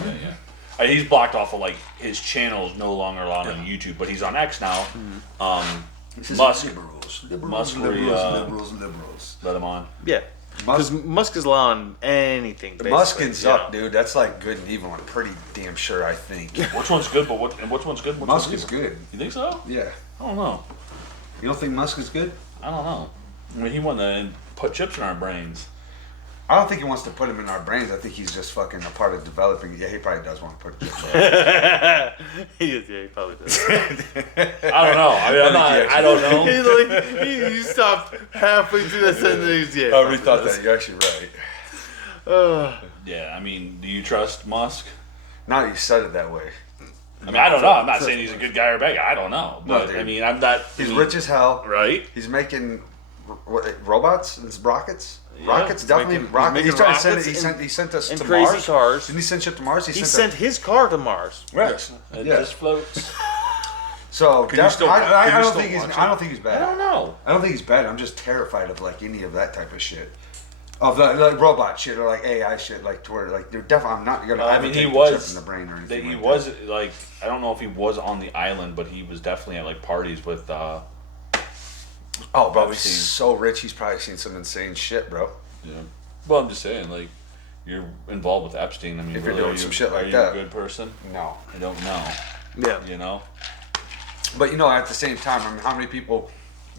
Yeah. He's blocked off of like his channel is no longer allowed on YouTube, but he's on X now. Musk Liberals, liberals. let him on. Yeah. Because Musk is allowing anything. The Muskins yeah. up, dude. That's like good and evil. I'm pretty damn sure, I think. Which one's good? But which one's good? Which Musk one's is evil? good. You think so? Yeah. I don't know. You don't think Musk is good? I don't know. I mean, he wanted to put chips in our brains. I don't think he wants to put them in our brains. I think he's just fucking a part of developing it. Yeah, he probably does want to put chips he probably does. I don't know. I mean, I don't know. He's like, you stopped halfway through that sentence. Yeah. I already thought that. You're actually right. Yeah, I mean, do you trust Musk? Now you said it that way. I mean, I don't know. I'm not saying he's a good guy or a bad guy. I don't know. But, dude. I mean, I'm not. He's rich as hell. Right? He's making robots and rockets. Yeah, Rockets, he's definitely. making- rockets. he's He's trying to making send it. rockets He sent us and to crazy Mars. cars. Didn't he send ship to Mars? He sent his car to Mars. Right. Yes. It Yeah. just floats. So Can you still- I can don't you think still he's. watch I it? don't think he's bad. I don't know. I don't think he's bad. I'm just terrified of like any of that type of shit. Of like robot shit or like AI shit, like to where like they're definitely. I'm not gonna. I ever mean, take he the chip was. in the brain or That anything. he like was like. I don't know if he was on the island, but he was definitely at like parties with. Oh, bro, he's Epstein. so rich. He's probably seen some insane shit, bro. Yeah. Well, I'm just saying, like, you're involved with Epstein. I mean, If you're really, doing are some you- shit like are you that. a good person? No. I don't know. Yeah. You know. But you know, at the same time, I mean, how many people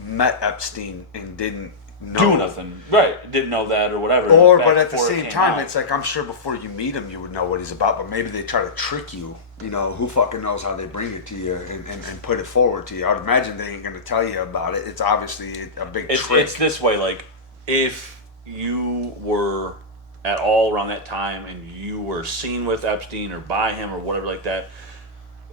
met Epstein and didn't know? Do nothing. Right. Didn't know that or whatever. Or, Back but at the before it same came time, out. it's like I'm sure before you meet him, you would know what he's about. But maybe they try to trick you. You know, who fucking knows how they bring it to you and put it forward to you? I'd imagine they ain't gonna tell you about it. It's obviously a big trick. It's this way. Like, if you were at all around that time and you were seen with Epstein or by him or whatever like that,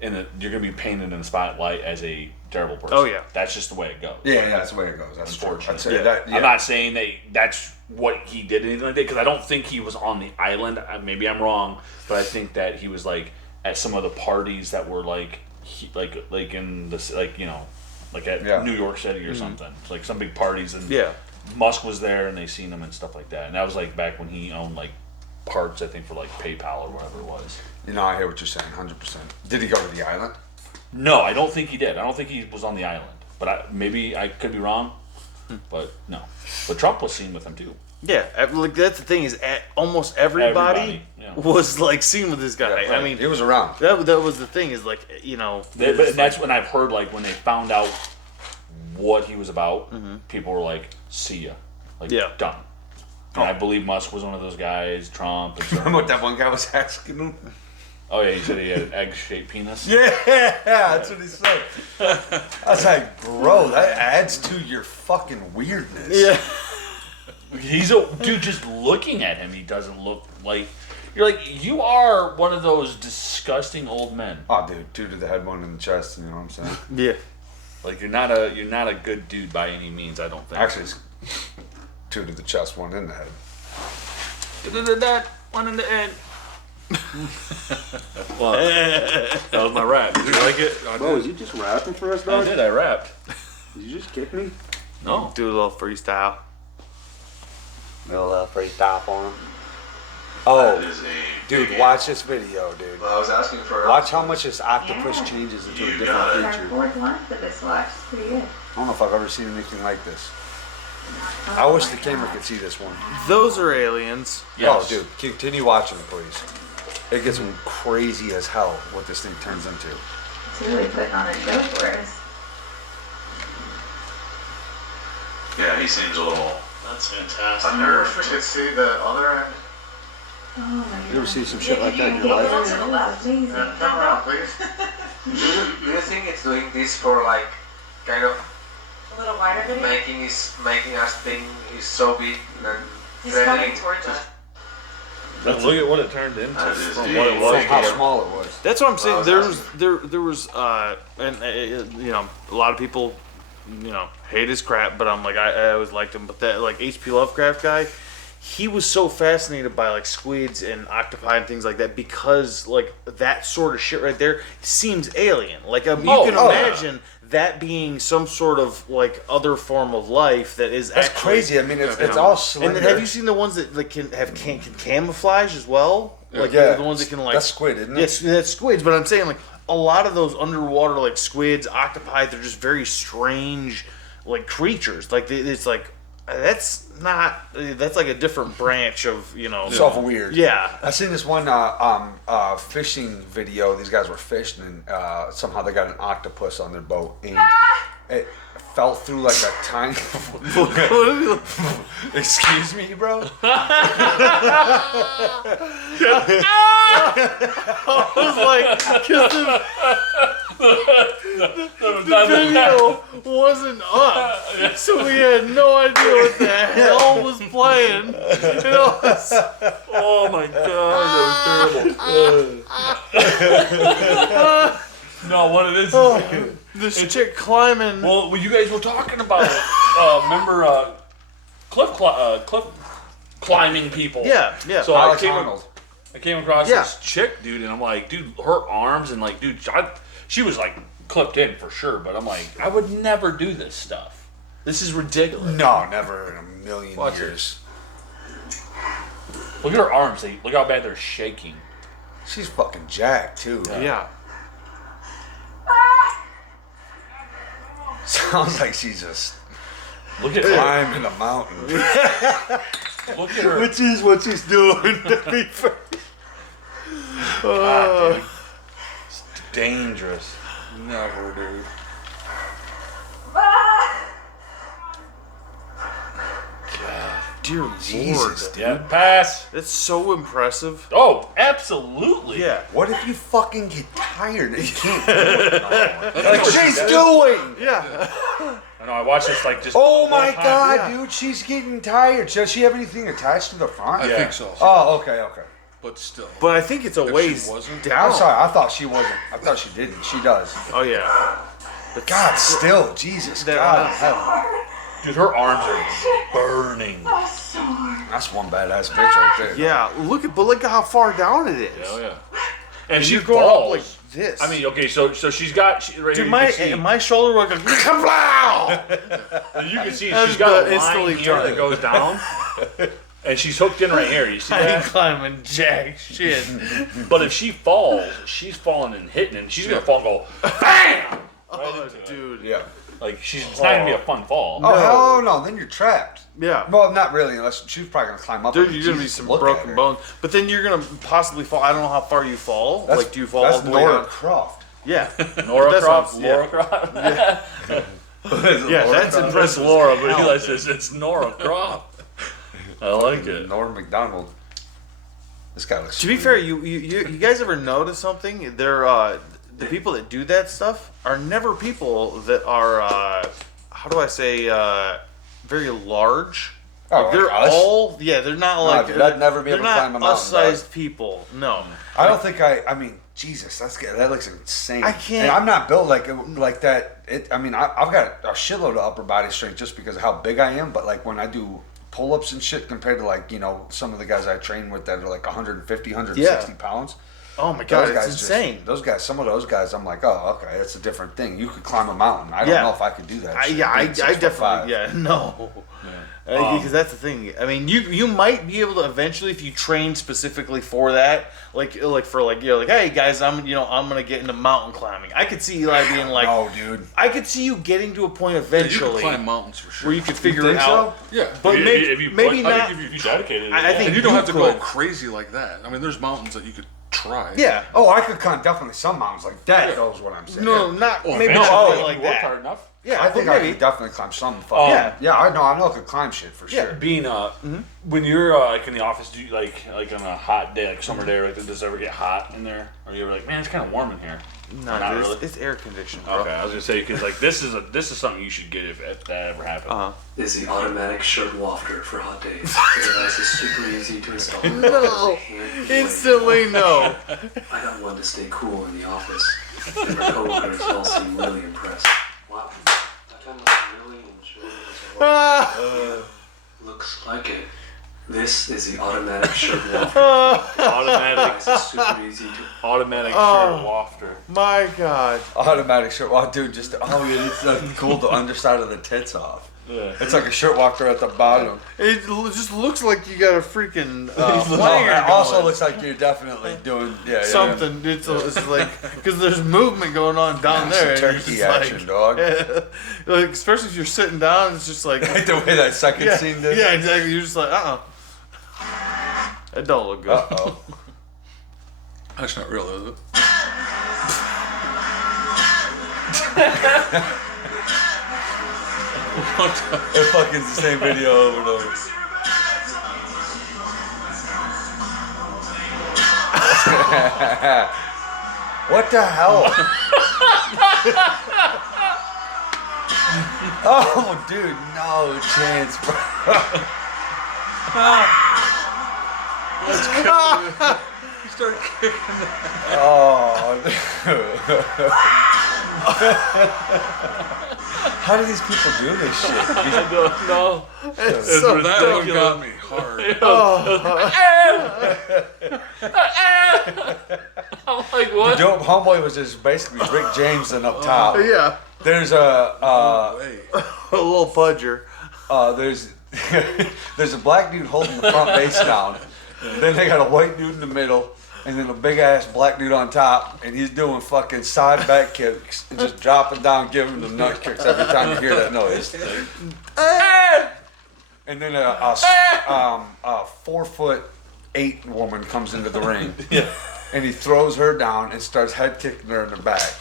and you're gonna be painted in the spotlight as a terrible person. Oh, yeah. That's just the way it goes. Yeah, that's the way it goes. That's true. I'd Unfortunately. say that. Yeah. I'm not saying that that's what he did or anything like that because I don't think he was on the island. Maybe I'm wrong, but I think that he was like at some of the parties that were like in the like you know like at Yeah. New York City or something. It's like some big parties and Yeah. Musk was there and they seen him and stuff like that. And that was like back when he owned like parts I think for like PayPal or whatever it was. You know, I hear what you're saying, 100%. Did he go to the island? No, I don't think he did. I don't think he was on the island. But maybe I could be wrong. But no. But Trump was seen with him too. Yeah, like that's the thing is, almost everybody yeah. was like seen with this guy. I mean, He was around. that was the thing is like But that's when I've heard like when they found out what he was about, people were like, "See ya," like Yeah. done. And I believe Musk was one of those guys. Trump. And Remember what that one guy was asking him? oh yeah, he said he had an egg-shaped penis. Yeah, that's what he said. I was like, bro, that adds to your fucking weirdness. yeah. He's a dude. Just looking at him, he doesn't look like. You're like, you are one of those disgusting old men. Oh, dude, 2 to the head, 1 in the chest. You know what I'm saying? Yeah. Like you're not a good dude by any means. I don't think. Actually, it's 2 to the chest, 1 in the head. that one in the end. Well, that was my rap. Did you like it? Bro, was you just rapping for us, I dog? did. I rapped. Did you just kick me? No. Do a little freestyle. Little freestyle for him. Oh, That is a dude, big watch this video, dude. Well, I was asking for. Watch how much this octopus changes into a You different got it. creature. Fourth one for this watch. It's pretty good. I don't know if I've ever seen anything like this. I wish the camera could see this one. Those are aliens. Yes. Oh, dude, continue watching, please. It gets crazy as hell what this thing turns into. It's really putting on a show for us. Yeah, he seems a little. That's fantastic. A nerve. To see the other end. Oh my god. You ever see some shit like that in Yeah, your life? go to the left. Amazing. Come around, please. Do you think it's doing this for like kind of A little wider video. making us think he's so big and He's coming towards us. Look at what it turned into That is from big. what it From was. how small it was. That's what I'm saying. Well, There I was was there was and you know, a lot of people hate his crap, but I'm like I always liked him. But that like H.P. Lovecraft guy, he was so fascinated by like squids and octopi and things like that because like that sort of shit right there seems alien. Like you can imagine that being some sort of like other form of life that is That's actually, crazy. I mean, it's all slender. And then have you seen the ones that like can camouflage as well? Like Yeah. the ones that can like That's squid, isn't it? Yes, that's squids. But I'm saying like a lot of those underwater like squids, octopi, they're just very strange like creatures. Like it's like that's like a different branch of It's awful weird. Yeah. I seen this one fishing video. These guys were fishing, and somehow they got an octopus on their boat, and it fell through like a tiny. Excuse me, bro. I was like, because the video wasn't up, so we had no idea what the hell was playing. It was, Oh my god, that was terrible. No, what it is. this chick climbing. Well, you guys were talking about. Remember, cliff climbing people. Yeah. So Alex I Arnold. came across Yeah. this chick, dude, and I'm like, dude, her arms and like, dude, she was like clipped in for sure, but I'm like, I would never do this stuff. This is ridiculous. No, never in a million Watch years. Look at her arms. Look how bad they're shaking. She's fucking jacked too. Yeah. Sounds like she's just Look at her. climbing a mountain. Look at her. Which is what she's doing. To be fair. God, dude. It's dangerous. Never, dude. Dear Jesus, Lord. Yeah, pass. That's so impressive. Oh, absolutely. Yeah. What if you fucking get tired and you can't do it anymore? Like she's doing. Yeah. I know. I watched this like just. Oh my one time. god, yeah. dude, she's getting tired. Does she have anything attached to the front? I Yeah. think so. Oh, okay. But still. But I think it's a If she ways wasn't- down. I'm sorry, I thought she wasn't. I thought she didn't. She does. Oh yeah. But God, still, Jesus, That- God, in heaven. Dude, her arms are burning. That's one badass bitch right there. Yeah. Look at how far down it is. Oh yeah. And You're she's going balls. up like this. I mean, okay, so she's got right dude, here. my you can see, my shoulder was like kablow. you can see That's she's got a instantly line here done. that goes down, and she's hooked in right here. You see I ain't that? climbing jack shit. But if she falls, she's falling and hitting, and she's gonna fall and go bam. Oh, dude. Yeah. Like it's not gonna be a fun fall. Oh hell no! Then you're trapped. Yeah. Well, not really, unless she was probably gonna climb up. Dude, and you're gonna be Jesus, some look at broken her. bones. But then you're gonna possibly fall. I don't know how far you fall. That's, like, do you fall all That's the way Nora down? Croft. Yeah. Nora That's Croft, what- Laura Croft. Yeah, that's It's impressive. Laura, but he likes this. It's Nora Croft. I like it. Nora McDonald. This guy looks. To be fair, you guys ever notice something? They're the people that do that stuff are never people that are how do I say very large. Oh, Like, they're like us? all they're not like dude, I'd never be they're able to climb a not mountain, us-sized people. No, I don't think I mean, Jesus, that looks insane. I can't- And I'm not built like that. I mean, I've got a shitload of upper body strength just because of how big I am. But like when I do pull-ups and shit, compared to like some of the guys I train with that are like 150, 160 pounds. oh my god, Those it's guys insane. some of those guys, I'm like, oh, okay, that's a different thing. You could climb a mountain. I don't Yeah. know if I could do that. I shit. I Being 6'5". definitely no. Because that's the thing. I mean, you might be able to eventually if you train specifically for that. Like for like you're like, hey guys, I'm gonna get into mountain climbing. I could see Eli being like, No, dude. I could see you getting to a point You eventually can climb mountains for sure. where you could figure think it out. Yeah. But If maybe, you maybe I not. think if you dedicated, I think And you don't have to go could. crazy like that. I mean, there's mountains that you could try. Yeah. Oh, I could climb definitely some mountains like that. Knows what I'm saying. No, not Oh, maybe eventually. not if like you worked that. hard enough. Yeah, I think but I maybe. could definitely climb some. Yeah. Yeah, I know I could climb shit for sure. Being when you're like in the office, do you like on a hot day, like summer day, like does it ever get hot in there? Or you ever like, man, it's kind of warm in here? No, Not dude, really. it's air conditioned, bro. Okay, I was gonna say because like this is something you should get if that ever happened. Is the automatic shirt wafter for hot days. The device is super easy to install. No, instantly no. I got one to stay cool in the office. And my coworkers all seem really impressed. Wow, that guy must really enjoy this. Looks like it. This is the automatic shirt wafter. Automatic, Device is super easy to. automatic shirt wafter. My God. Automatic shirt. Well, dude, yeah, it's cool the underside of the tits off. Yeah. It's like a shirt walker at the bottom. It just looks like you got a freaking Oh, flanger it also going. looks like you're definitely doing Something. It's like because there's movement going on down there. and you're turkey just action, like, dog. Yeah. Like especially if you're sitting down, it's just like the way that second yeah, scene did. yeah, exactly. You're just like, that don't look good. Uh-oh. That's not real, is it? It fucking the same video over and over. What the hell? Oh, dude, no chance, bro. You start kicking Oh, how do these people do this shit? I don't know. It's so that dumb. one got me hard. I'm like, what? Dope Homeboy was just basically Rick James and up top. Yeah, There's a Hey. a little pudger. there's a black dude holding the front base down. Then they got a white dude in the middle, and then a big ass black dude on top, and he's doing fucking side back kicks and just dropping down, giving them nut kicks every time you hear that noise. And then a 4'8" woman comes into the ring, and he throws her down and starts head kicking her in the back.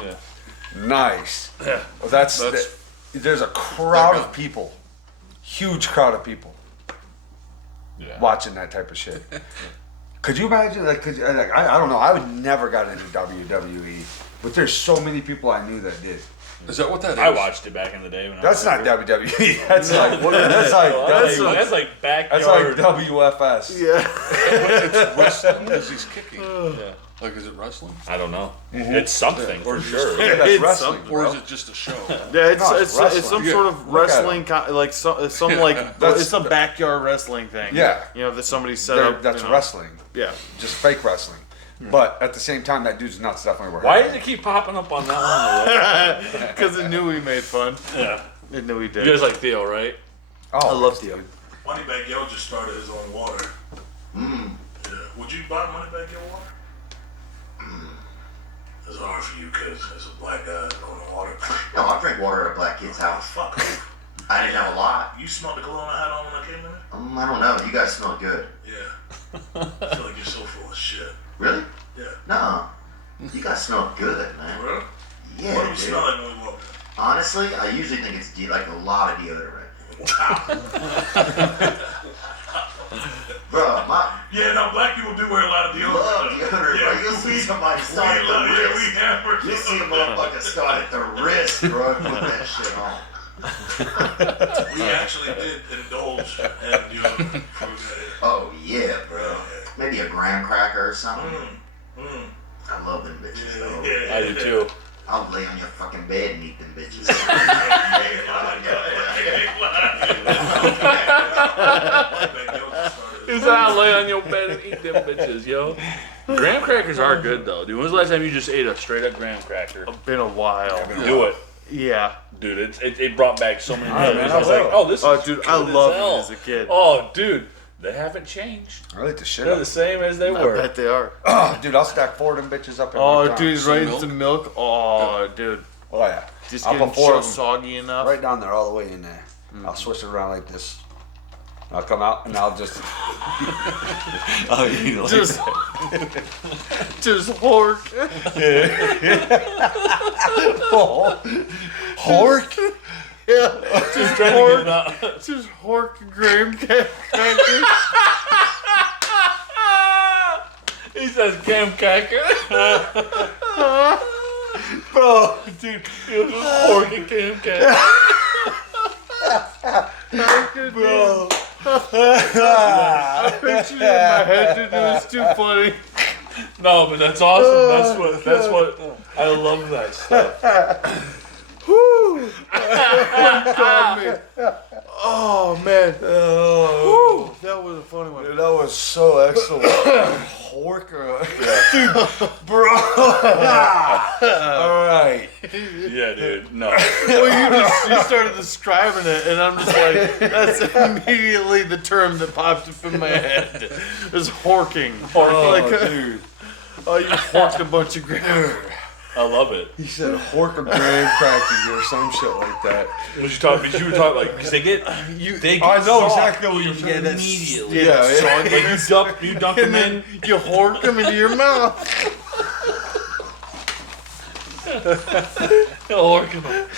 Yeah. Nice. Yeah. Well, there's a crowd of people, huge crowd of people, watching that type of shit. Could you imagine? Like, I don't know. I would never got into WWE, but there's so many people I knew that did. Is that what that is? I watched it back in the day when That's I not was younger. WWE. That's like That's like that's backyard. like WFS. Yeah. It's wrestling as he's kicking. Yeah. Like, is it wrestling? I don't know. It's something Or for just- sure. Yeah, that's It's wrestling, something. Or bro. is it just a show? Yeah, No, it's some wrestling. sort of Look at wrestling, like some like That's- it's some backyard wrestling thing. Yeah. you know that somebody set up. That's you know. wrestling. Yeah, Just fake wrestling. But at the same time, that dude's nuts definitely were. Why did it keep popping up on that one? because it knew we made fun. Yeah. It knew we You did. guys like Theo, right? Oh, I love Theo. Moneybag Yo just started his own water. Yeah. Would you buy Moneybag Yo water? It's hard for you because as a black guy going to water. No, I drink water at a black kid's house. Fuck off. I didn't have a lot. You smelled the cologne I had on when I came in? I don't know. You guys smell good. Yeah. I feel like you're so full of shit. Really? Yeah. No. You guys smell good, man. Really? Yeah. What do we dude. smell like when we walk in? Honestly, I usually think it's like a lot of deodorant. Wow. Bro, yeah, no, black people do wear a lot of deodorant. Love deodorant, Yeah, bro. You'll see somebody start at the Yeah, wrist. we hammer. You'll see a motherfucker start at the wrist, bro, and put that shit on. We actually did indulge and deodorant. Oh, yeah, bro. Maybe a graham cracker or something. Mm. I love them bitches, though. I do too. I'll lay on your fucking bed and eat them bitches. Is I lay on your bed and eat them bitches, yo. Graham crackers are good though, dude. When was the last time you just ate a straight up graham cracker? It's been a while. Do it. Yeah. Dude, it brought back so many Alright, memories. man, I was like, oh, this is dude, good I as loved hell. it as a kid. Oh, dude, they haven't changed. I like the shit They're out the of same as they I were. bet they are. Oh, dude, I'll stack 4 of them bitches up in Oh, one time. dude, right into milk. Oh, dude. Oh, yeah. Just I'll getting put 4 of just them soggy enough. right down there, all the way in there. I'll switch it around like this. I'll come out and I'll just... I'll eat it like Just, that. just hork. Hork? Yeah, just trying to get it out. hork. Just hork graham crackers. He says graham cracker. Bro, dude, you're just horking graham cracker. Bro. I pictured it in my head, dude. It was too funny. No, but that's awesome. That's what I love that stuff. Whoo! Got me. Oh man. Woo! That was a funny one. Dude, that was so excellent. Horker. Dude, bro. Alright. Yeah, dude. No. Well, you started describing it, and I'm just like, that's immediately the term that popped up in my head. Is horking. Oh, Like, dude. Oh, you horked a bunch of graham. I love it. He said hork a graham cracker or some shit like that. Was you talking? You were talking like because they get they get I know soft exactly what you're saying. immediately. Yeah, Like you dunk them in. You hork them into your mouth. Horking them.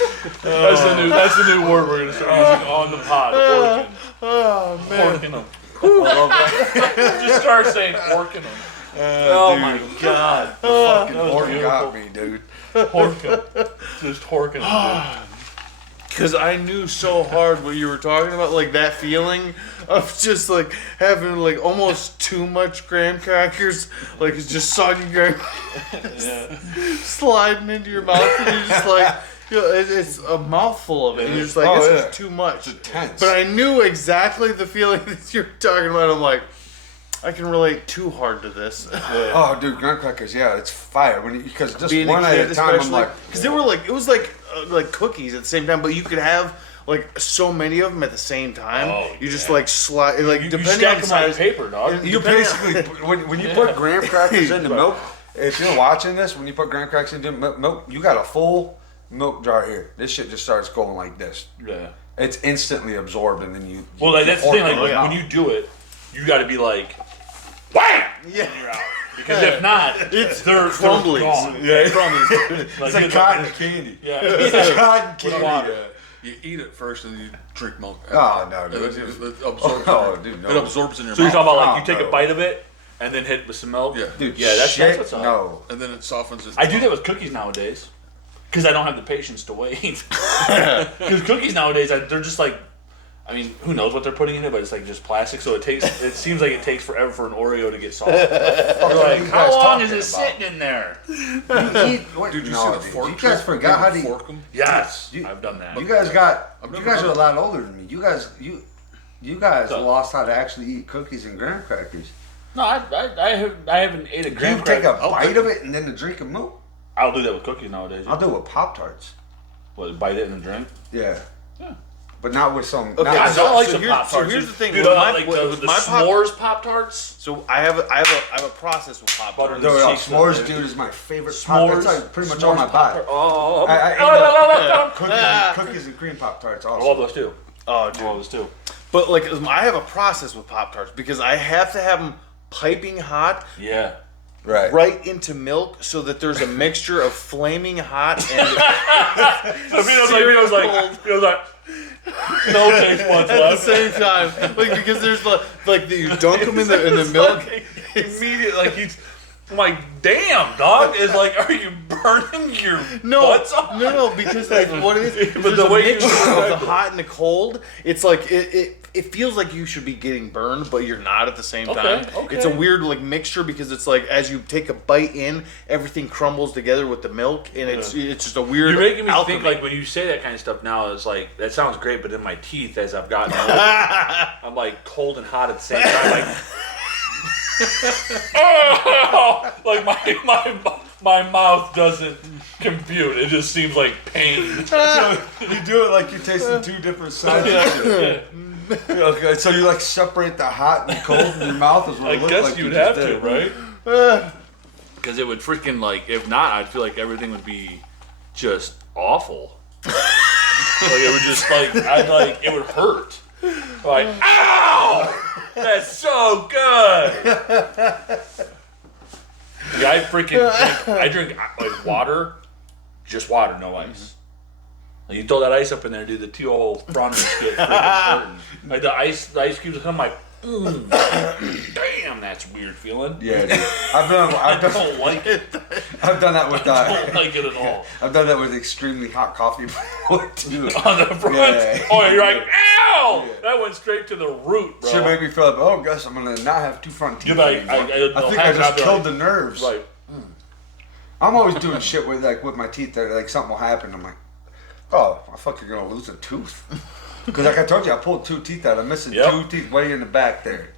That's the new word we're gonna start using on the pod. Horking. Oh man. Horking them. I love that. Just start saying horking them. Oh dude. my god. Fucking that was hork beautiful. got me, dude. Horking. Just horking them. Because I knew so hard what you were talking about, like that feeling of just like having like almost too much graham crackers, like it's just soggy graham sliding into your mouth, and you're just like, you know, it's a mouthful of it, and you're just like, Oh, this yeah. is too much. It's intense. But I knew exactly the feeling that you're talking about. I'm like, I can relate too hard to this. Oh, dude, graham crackers, yeah, it's fire. Because just Being one a at kid, a time, I'm especially, like, because they were like, it was like cookies at the same time, but you could have like so many of them at the same time. Oh, you just like slide, like You depending stack on the them on size. paper, dog. you Depending basically, when you put graham crackers in the milk, if you're watching this, when you put graham crackers into milk, you got a full milk jar here. This shit just starts going like this. Yeah. It's instantly absorbed, and then you. Well, like, that's the thing. Like, hork it out. when you do it, you got to be like, wham! Yeah. And you're out. Because if not, they're crumblies. gone. Yeah, crumblies. It's like cotton candy. Yeah. It's cotton With candy. water. You eat it first and you drink milk. Oh, no, dude. It absorbs. Oh, dude, no. It absorbs in your So you're mouth. talking about like you Oh, take no. a bite of it and then hit it with some milk? Yeah. Dude, Yeah, that's shit, what's up. no. And then it softens it. I do that with cookies nowadays. Because I don't have the patience to wait. Because cookies nowadays, they're just like, I mean, who knows what they're putting in it, but it's like just plastic, so it seems like it takes forever for an Oreo to get soft. You're like, you how guys long talking is it about? sitting in there? Dude, you see the fork? You guys forgot how to. fork them? Yes, You- I've done that. You guys got. I've You never guys done are a lot older than me. You guys So- lost how to actually eat cookies and graham crackers. No, I haven't ate a You graham take cracker. a bite of it and then a drink of milk. I'll do that with cookies nowadays. I'll do it with Pop Tarts. What, bite it and then drink? Yeah. but not with some. Okay, not with so- I like so some here's- Pop so Tarts. here's the thing, Dude, with I my- like with the my Pop- s'mores Pop Tarts. So I have a process with Pop Butter Tarts. and No, Six s'mores, of it. dude, is my favorite. Pop. That's like pretty much all my S'mores buy. Pop-Tart. Oh, I cookies and cream Pop Tarts. I Also, love those too. Oh, dude. I love those too. But like, I have a process with Pop Tarts because I have to have them piping hot Yeah. right into milk so that there's a mixture of flaming hot and So Vito's like, no taste buds at the left. same time, like because there's like you dunk them in the milk. Immediately, like he's. I'm like, damn, dog. Is like, are you burning your butts off? No, because like what it is, But there's the a way you mixture of the described it. hot and the cold. It's like it feels like you should be getting burned, but you're not at the same time. Okay. It's a weird like mixture because it's like as you take a bite in, everything crumbles together with the milk, and it's just a weird. You're making me alchemy. think like when you say that kind of stuff now, it's like that sounds great, but in my teeth as I've gotten older, I'm like cold and hot at the same time. Like, oh, like my mouth doesn't compute. It just seems like pain. So you do it like you're tasting two different sides. of it. Okay, so you like separate the hot and the cold in your mouth is what I it looks guess like. you'd you have just to, did. right? Because it would freaking like, if not, I'd feel like everything would be just awful. Like it would just it would hurt. Like, ow! That's so good. Yeah, I drink like water, just water, no ice. Like, you throw that ice up in there, dude, the two-hole front get freaking hurting. Like the ice cubes, I'm like, damn, that's weird feeling. Yeah, dude. I don't like it. I've done that with I don't like it at all. I've done that with extremely hot coffee before too. On the front. Yeah. Oh, you're like, ow! That went straight to the root, bro. Should make me feel like, oh, guess I'm gonna not have two front teeth. You're like, anymore. I think I just killed the nerves. Like, I'm always doing shit with my teeth that like something will happen. I'm like, oh, I'm fucking gonna lose a tooth. Because like I told you, I pulled two teeth out. I'm missing two teeth way in the back there.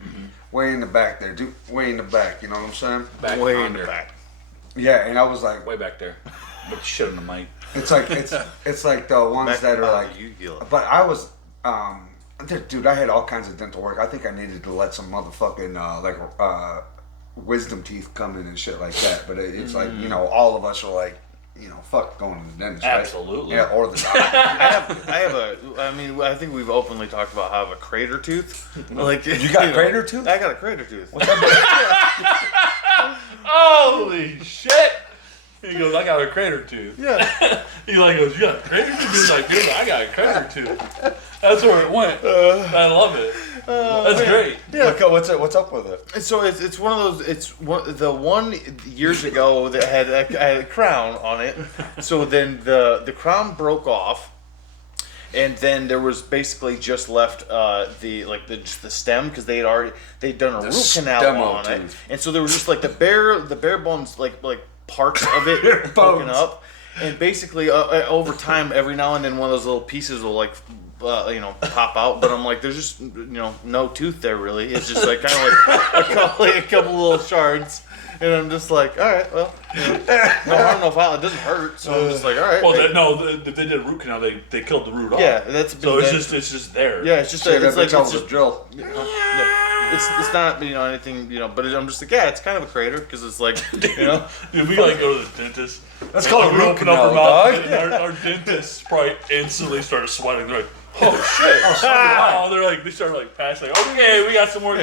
Way in the back there. Dude, way in the back. You know what I'm saying? Back way under. in the back. Yeah, and I was like, way back there. But shit on the mic. It's like it's like the ones Back that are behind like. you, Gil. But I was, dude, I had all kinds of dental work. I think I needed to let some motherfucking wisdom teeth come in and shit like that. But it's like, you know, all of us are like, you know, fuck going to the dentist. Absolutely. Right? Yeah, or the doctor. I think we've openly talked about how I have a crater tooth. Like You got a crater tooth? I got a crater tooth. Holy shit! He goes, I got a crater tooth. Yeah. He like goes, you got a crater tooth? He's like, dude, I got a crater tooth. That's where it went. I love it. That's great. Yeah. What's up with it? So it's one of those. The one years ago that had a crown on it. So then the crown broke off, and then there was basically just left just the stem because they'd done a root canal on it, and so there was just like the bare bones like parts of it poking up, and basically over time every now and then one of those little pieces will like. Pop out, but I'm like, there's just no tooth there really. It's just like kind of like a couple little shards, and I'm just like, all right, well, no harm, no foul. It doesn't hurt, so I'm just like, all right. Well, they did a root canal. They killed the root off. Yeah, that's so it's just there. Yeah, it's just it's just drill. It's not anything but I'm just like, yeah, it's kind of a crater because it's like Dude, we gotta go to the dentist. That's called a root open up canal, our mouth, dog. and our dentists probably instantly started sweating. They're like, oh shit! They started like passing. Like, okay, we got some more.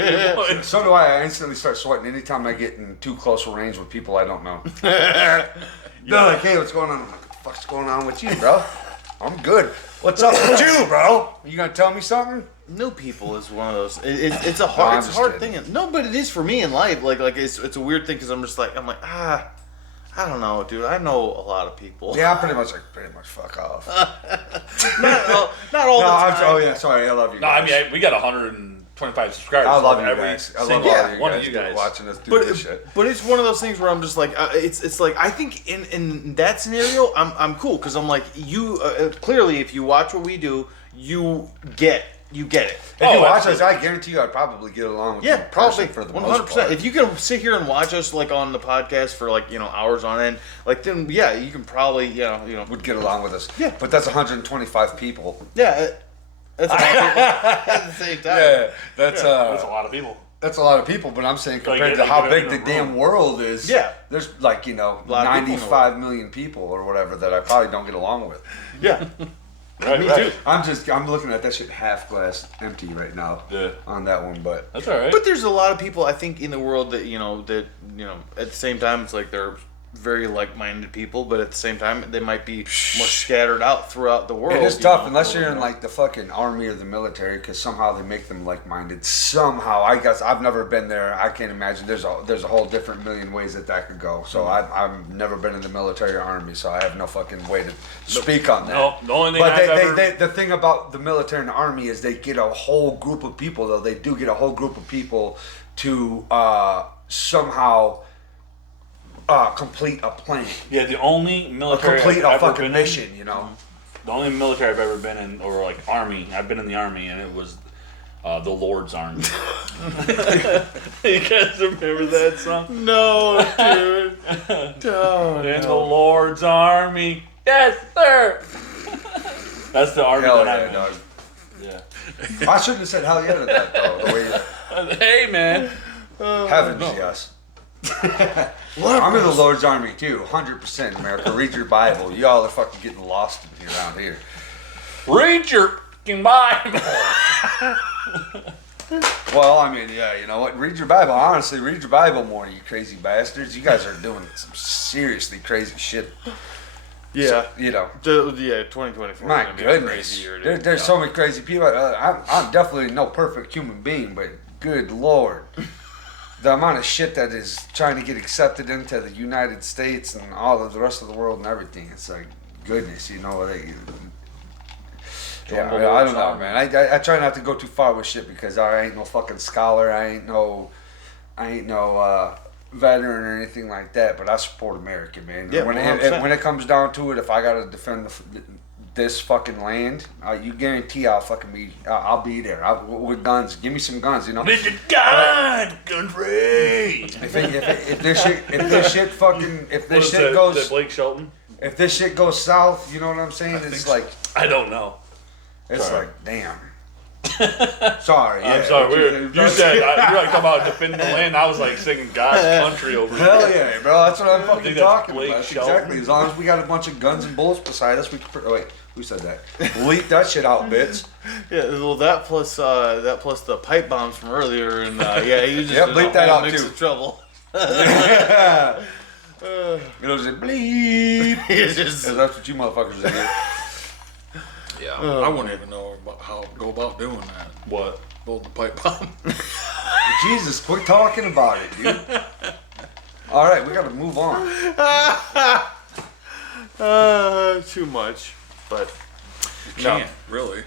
So do I. I instantly start sweating anytime I get in too close a range with people I don't know. They're like, hey, what's going on? I'm like, what the fuck's going on with you, bro? I'm good. What's up with you, bro? You gonna tell me something? New people is one of those. It's a hard thing. No, but it is for me in life. Like it's a weird thing because I'm like I don't know, dude. I know a lot of people. Yeah, pretty much fuck off. not all the time. Oh yeah, sorry. I love you. No, Guys. I mean we got 125 subscribers. I love you every guys. I single love all one you of you guys guys watching us do this shit. But it's one of those things where I'm just like, it's like I think in that scenario, I'm cool because I'm like you. Clearly, if you watch what we do, you get it. If you watch us, I guarantee you, I'd probably get along with you. Probably for the 100%. most part. If you can sit here and watch us like on the podcast for like hours on end, like then yeah, you can probably would get along with us. Yeah. But that's 125 people. Yeah. That's a lot of people at the same time. Yeah, that's That's a lot of people. That's a lot of people, but I'm saying compared get- to how get big in the a room. damn world is, Yeah. there's like, you know, lot of people in the 95 million people or whatever that I probably don't get along with. Yeah. Right, Me right. too. I'm looking at that shit half glass empty right now Yeah. on that one, but That's all right. But there's a lot of people I think in the world that at the same time it's like they're very like-minded people, but at the same time they might be more scattered out throughout the world. it is you tough know? unless you're in like the fucking army or the military because somehow they make them like-minded. Somehow, I guess I've never been there. I can't imagine. There's a whole different million ways that could go. So I've never been in the military or army, so I have no fucking way to speak on that. No, the only thing But I've they, the thing about the military and the army is they get a whole group of people, though. They do get a whole group of people to somehow complete a plan. Yeah, the only military complete I've a ever fucking been mission, in, you know? The only military I've ever been in, or like army, I've been in the army, and it was the Lord's Army. You guys remember that song? No, dude. In the Lord's Army. Yes, sir. That's the army Hell that yeah, I'm dog. in. I shouldn't have said hell yeah to that, though. The way Hey, man. heavens, yes. I'm in the Lord's Army, too. 100%, America. Read your Bible. Y'all are fucking getting lost around here. Read your fucking Bible. Well, I mean, yeah, you know what? Read your Bible. Honestly, read your Bible more, you crazy bastards. You guys are doing some seriously crazy shit. Yeah. So, you know. 2024. My is gonna be a goodness. crazy year, dude. There's so many crazy people. I'm definitely no perfect human being, but good Lord. The amount of shit that is trying to get accepted into the United States and all of the rest of the world and everything. It's like, goodness, you know. I don't know, man. I try not to go too far with shit because I ain't no fucking scholar. I ain't no veteran or anything like that. But I support America, man. Yeah, when 100%. it comes down to it, if I gotta defend this fucking land, you guarantee I'll be there with guns. Give me some guns, you know. It's a gun, country. If this shit Is that Blake Shelton? if this shit goes south, you know what I'm saying? It's like I don't know. it's Sorry. like damn. Sorry, yeah. I'm sorry. You said you're like talking about defending the land. I was like singing God's country over here. Hell yeah, bro. That's what I'm I fucking think that's talking Blake about. Shelton. Exactly. As long as we got a bunch of guns and bullets beside us, we can. Wait, who said that? Bleep that shit out, bitch. Yeah, well, that plus the pipe bombs from earlier, and yeah, he was just Yep, in bleep a that whole out, mix too. of trouble. It was a bleep. It's just- That's what you motherfuckers did. Yeah, I wouldn't even know how to go about doing that. What? Build the pipe bomb. Jesus, quit talking about it, dude. All right, we got to move on. Too much, but You can't, really.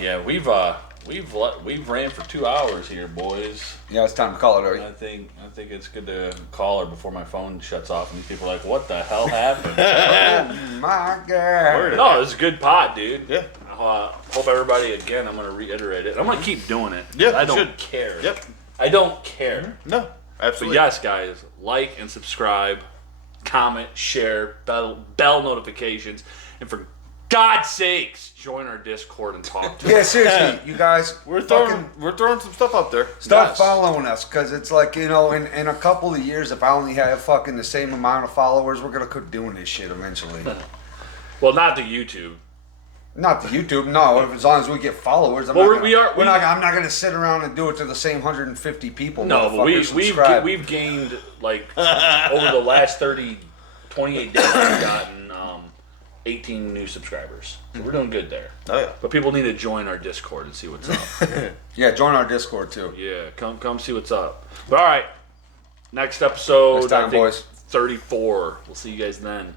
Yeah, we've ran for 2 hours here, boys. Yeah, it's time to call it, already. I think it's good to call her before my phone shuts off and these people are like, what the hell happened? Oh my God. No, it's a good pod, dude. Yeah. Hope everybody, again, I'm going to reiterate it. I'm going to keep doing it. Yeah, I you don't should. care. Yep. I don't care. No, But absolutely. yes, guys, like and subscribe, comment, share, bell notifications, and for God's sakes, join our Discord and talk to Yeah, us. seriously, you guys. We're fucking throwing some stuff out there. start Yes. following us because it's like, you know, in a couple of years, if I only have fucking the same amount of followers, we're gonna quit doing this shit eventually. Well, not the YouTube. Not the YouTube, no. As long as we get followers, I'm Well, not gonna, I'm not gonna sit around and do it to the same 150 people. No, but motherfuckers we've subscribe. gained, like, over the last 28 days, we've gotten 18 new subscribers. So we're doing good there. Oh yeah. But people need to join our Discord and see what's up. Yeah, join our Discord too. Yeah, come see what's up. But all right, next episode, Next time, I think boys. 34. We'll see you guys then.